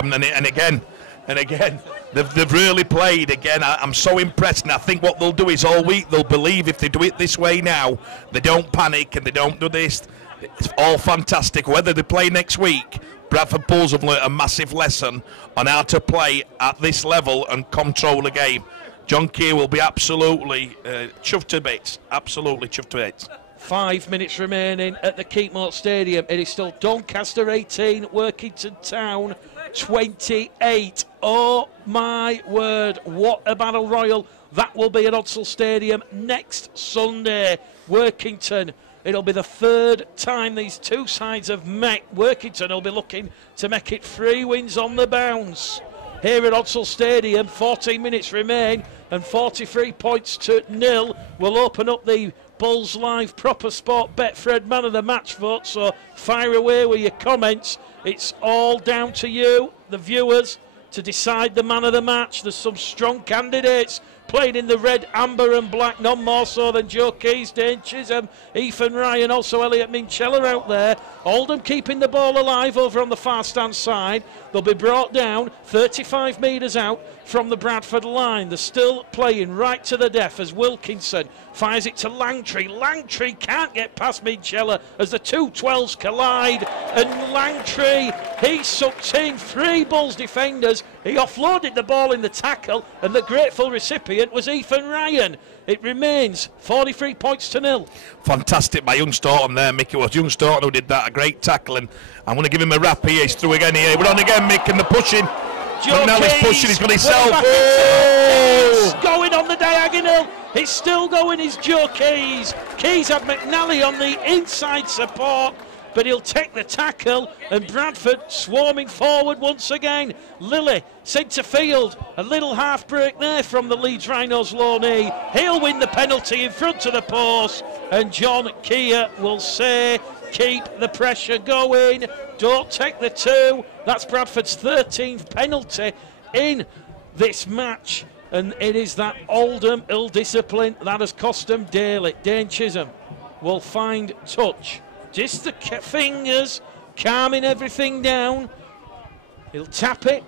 and again, they've really played. Again, I'm so impressed, and I think what they'll do is all week they'll believe if they do it this way now, they don't panic and they don't do this. It's all fantastic. Whether they play next week, Bradford Bulls have learnt a massive lesson on how to play at this level and control a game. John Keir will be absolutely chuffed to bits. Absolutely chuffed to bits. 5 minutes remaining at the Keepmoat Stadium. It is still Doncaster 18, Workington Town 28. Oh my word, what a battle royal that will be at Odsal Stadium next Sunday. Workington, it'll be the third time these two sides have met. Workington will be looking to make it 3 wins on the bounce. Here at Odsal Stadium, 14 minutes remain and 43 points to 0 will open up the Bulls Live Proper Sport Betfred Man of the Match vote, so fire away with your comments. It's all down to you, the viewers, to decide the man of the match. There's some strong candidates playing in the red, amber and black, none more so than Joe Keys, Dane Chisholm, Ethan Ryan, also Elliot Minchella out there. Oldham keeping the ball alive over on the far stand side. They'll be brought down 35 metres out from the Bradford line. They're still playing right to the death as Wilkinson fires it to Langtree. Langtree can't get past Minchella as the two 12s collide, and Langtree, he sucked in 3 Bulls defenders. He offloaded the ball in the tackle, and the grateful recipient was Ethan Ryan. It remains 43 points to 0. Fantastic by young Staunton there, Mick. It was young Staunton who did that, a great tackle, and I'm going to give him a rap here. He's through again here. We're on again, Mick, and the pushing. Joe now Keys, he's pushing, he's got himself. Oh! Going on the diagonal. He's still going, is Joe Keys. Keys had McNally on the inside support, but he'll take the tackle, and Bradford swarming forward once again. Lilly centre field, a little half break there from the Leeds Rhinos low knee. He'll win the penalty in front of the post, and John Keir will say, keep the pressure going, don't take the 2. That's Bradford's 13th penalty in this match, and it is that Oldham ill discipline that has cost them dearly. Dane Chisholm will find touch. Just the fingers, calming everything down. He'll tap it.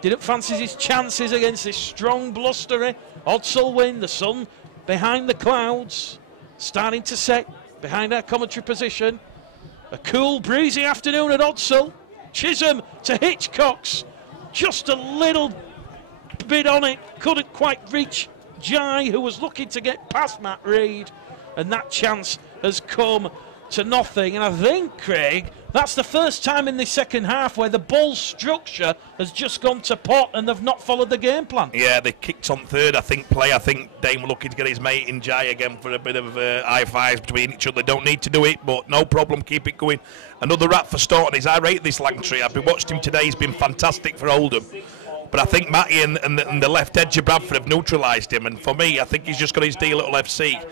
Didn't fancy his chances against this strong, blustery Odsal wind. The sun behind the clouds, starting to set behind our commentary position. A cool, breezy afternoon at Odsal. Chisholm to Hitchcock's. Just a little bit on it. Couldn't quite reach Jai, who was looking to get past Matt Reid. And that chance has come to nothing. And I think, Craig, that's the first time in the second half where the Bulls' structure has just gone to pot and they've not followed the game plan. Yeah, they kicked on third, I think, play. I think Dane were looking to get his mate in Jai again for a bit of high fives between each other. Don't need to do it, but no problem, keep it going. Another rap for Staunton is I rate this Langtree. I've been watching him today, he's been fantastic for Oldham. But I think Matty and the left edge of Bradford have neutralised him, and for me, I think he's just got his deal at LFC.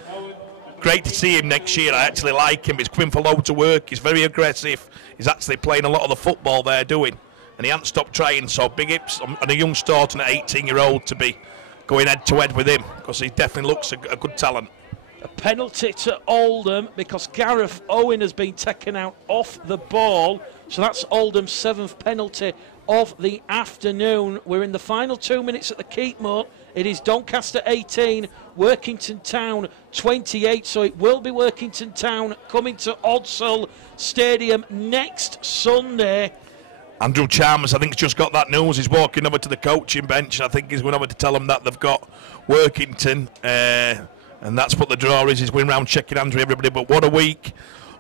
Great to see him next year. I actually like him. He's coming for loads of work. He's very aggressive. He's actually playing a lot of the football they're doing, and he hasn't stopped trying. So big ups on a young Staunton at 18-year-old to be going head-to-head with him, because he definitely looks a good talent. A penalty to Oldham because Gareth Owen has been taken out off the ball. So that's Oldham's 7th penalty of the afternoon. We're in the final 2 minutes at the Keepmoat. It is Doncaster 18, Workington Town 28. So it will be Workington Town coming to Odsal Stadium next Sunday. Andrew Chalmers, I think, has just got that news. He's walking over to the coaching bench. I think he's going over to tell them that they've got Workington. And that's what the draw is. He's going around checking hands with everybody. But what a week.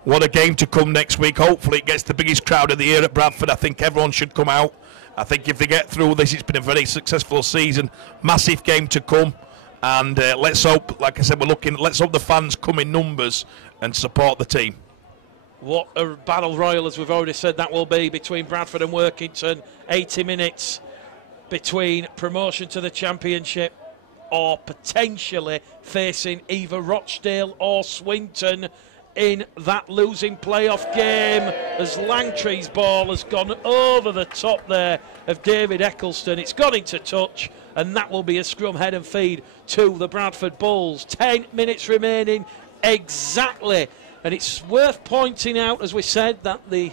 What a game to come next week. Hopefully it gets the biggest crowd of the year at Bradford. I think everyone should come out. I think if they get through this, it's been a very successful season. Massive game to come. And let's hope, like I said, let's hope the fans come in numbers and support the team. What a battle royal, as we've already said, that will be between Bradford and Workington. 80 minutes between promotion to the Championship or potentially facing either Rochdale or Swinton in that losing playoff game, as Langtree's ball has gone over the top there of David Eccleston. It's got into touch, and that will be a scrum head and feed to the Bradford Bulls. 10 minutes remaining exactly, and it's worth pointing out, as we said, that the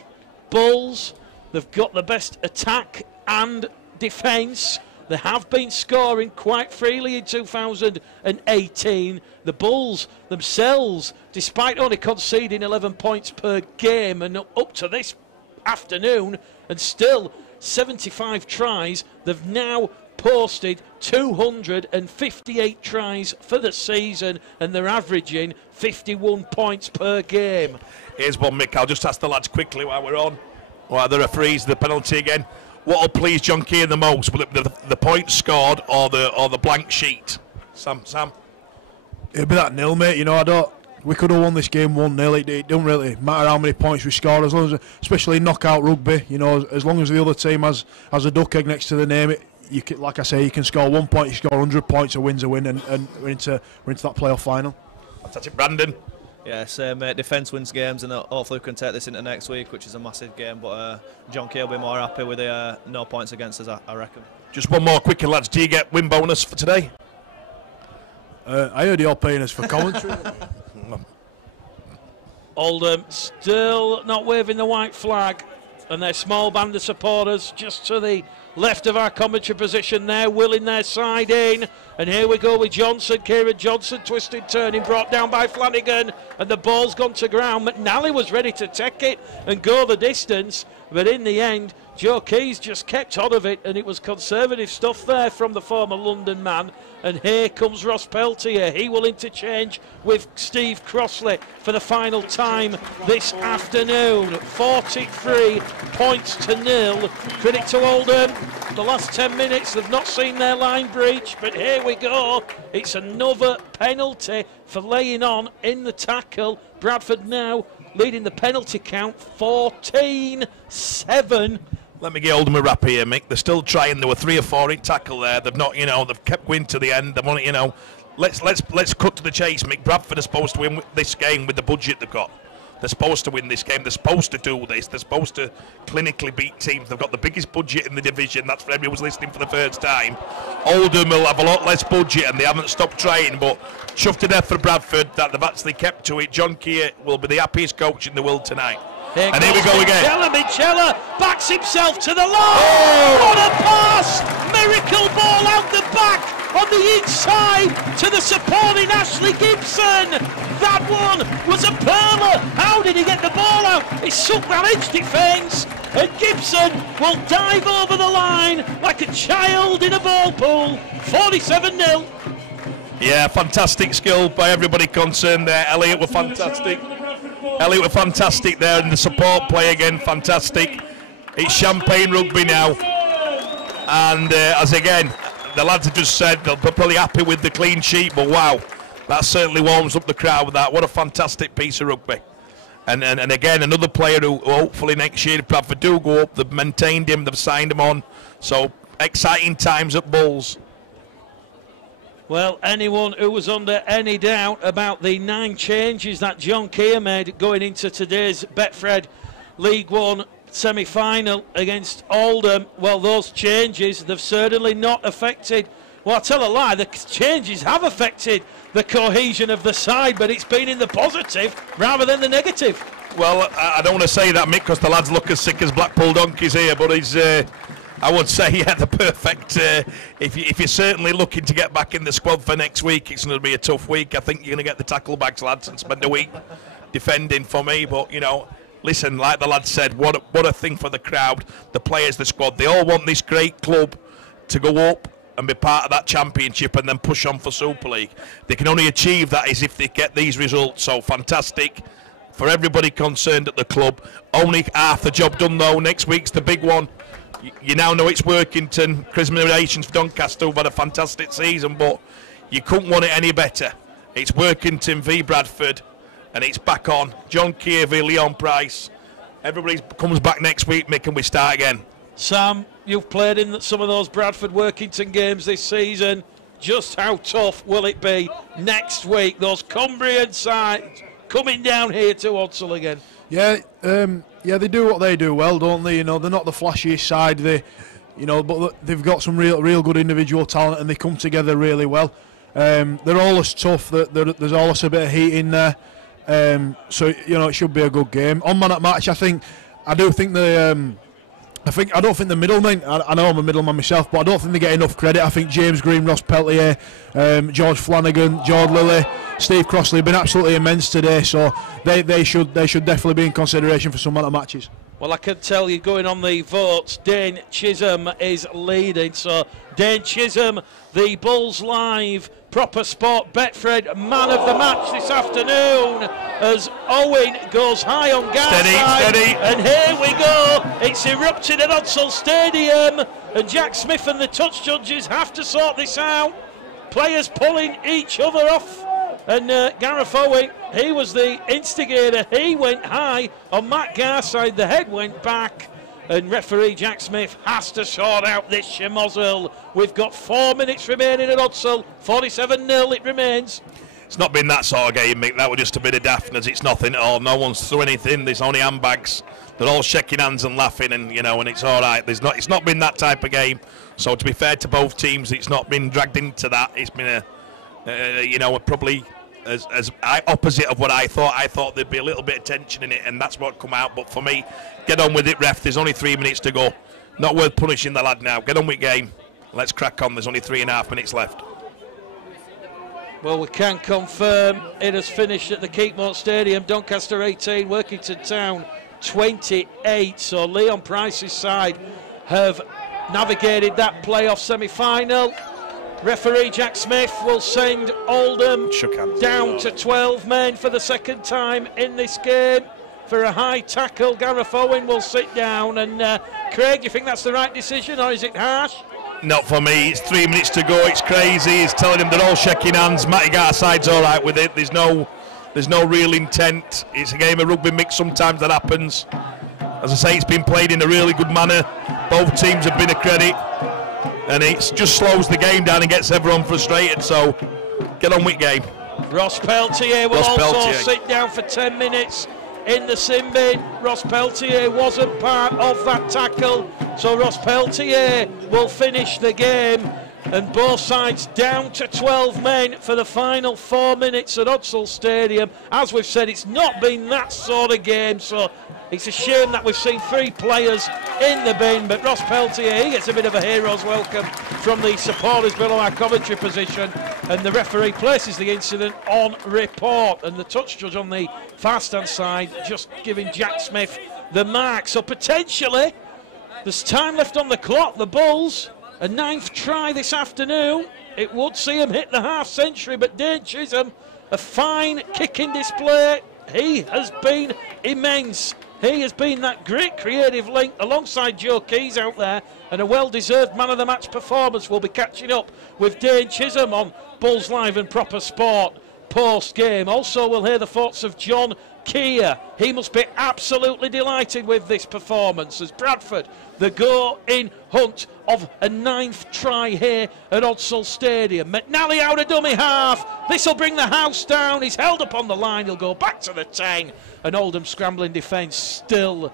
Bulls, they've got the best attack and defence. They have been scoring quite freely in 2018. The Bulls themselves, despite only conceding 11 points per game and up to this afternoon, and still 75 tries, they've now posted 258 tries for the season, and they're averaging 51 points per game. Here's one, Mick. I'll just ask the lads quickly while we're on. Well, the referees, the penalty again. what'll please John Keir the most? Will it be the points scored or the blank sheet? Sam? It'll be that nil, mate. You know, we could have won this game 1-0. It don't really matter how many points we score, as long as, especially in knockout rugby. You know, as long as the other team has a duck egg next to the name, you can, like I say, you can score 1 point, you score 100 points, a win's a win, and we're into that playoff final. Fantastic, Brandon. Yeah, same. Defence wins games, and hopefully we can take this into next week, which is a massive game. But John Keir will be more happy with the no points against us, I reckon. Just one more quickly, lads. Do you get win bonus for today? I heard you're paying us for commentary. Oldham still not waving the white flag, and their small band of supporters just to the left of our commentary position there, willing their side in. And here we go with Johnson, Kieran Johnson, twisted turning, brought down by Flanagan, and the ball's gone to ground. McNally was ready to take it and go the distance, but in the end, Joe Keys just kept on of it, and it was conservative stuff there from the former London man. And here comes Ross Peltier. He will interchange with Steve Crossley for the final time this afternoon. 43 points to nil. Credit to Oldham. The last 10 minutes they've not seen their line breach, but here we go. It's another penalty for laying on in the tackle. Bradford now leading the penalty count 14-7. Let me get Oldham a wrap here, Mick. They're still trying. There were 3 or 4 in tackle there. They've not, they've kept going to the end. They want, let's cut to the chase, Mick. Bradford are supposed to win this game with the budget they've got. They're supposed to win this game. They're supposed to do this. They're supposed to clinically beat teams. They've got the biggest budget in the division. That's for everyone who's listening for the first time. Oldham will have a lot less budget, and they haven't stopped trying. But chuffed to death for Bradford that they've actually kept to it. John Keir will be the happiest coach in the world tonight. Here we go again. Michela backs himself to the line. Oh! What a pass! Miracle ball out the back on the inside to the supporting Ashley Gibson. That one was a perler. How did he get the ball out? It's sunk round edge defence, and Gibson will dive over the line like a child in a ball pool. 47-0. Yeah, fantastic skill by everybody concerned there. Elliott were fantastic. Elliott were fantastic there, and the support play again, fantastic. It's champagne rugby now, and as again, the lads have just said they're probably happy with the clean sheet, but wow, that certainly warms up the crowd with that. What a fantastic piece of rugby. And again, another player who hopefully next year, if Bradford do go up, they've maintained him, they've signed him on, so exciting times at Bulls. Well, anyone who was under any doubt about the 9 changes that John Keir made going into today's Betfred League One semi-final against Oldham, well, those changes, they've certainly not affected, well, I tell a lie, the changes have affected the cohesion of the side, but it's been in the positive rather than the negative. Well, I don't want to say that, Mick, because the lads look as sick as Blackpool donkeys here, but he's... I would say, yeah, the perfect. If you're certainly looking to get back in the squad for next week, it's going to be a tough week. I think you're going to get the tackle bags, lads, and spend a week defending for me. But listen, like the lads said, what a thing for the crowd, the players, the squad. They all want this great club to go up and be part of that championship and then push on for Super League. They can only achieve that is if they get these results. So fantastic for everybody concerned at the club. Only half the job done though. Next week's the big one. You now know it's Workington. Congratulations for Doncaster, who've had a fantastic season, but you couldn't want it any better. It's Workington v Bradford, and it's back on. John Keir v Leon Price. Everybody comes back next week, Mick, and we start again. Sam, you've played in some of those Bradford-Workington games this season. Just how tough will it be next week? Those Cumbrian sides coming down here to Odsal again. Yeah, they do what they do well, don't they? They're not the flashiest side. But they've got some real good individual talent, and they come together really well. They're always tough. There's always a bit of heat in there. So it should be a good game. On man at match, I don't think the middlemen. I know I'm a middleman myself, but I don't think they get enough credit. I think James Green, Ross Peltier, George Flanagan, George Lilly, Steve Crossley have been absolutely immense today. So they should definitely be in consideration for some man at matches. Well, I can tell you, going on the votes, Dane Chisholm is leading. So, Dane Chisholm, the Bulls Live Proper Sport Betfred man of the match this afternoon, as Owen goes high on Garside. Steady. And here we go. It's erupted at Odsal Stadium, and Jack Smith and the touch judges have to sort this out. Players pulling each other off. And Gareth Owen, he was the instigator. He went high on Matt Garside. The head went back. And referee Jack Smith has to sort out this schmozzle. We've got 4 minutes remaining at Odsal. 47-0 it remains. It's not been that sort of game, Mick. That was just a bit of daftness. It's nothing at all. No one's threw anything. There's only handbags. They're all shaking hands and laughing, and and it's all right. It's not been that type of game. So to be fair to both teams, it's not been dragged into that. It's been probably as opposite of what I thought. I thought there'd be a little bit of tension in it, and that's what come out. But for me, get on with it, ref. There's only 3 minutes to go. Not worth punishing the lad now. Get on with game. Let's crack on. There's only 3.5 minutes left. Well, we can confirm it has finished at the Keepmoat Stadium. Doncaster 18, Workington Town 28. So Leon Price's side have navigated that playoff semi-final. Referee Jack Smith will send Oldham down to 12 men for the second time in this game for a high tackle. Gareth Owen will sit down. And Craig, do you think that's the right decision, or is it harsh? Not for me. It's 3 minutes to go. It's crazy. He's telling them they're all shaking hands. Matty Garside's all right with it. There's no real intent. It's a game of rugby mix. Sometimes that happens. As I say, it's been played in a really good manner. Both teams have been a credit, and it just slows the game down and gets everyone frustrated. So get on with game. Ross Peltier will also sit down for 10 minutes in the sin bin. Ross Peltier wasn't part of that tackle, so Ross Peltier will finish the game, and both sides down to 12 men for the final 4 minutes at Odsal Stadium. As we've said, it's not been that sort of game, so it's a shame that we've seen 3 players in the bin, but Ross Peltier, he gets a bit of a hero's welcome from the supporters below our commentary position, and the referee places the incident on report, and the touch judge on the far stand side just giving Jack Smith the mark. So potentially there's time left on the clock. The Bulls, a 9th try this afternoon. It would see them hit the half century, but Dane Chisholm, a fine kicking display. He has been immense. He has been that great creative link alongside Joe Keys out there, and a well-deserved man of the match performance. We'll be catching up with Dane Chisholm on Bulls Live and Proper Sport post-game. Also, we'll hear the thoughts of John Keir. He must be absolutely delighted with this performance, as Bradford, the go-in hunt of a 9th try here at Odsal Stadium. McNally out of dummy half. This will bring the house down. He's held up on the line. He'll go back to the 10. And Oldham scrambling defence still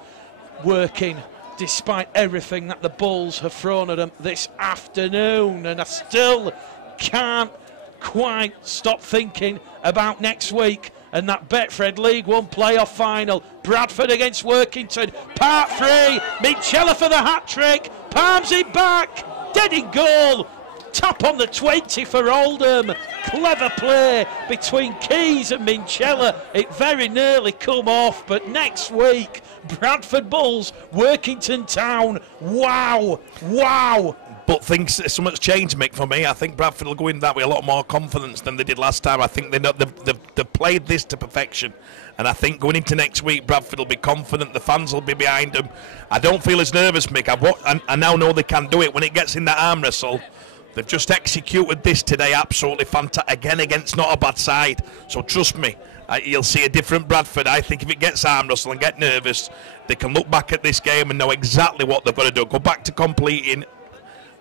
working despite everything that the Bulls have thrown at them this afternoon. And I still can't quite stop thinking about next week and that Betfred League One playoff final. Bradford against Workington. Part 3. Minchella for the hat-trick. Palms it back. Dead in goal. Tap on the 20 for Oldham. Clever play between Keys and Minchella. It very nearly come off, but next week, Bradford Bulls, Workington Town. Wow. Wow. But something's changed, Mick, for me. I think Bradford will go in that with a lot more confidence than they did last time. I think they've played this to perfection. And I think going into next week, Bradford will be confident. The fans will be behind them. I don't feel as nervous, Mick. I now know they can do it. When it gets in that arm wrestle, they've just executed this today absolutely fantastic. Again, against not a bad side. So trust me, you'll see a different Bradford. I think if it gets arm wrestle and get nervous, they can look back at this game and know exactly what they've got to do. Go back to completing.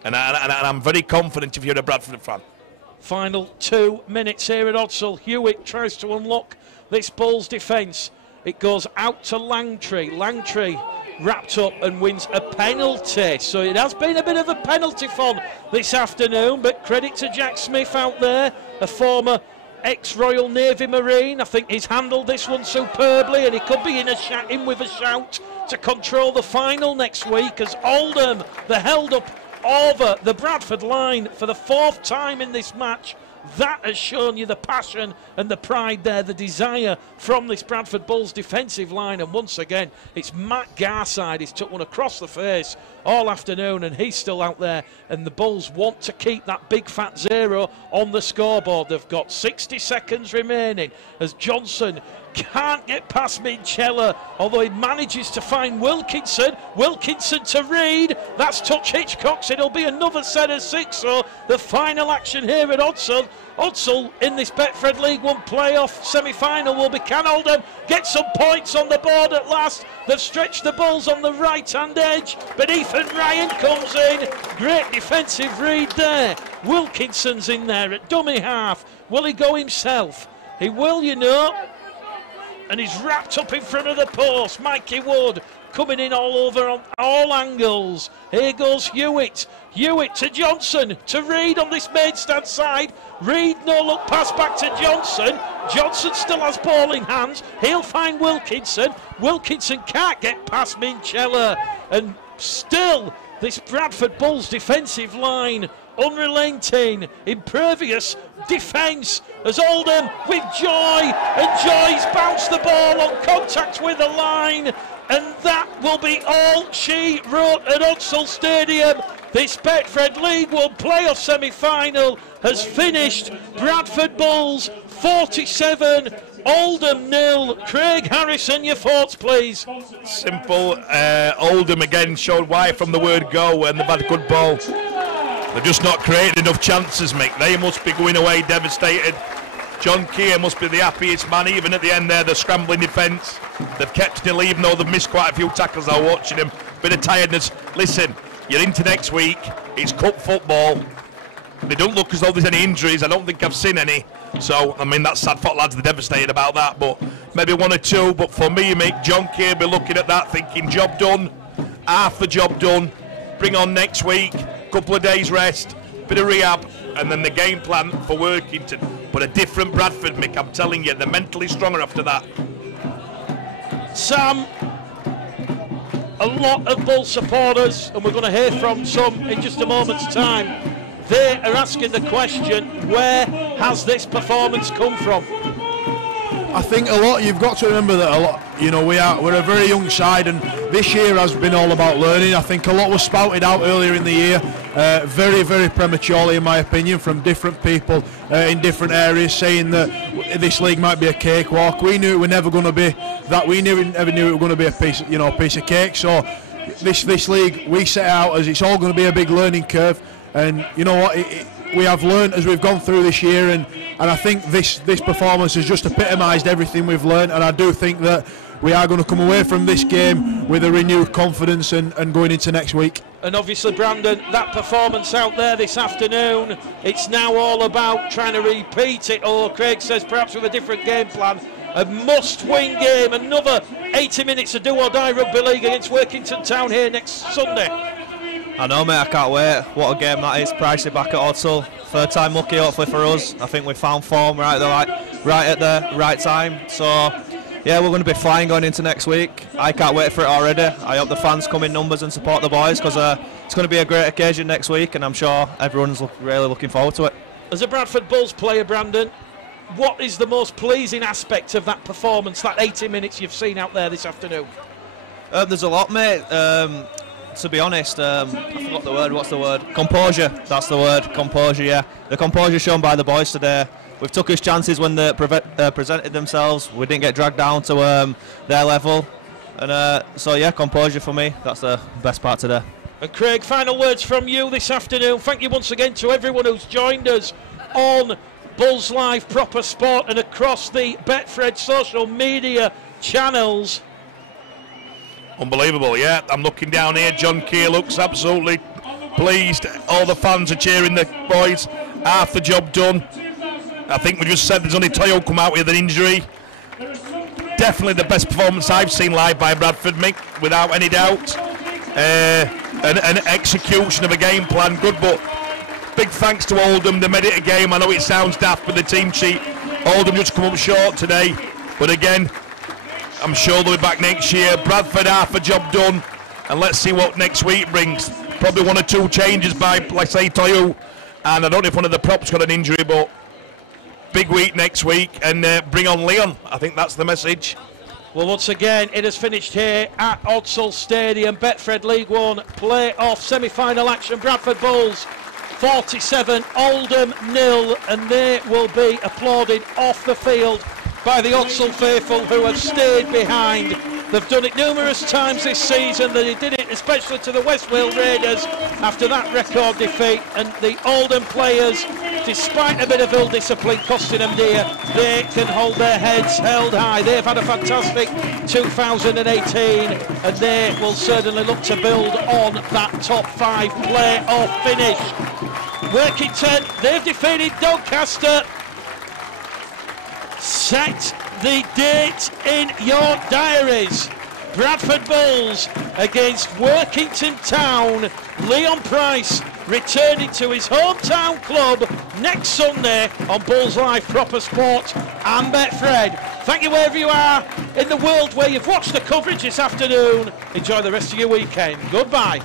And I'm very confident if you're a Bradford fan. Final 2 minutes here at Odsal. Hewitt tries to unlock this Bulls defence. It goes out to Langtree. Langtree wrapped up and wins a penalty. So it has been a bit of a penalty fun this afternoon, but credit to Jack Smith out there, a former ex-Royal Navy Marine. I think he's handled this one superbly, and he could be in with a shout to control the final next week, as Oldham, the held up over the Bradford line for the 4th time in this match, That has shown you the passion and the pride there, the desire from this Bradford Bulls defensive line. And once again, it's Matt Garside. He's took one across the face all afternoon, and he's still out there. And the Bulls want to keep that big fat 0 on the scoreboard. They've got 60 seconds remaining as Johnson can't get past Minchella, although he manages to find Wilkinson. Wilkinson to Reed. That's touch Hitchcock's. It'll be another set of 6. So the final action here at Odsall. Odsall in this Betfred League 1 playoff semi-final will be, can Oldham get some points on the board at last? They've stretched the Bulls on the right-hand edge, but Ethan Ryan comes in. Great defensive read there. Wilkinson's in there at dummy half. Will he go himself? He will, you know. And he's wrapped up in front of the post. Mikey Wood coming in all over on all angles. Here goes Hewitt. Hewitt to Johnson, to Reed on this main stand side. Reed, no look pass back to Johnson. Johnson still has ball in hands. He'll find Wilkinson. Wilkinson can't get past Minchella. And still, this Bradford Bulls defensive line, unrelenting, impervious defence as Oldham with Joy, and Joy's bounced the ball on contact with the line, and that will be all she wrote at Odsall Stadium. This Betfred League 1 playoff semi-final has finished. Bradford Bulls 47, Oldham 0. Craig Harrison, your thoughts, please. Simple. Oldham again showed why from the word go, and they've had a good ball. They're just not creating enough chances, Mick. They must be going away devastated. John Keir must be the happiest man, even at the end there, the scrambling defence. They've kept it, even though they've missed quite a few tackles. I was watching him. Bit of tiredness. Listen, you're into next week. It's cup football. They don't look as though there's any injuries. I don't think I've seen any. So, I mean, that's sad for lads. They're devastated about that. But maybe 1 or 2. But for me, Mick, John Keir be looking at that, thinking job done. Half the job done. Bring on next week. Couple of days rest, bit of rehab, and then the game plan for Workington. But a different Bradford, Mick, I'm telling you, they're mentally stronger after that. Sam, a lot of Bull supporters, and we're going to hear from some in just a moment's time, they are asking the question, where has this performance come from? I think a lot, you've got to remember that a lot, you know, we're a very young side, and this year has been all about learning. I think a lot was spouted out earlier in the year, very, very prematurely in my opinion, from different people in different areas, saying that this league might be a cakewalk. We knew it was never going to be that. We never knew it was going to be a piece of cake. So this league, we set out as it's all going to be a big learning curve, and you know what, we have learned as we've gone through this year, and I think this performance has just epitomised everything we've learned, and I do think that we are going to come away from this game with a renewed confidence and going into next week. And obviously, Brandon, that performance out there this afternoon, it's now all about trying to repeat it, or Craig says perhaps with a different game plan. A must-win game, another 80 minutes of do-or-die rugby league against Workington Town here next Sunday. I know, mate, I can't wait. What a game that is. Pricey back at Odsall. Third time lucky, hopefully, for us. I think we found form right at the right time. So, yeah, we're going to be flying going into next week. I can't wait for it already. I hope the fans come in numbers and support the boys, because it's going to be a great occasion next week, and I'm sure everyone's really looking forward to it. As a Bradford Bulls player, Brandon, what is the most pleasing aspect of that performance, that 80 minutes you've seen out there this afternoon? There's a lot, mate. To be honest, I forgot the word. What's the word? Composure. That's the word. Composure, yeah. The composure shown by the boys today. We've took his chances when they presented themselves. We didn't get dragged down to their level. And so, yeah, composure for me. That's the best part today. And Craig, final words from you this afternoon. Thank you once again to everyone who's joined us on Bulls Live, Proper Sport, and across the Betfred social media channels. Unbelievable, yeah. I'm looking down here. John Keir looks absolutely pleased. All the fans are cheering the boys. Half the job done. I think we just said there's only Toyo come out with an injury. Definitely the best performance I've seen live by Bradford, Mick, without any doubt. An execution of a game plan, good, but big thanks to Oldham. They made it a game. I know it sounds daft with the team sheet. Oldham just come up short today, but again, I'm sure they'll be back next year. Bradford, half a job done, and let's see what next week brings. Probably 1 or 2 changes by, like say, Toyo, and I don't know if one of the props got an injury, but big week next week and bring on Leon. I think that's the message. Well, once again, it has finished here at Odsall Stadium. Betfred League 1 Playoff Semi-Final action. Bradford Bulls 47, Oldham 0, and they will be applauded off the field by the Odsall faithful who have stayed behind. They've done it numerous times this season. They did it especially to the West Wales Raiders after that record defeat, and the Oldham players, despite a bit of ill discipline costing them dear, they can hold their heads held high. They've had a fantastic 2018 and they will certainly look to build on that top 5 playoff finish. Workington, they've defeated Doncaster. Set the date in your diaries. Bradford Bulls against Workington Town. Leon Price returning to his hometown club next Sunday on Bulls Live Proper Sport and Betfred. Thank you wherever you are in the world where you've watched the coverage this afternoon. Enjoy the rest of your weekend. Goodbye.